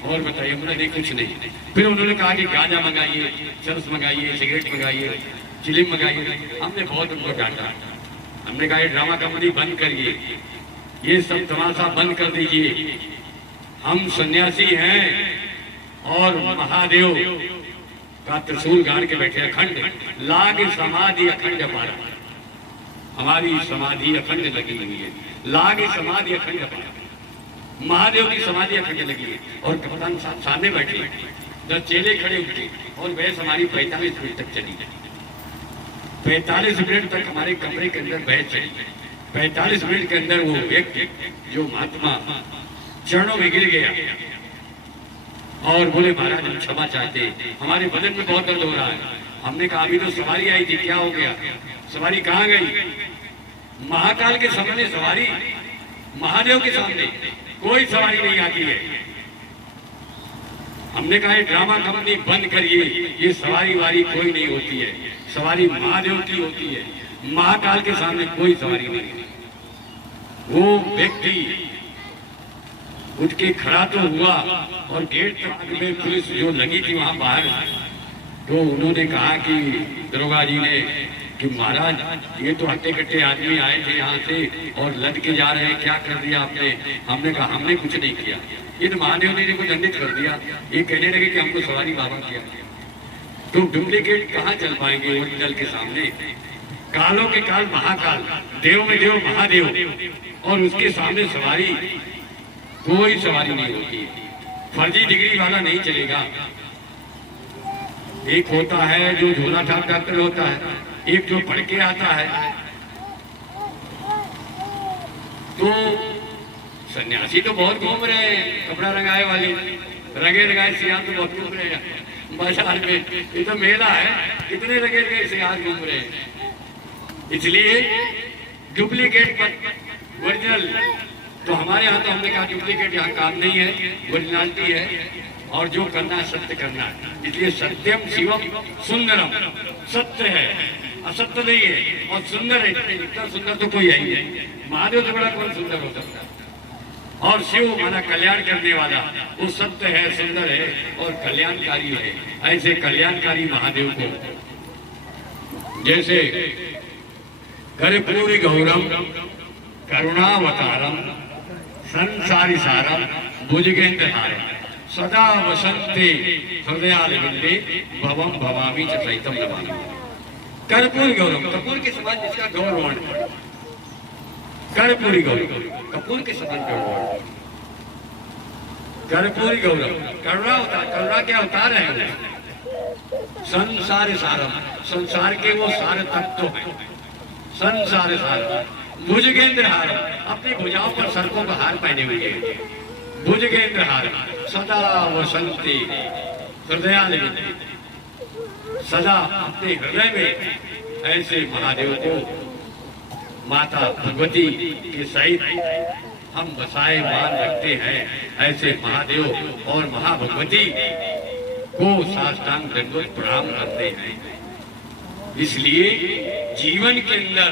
और बताइए, उन्होंने कुछ नहीं। फिर उन्होंने कहा कि गांजा मंगाइए, चरस मंगाइए, सिगरेट मंगाइए, चिलिम मंगाइए। हमने बहुत उनको डांटा, हमने कहा ये ड्रामा कंपनी बंद करिए, ये सब तमाशा बंद कर दीजिए, हम सन्यासी हैं और महादेव का त्रिशूल गाड़ के बैठे, अखंड लाग समाधि अखंड पारा, हमारी समाधि अखंड लगी हुई है, लाग समाधि अखंड पारा, महादेव की समाधि अखंड लगी है। और कप्तान साहब सामने बैठे, 10 चेले खड़े हुए, और बहस हमारी 45 मिनट तक चली। 45 मिनट तक हमारे कमरे के अंदर बहस चली। 45 मिनट के अंदर वो व्यक्ति जो महात्मा चरणों में गिर गया और बोले महाराज हम क्षमा चाहते हैं, हमारे बदन में बहुत दर्द हो रहा है। हमने कहा अभी तो सवारी आई थी, क्या हो गया? सवारी कहाँ गई? महाकाल के सामने सवारी, महादेव के सामने कोई सवारी नहीं आती है। हमने कहा ड्रामा कंपनी बंद करिए, ये सवारी वारी कोई नहीं होती है, सवारी महादेव की होती है, महाकाल के सामने कोई सवारी नहीं। वो व्यक्ति उठ के खड़ा तो हुआ, और गेट में पुलिस जो लगी थी वहां बाहर, तो उन्होंने कहा कि दरोगा जी ने कि महाराज ये तो हट्टे कट्टे आदमी आए थे यहाँ से और लद के जा रहे हैं, क्या कर दिया आपने? हमने कहा हमने कुछ नहीं किया, ये तो महादेव ने को दंडित कर दिया। ये कहने लगे कि हमको सवारी बाबा किया। तो डुप्लीकेट कहाँ चल पाएंगे ओरिजिनल के सामने? कालों के काल महाकाल, देव में देव महादेव, और उसके सामने सवारी, कोई सवारी नहीं होती। फर्जी डिग्री वाला नहीं चलेगा। एक होता है जो झोला छाप डॉक्टर होता है, एक जो पढ़ के आता है। तो सन्यासी तो बहुत घूम रहे हैं, कपड़ा रंगाए वाले, रंगे रंगाए सियार तो बहुत घूम रहे हैं बाजार में, ये तो मेला है, कितने रंगे रंगे सियार घूम रहे हैं। इसलिए डुप्लीकेट पर ओरिजिनल, तो हमारे यहाँ तो हमने कहा डुप्लीकेट यहाँ काम नहीं है, ओरिजिनलिटी है, और जो करना है सत्य करना है। इसलिए सत्यम शिवम सुंदरम, सत्य है, असत्य नहीं है, और सुंदर है। इतना सुंदर तो कोई है ही नहीं, महादेव से बड़ा कौन सुंदर हो सकता है? और शिव हमारा कल्याण करने वाला, वो सत्य है, सुंदर है और कल्याणकारी है। ऐसे कल्याणकारी महादेव को जैसे कर्पूरी गौरम करुणावतारम संसारी सारम भुजगेंद्रहारम सदा वसंते हृदयालविंदे भवम भवामी च सहितम नमामि। कर्पूरी गौरम, कपूर के समान जिसका गौरवण, कर्पूरी गौरम, कपूर के समान गौरवण, कर्पूरी गौरम, करुणा अवतार, करुणा के अवतार है। संसार सारम, संसार के वो सारे तत्व हैं, संसार सारम भुजगेंद्र हार, अपनी भुजाओं पर सरकों का हार पहने हुए हैं। भुजगेंद्र हार सदा वसंती हृदयालविंदे, सदा अपने हृदय में ऐसे महादेव को माता भगवती के सहित हम बसाए मान रखते हैं। ऐसे महादेव और महाभगवती को साष्टांग दंडवत प्रणाम करते हैं। इसलिए जीवन के अंदर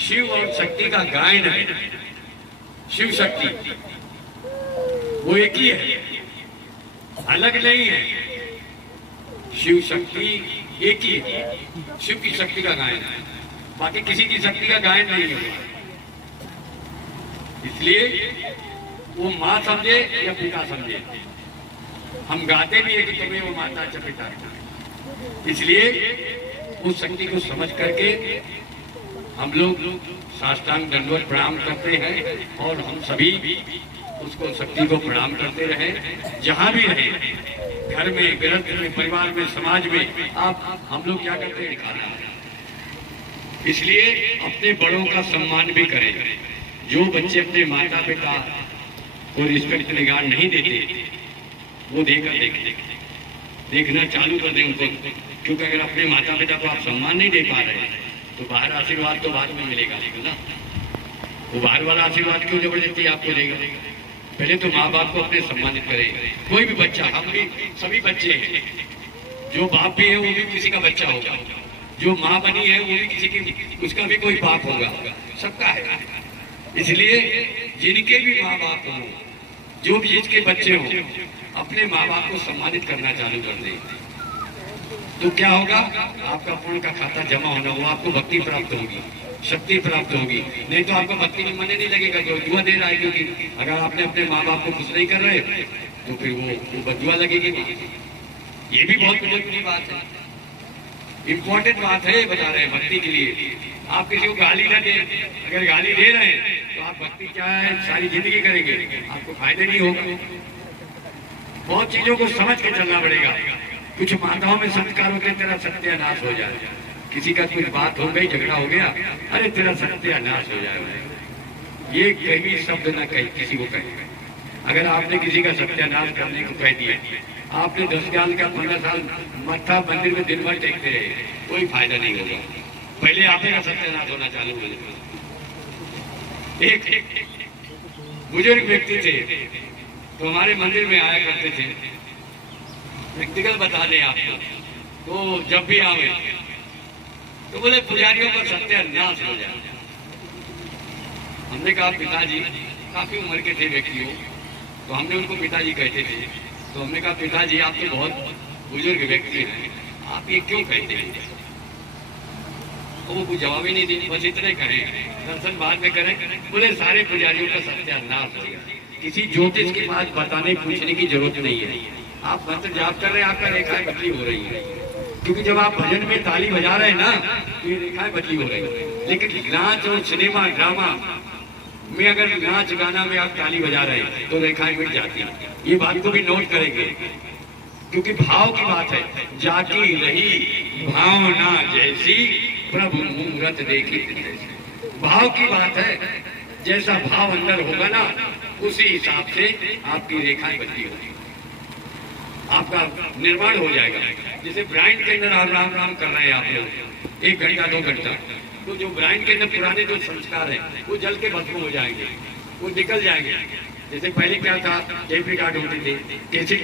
शिव और शक्ति का गायन है। शिव शक्ति वो एक ही है, अलग नहीं है। शिव शक्ति एक ही है, शिव की शक्ति का गायन है, बाकी किसी की शक्ति का गायन नहीं है। इसलिए वो माँ समझे या पिता समझे, हम गाते भी है कि तुम्हें वो माता च पिता। इसलिए उस शक्ति को समझ करके हम लोग साष्टांग दंडवत प्रणाम करते हैं, और हम सभी उसको शक्ति को प्रणाम करते रहे। जहाँ भी रहे, घर में, गृहस्थ में, परिवार में, समाज में, आप हम लोग क्या करते हैं? खाना। इसलिए अपने बड़ों का सम्मान भी करें। जो बच्चे अपने माता पिता को रिस्पेक्ट रिगार्ड नहीं देते वो देखना चालू कर दें उनको, क्योंकि अगर अपने माता पिता को आप सम्मान नहीं दे पा रहे तो बाहर आशीर्वाद तो बाद में मिलेगा ना। वो बाहर वाला आशीर्वाद क्यों जबरदस्ती आपको देगा? पहले तो माँ बाप को अपने सम्मानित करें। कोई भी बच्चा, हम भी सभी बच्चे हैं, जो बाप भी है वो भी किसी का बच्चा होगा, जो माँ बनी है वो भी किसी की, उसका भी कोई बाप होगा, सबका है। इसलिए जिनके भी माँ बाप हों, जो भी जिसके बच्चे हों, अपने माँ बाप को सम्मानित करना चालू कर दें तो क्या होगा? आपका पुण्य का खाता जमा होना, वो आपको भक्ति प्राप्त होगी, शक्ति प्राप्त होगी। नहीं तो आपको भक्ति में मन नहीं लगेगा, जो दुआ दे रहा है, क्योंकि अगर आपने अपने माँ बाप को खुश नहीं कर रहे तो फिर वो बदुआ लगेगी। ये भी बहुत जरूरी बात है, इम्पोर्टेंट बात है, बता रहे हैं भक्ति के लिए। आप किसी को गाली ना दें, अगर गाली दे रहे हैं तो आप भक्ति क्या है सारी जिंदगी करेंगे, आपको फायदा नहीं होगा। बहुत चीजों को समझ के चलना पड़ेगा। कुछ माताओं में संस्कार होते तेरा सत्यानाश हो जाए, किसी का कुछ बात हो गई, झगड़ा हो गया, अरे तेरा सत्यानाश हो जाए, ये कहीं शब्द ना कहीं किसी को कहे। अगर आपने किसी का सत्यानाश करने को कह दिया, आपने 10 साल का 15 साल मत्था मंदिर में दिन भर देखते रहे, कोई फायदा नहीं होगा। पहले आप का सत्यानाश होना चालू हो जाए। एक बुजुर्ग व्यक्ति थे तो हमारे मंदिर में आया करते थे, व्यक्तिगत बता दें आपको, तो जब भी आवे तो बोले पुजारियों का सत्यानाश हो जाए। हमने कहा पिताजी, काफी उम्र के थे व्यक्ति हो, तो हमने उनको पिताजी कहते थे, तो हमने कहा पिताजी आप तो बहुत बुजुर्ग व्यक्ति हैं, आप ये क्यों कहते हैं? तो वो कुछ जवाब ही नहीं दिए, बस इतने कहें, दर्शन बाद में करें। बोले सारे पुजारियों का सत्यानाश हो गया। किसी ज्योतिष की बात बताने पूछने की जरूरत नहीं है। आप मंत्र जाप कर रहे हैं, आपका रेखाएं बदली हो रही है, क्योंकि जब आप भजन में ताली बजा रहे हैं ना तो ये रेखाएं बदली हो रही है। लेकिन नाच और सिनेमा ड्रामा में अगर नाच गाना में आप ताली बजा रहे हैं तो रेखाएं मिट जाती हैं। ये बात को भी नोट करेंगे, क्योंकि भाव की बात है। जाती रही भावना जैसी प्रभु मूरत देखी, भाव की बात है। जैसा भाव अंदर होगा ना उसी हिसाब से आपकी रेखाएं बदली होगी, आपका निर्माण हो जाएगा। जैसे ब्रांड के अंदर आप राम राम कर रहे हैं आप लोग 1 घंटा 2 घंटा, तो जो ब्रांड के अंदर पुराने जो संस्कार है वो जल के भस्म हो जाएंगे, वो निकल जाएंगे। जैसे पहले क्या था, टेप रिकॉर्ड होते थे, कैसे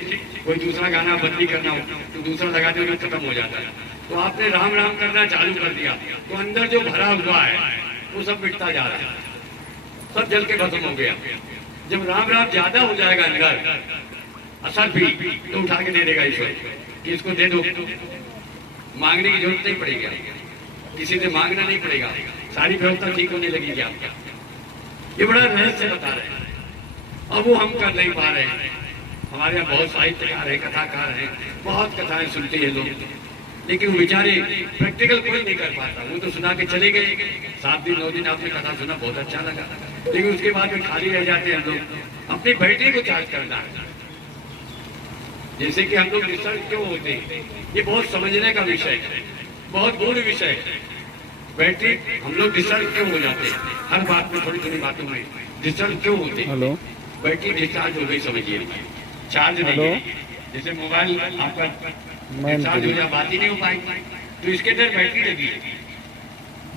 कोई दूसरा गाना बदली करना हो तो दूसरा लगाते हुए खत्म हो जाता है। तो आपने राम राम करना चालू कर दिया तो अंदर जो भरा हुआ है वो सब मिटता जा रहा है, सब जल के भस्म हो गया। जब राम राम ज्यादा हो जाएगा अंदर असर भी, तो उठा के दे देगा ईश्वर कि इसको दे दो, मांगने की जरूरत नहीं पड़ेगी, किसी से मांगना नहीं पड़ेगा, सारी व्यवस्था ठीक होने लगेगी आपका। ये बड़ा रहस्य बता रहे हैं, अब वो हम कर नहीं पा रहे हैं। हमारे यहाँ बहुत साहित्यकार है, कथाकार है, बहुत कथाएं सुनते हैं लोग, लेकिन वो बेचारे प्रैक्टिकल कोई नहीं कर पाता। वो तो सुना के चले गए, 7 दिन 9 दिन आपने कथा सुना, बहुत अच्छा लगा, लेकिन उसके बाद में खाली रह जाते हैं हम लोग। अपनी बैटरी को चार्ज करना है, जैसे कि हम लोग रिसर्च क्यों होते हैं, ये बहुत समझने का विषय है, बहुत गूढ़ विषय है। बैटरी हम लोग डिस्चार्ज क्यों हो जाते हैं, हर बात में थोड़ी थोड़ी बातों में डिस्चार्ज क्यों होते हैं? हेलो, बैटरी डिस्चार्ज हो गई, समझिए, चार्ज नहीं है। जैसे मोबाइल आपका चार्ज हो जाए, बात ही नहीं हो पाएगी, तो इसके अंदर बैटरी लगी है।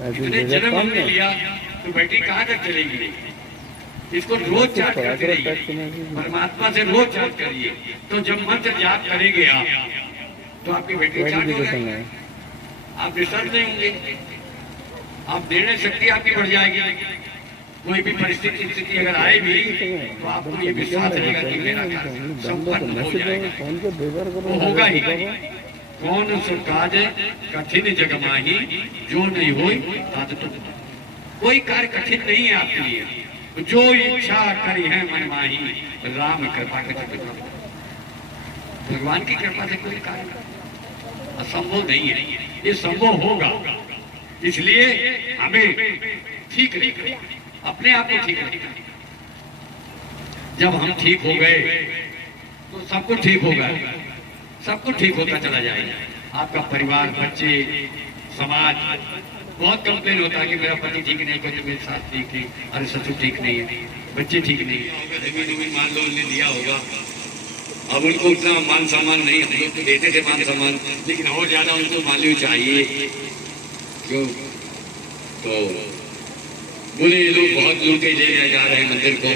इतने जन्म हमने लिया तो बैटरी कहाँ तक चलेगी? इसको रोज चार्ज करते रहिए, परमात्मा से रोज चार्ज करिए, तो जब मंत्र जाप करेंगे आप तो आपकी बैटरी चार्ज हो जाएगी, आप डिस्टर्ब नहीं होंगे, आप निर्णय शक्ति आपकी बढ़ जाएगी। कोई भी परिस्थिति स्थिति अगर आए भी तो आपको ये विश्वास रहेगा कि मेरा कार्य संपन्न हो जाएगा, वो होगा ही। कौन सो काज कठिन जग माही जो नहीं हो तात तो, कोई कार्य कठिन नहीं है आपके लिए, जो इच्छा करी है मन माही राम कृपा कर। भगवान की कृपा से कोई कार्य असंभव नहीं है, ये संभव होगा। इसलिए हमें ठीक रखना, अपने आप को ठीक रखना। जब हम ठीक हो गए तो सब कुछ ठीक होगा, सब कुछ ठीक होता चला जाएगा। आपका परिवार, बच्चे, समाज, बहुत कंप्लेन होता है कि मेरा पति ठीक नहीं, कोई मेरे साथ ठीक नहीं, अरे ससुर ठीक नहीं है, बच्चे ठीक नहीं है। जमीन उमीन मान लो उन्हें दिया होगा, अब उनको उतना मान सम्मान नहीं, हम लोग तो देते थे मान सम्मान, लेकिन और ज्यादा उनको मालूम चाहिए। क्यों? तो बोले ये लोग बहुत लोग ले जा रहे हैं मंदिर को।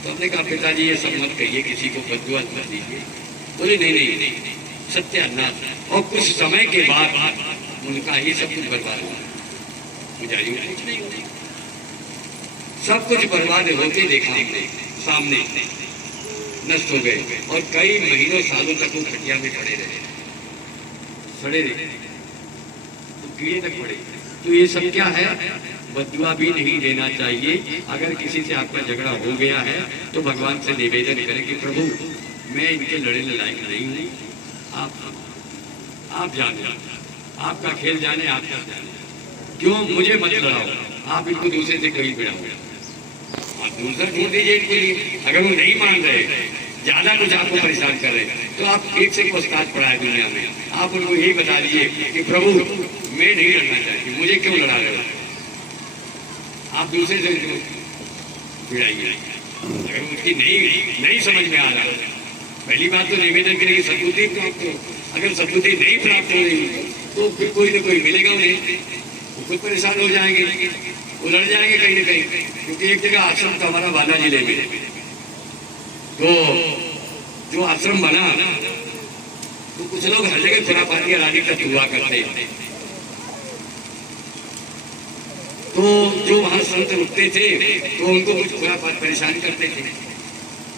तो हमने कहा पिताजी ये सब मत कहिए, किसी को बददुआ मत दीजिए। बोले नहीं नहीं नहीं, सत्यानाश। और कुछ समय के बाद उनका ही सब कुछ बर्बाद हुआ, पुजारी कुछ नहीं हुआ, सब कुछ बर्बाद होते देखा हमने सामने, नष्ट हो गए। और कई महीनों सालों तक वो खटिया में पड़े रहे, सड़े रहे, तो कीड़े तक पड़े। तो ये सब क्या है? बददुआ भी नहीं देना चाहिए। अगर किसी से आपका झगड़ा हो गया है तो भगवान से निवेदन करें कि प्रभु मैं इनके लड़ने लायक नहीं हूँ, आप जाने, आपका खेल जाने, आपका जाने, क्यों मुझे मत लड़ाओ, आप इनको दूसरे से कहीं भिड़ाओ, आप दूसरा छोड़ दीजिए इनके लिए। अगर वो नहीं मान रहे, ज्यादा कुछ आपको परेशान कर रहे, तो आप एक से एक उस्ताद पढ़ा है दुनिया में, आप उनको यही बता दीजिए कि प्रभु मैं नहीं लड़ना चाहती, मुझे क्यों लड़ा रहे हो, आप दूसरे से भिड़ाइए। अगर उसकी नहीं समझ में आ रहा, पहली बात तो निवेदन करेगी सद्बुद्धि प्राप्त हो। अगर सद्बुद्धि नहीं प्राप्त हो रही तो फिर कोई ना कोई मिलेगा उन्हें, वो खुद परेशान हो जाएंगे, वो लड़ जाएंगे कहीं ना कहीं। क्योंकि एक जगह आश्रम था हमारा बाला जिले में, तो जो आश्रम बना तो कुछ लोग हर जगह खुरापाती रानी तक हुआ करते हैं। तो जो वहां संत रुकते थे तो उनको कुछ खुरापात परेशान करते थे।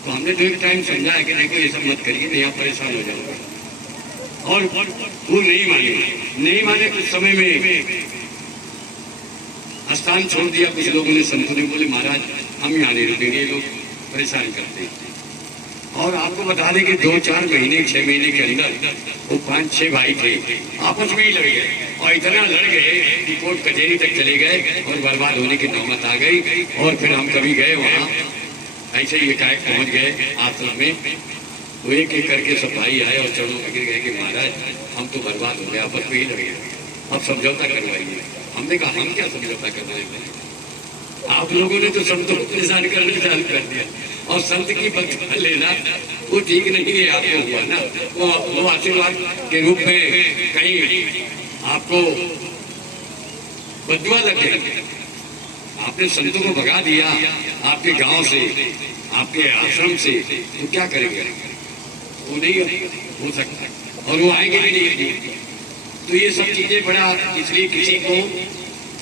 तो हमने तो एक टाइम समझाया कि देखो ये सब मत करिए, नहीं आप परेशान हो जाओगे। और वो नहीं माने कुछ समय में स्थान छोड़ दिया। कुछ लोगों ने, संतों ने बोले महाराज हम यहाँ नहीं रुकेंगे, ये लोग परेशान करते हैं। और आपको बता दें कि 2-4 महीने 6 महीने के अंदर वो 5-6 भाई थे, आपस में ही लड़ गए, और इतना लड़ गए कि कोर्ट कचहरी तक चले गए और बर्बाद होने की नौबत आ गई। और फिर हम कभी गए वहाँ, ऐसे ही एकाएक पहुँच गए आश्रम में, वो एक एक करके सब भाई आए और चढ़ो गिर गए कि महाराज हम तो बर्बाद हो गए, आपस में ही लड़ गए, अब समझौता करवाइए। हमने कहा हम क्या समझौता करवाएंगे, आप लोगों ने तो संतों को परेशान करने चालू कर दिया, और संत की बददुआ लेना वो ठीक नहीं है। आपको हुआ ना, वो आशीर्वाद के रूप में कहीं आपको बददुआ लग गई, आपने संतों को भगा दिया आपके गांव से, आपके आश्रम से, तो क्या करेंगे? वो नहीं हो सकता, और वो आएंगे भी नहीं। तो ये सब चीजें बड़ा, इसलिए किसी को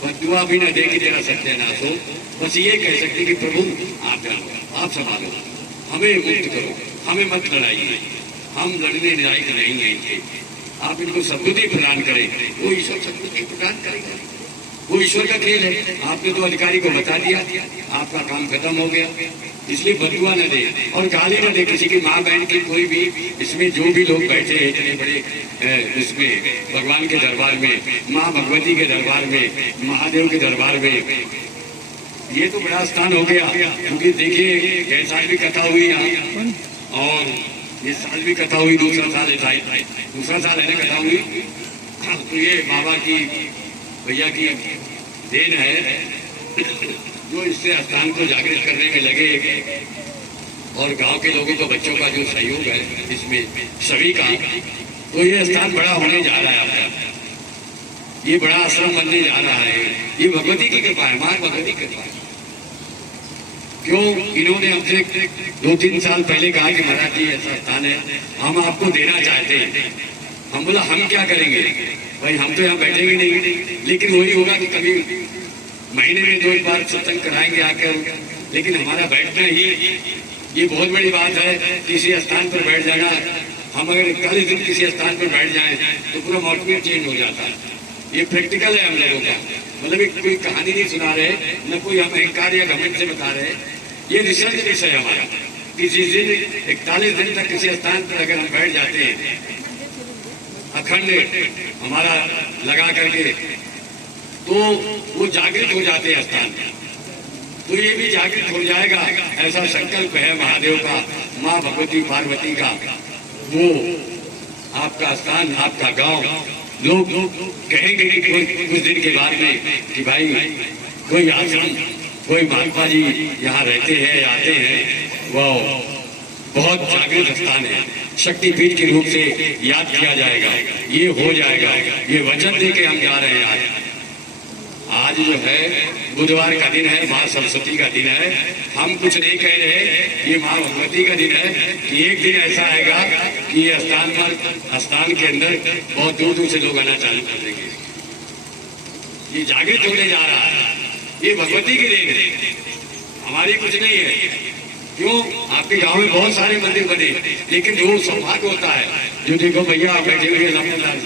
बददुआ भी न दे कि तेरा सत्यानाश हो, बस ये कह सकते कि प्रभु आप जानो, आप संभालो, हमें मुक्त करो, हमें मत लड़ाइए, हम लड़ने लायक नहीं है इनके, आप इनको सद्बुद्धि प्रदान करें, वो ईश्वर सद्बुद्धि प्रदान करेगा। वो ईश्वर का खेल है। आपने तो अधिकारी को बता दिया, आपका काम खत्म हो गया। इसलिए बददुआ न दे और गाली न दे किसी की माँ बहन की, कोई भी। इसमें जो भी लोग बैठे हैं इतने बड़े इसमें भगवान के दरबार में, माँ भगवती के दरबार में, महादेव के दरबार में, ये तो बड़ा स्थान हो गया। क्योंकि देखिए गए साल भी कथा हुई यहाँ, और इस साल भी कथा हुई, दूसरा साल है ना कथा हुई। तो ये बाबा की, भैया की देन है जो इससे स्थान को जागृत करने में लगे, और गांव के लोगों को, बच्चों का जो सहयोग है इसमें सभी का, तो ये स्थान बड़ा होने जा रहा है आपका, ये बड़ा आश्रम बनने जा रहा है। ये भगवती की कृपा है, मां भगवती की कृपा है। क्यों इन्होंने हमसे 2-3 साल पहले कहा कि महाराज जी ऐसा स्थान है, हम आपको देना चाहते हैं। हम बोला हम क्या करेंगे भाई, हम तो यहाँ बैठेंगे नहीं, लेकिन वही होगा कि कभी महीने में 2 बार सत्संग कराएंगे आकर। लेकिन हमारा बैठना ही ये बहुत बड़ी बात है। किसी स्थान पर बैठ जाना, हम अगर 41 दिन किसी स्थान पर बैठ जाएं तो पूरा मॉर्फियर चेंज हो जाता है। ये प्रैक्टिकल है हम लोगों का, मतलब एक कोई कहानी नहीं सुना रहे, न कोई हम अहंकार या घमंड से बता रहे। ये रिसर्च विषय हमारा। किसी दिन 41 दिन तक किसी स्थान पर अगर हम बैठ जाते हैं अखंड हमारा लगा करके, तो वो जागृत हो जाते हैं स्थान। तो ये भी जागृत हो जाएगा, ऐसा संकल्प है महादेव का, माँ भगवती पार्वती का। वो आपका स्थान, आपका गांव लोग कहेंगे कि कुछ दिन के बाद में कि भाई कोई आश्रम, कोई महात्मा जी यहाँ रहते हैं, आते हैं, वो बहुत जागृत स्थान है, शक्तिपीठ के रूप से याद किया जाएगा, ये हो जाएगा, ये वचन दे के हम जा रहे हैं। आज जो है बुधवार का दिन है, माँ सरस्वती का दिन है, हम कुछ नहीं कह रहे, ये माँ भगवती का दिन है कि एक दिन ऐसा आएगा कि ये स्थान के अंदर बहुत दूर दूर से लोग आना चालू कर देंगे। ये जागृत होने जा रहा है, ये भगवती की देन है, हमारी कुछ नहीं है। क्यों? आपके गांव में बहुत सारे मंदिर बने, लेकिन जो सौभाग्य होता है, जो देखो भैया आप बैठे हुए लम्बेदार,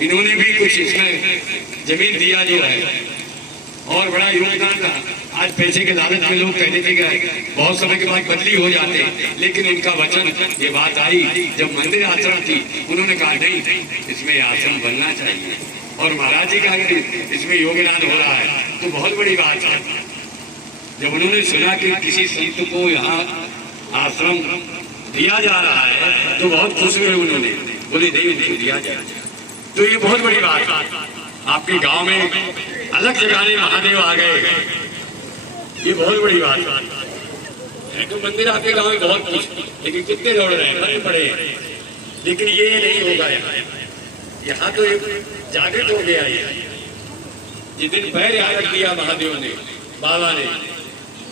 इन्होंने भी कुछ इसमें जमीन दिया जो है और बड़ा योगदान रहा। आज पैसे के लालच में लोग कहने के गए, बहुत समय के बाद बदली हो जाते, लेकिन इनका वचन, ये बात आई जब मंदिर आश्रम थी, उन्होंने कहा नहीं, इसमें आश्रम बनना चाहिए, और महाराज जी का अगर इसमें योगदान हो रहा है तो बहुत बड़ी बात है। जब उन्होंने सुना कि किसी संत को यहाँ आश्रम दिया जा रहा है तो बहुत खुश हुए, उन्होंने बोले नहीं उनको दिया जाए, तो ये बहुत बड़ी बात है। आपके गांव में अलग जगाने महादेव आ गए, ये बहुत बड़ी बात है। तो मंदिर आपके गांव में बहुत कुछ, लेकिन कितने दौड़ रहे हैं, बड़े बड़े, लेकिन ये नहीं होगा यहाँ तो एक जागृत हो गया है। जिस दिन पैर यहाँ रख दिया महादेव ने, बाबा ने,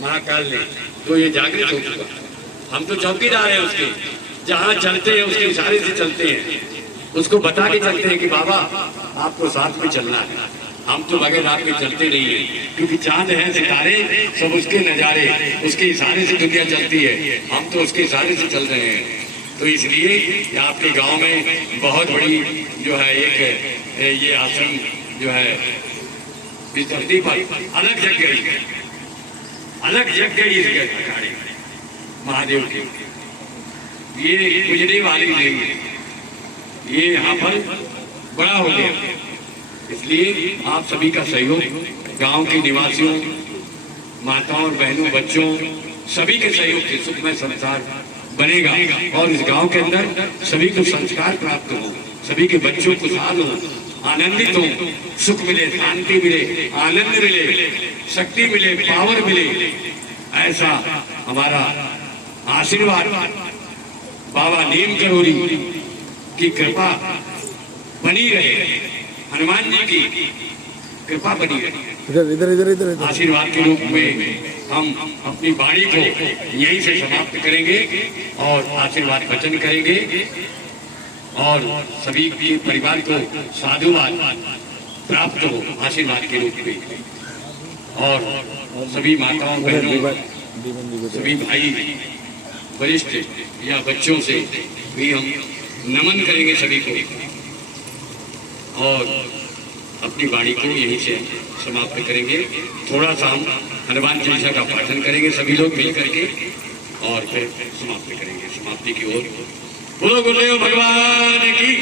महाकाल ने, तो ये जागृत हो चुका। हम तो चौकीदार हैं उसके, जहाँ चलते हैं उसके इशारे से चलते हैं, उसको बता के चलते हैं कि बाबा आपको साथ में चलना है। हम तो बगैर रात में चलते नहीं है, क्योंकि चांद है, सितारे सब उसके नजारे, उसके इशारे से दुनिया चलती है, हम तो उसके इशारे से चल रहे हैं। तो इसलिए आपके गांव में बहुत बड़ी जो है एक ये आश्रम जो है इस धरती पर अलग जग गई, अलग जग गई इस अखाड़े महादेव की। ये गुजरने वाली नहीं है, ये यहाँ पर बड़ा हो गया। इसलिए आप सभी का सहयोग, गांव के निवासियों, माताओं और बहनों, बच्चों, सभी के सहयोग से सुखमय संसार बनेगा, और इस गांव के अंदर सभी को संस्कार प्राप्त हो, सभी के बच्चों खुशहाल हो, आनंदित हो, सुख मिले, शांति मिले, आनंद मिले, शक्ति मिले, पावर मिले, ऐसा हमारा आशीर्वाद बाबा नीम करोली की कृपा बनी रहे, हनुमान जी की कृपा बनी रहे। इधर इधर इधर इधर आशीर्वाद के रूप में हम अपनी वाणी को यहीं से समाप्त करेंगे और आशीर्वाद वचन करेंगे, और सभी के परिवार को साधुवाद प्राप्त हो आशीर्वाद के रूप में, और सभी माताओं, बहनों, सभी भाई, वरिष्ठ या बच्चों से भी हम नमन करेंगे सभी को, और अपनी वाणी को यहीं से समाप्त करेंगे। थोड़ा सा हम हनुमान चालीसा का पाठन करेंगे सभी लोग मिल करके, और फिर समाप्त करेंगे, समाप्ति की ओर। बोलो गुरुदेव भगवान की।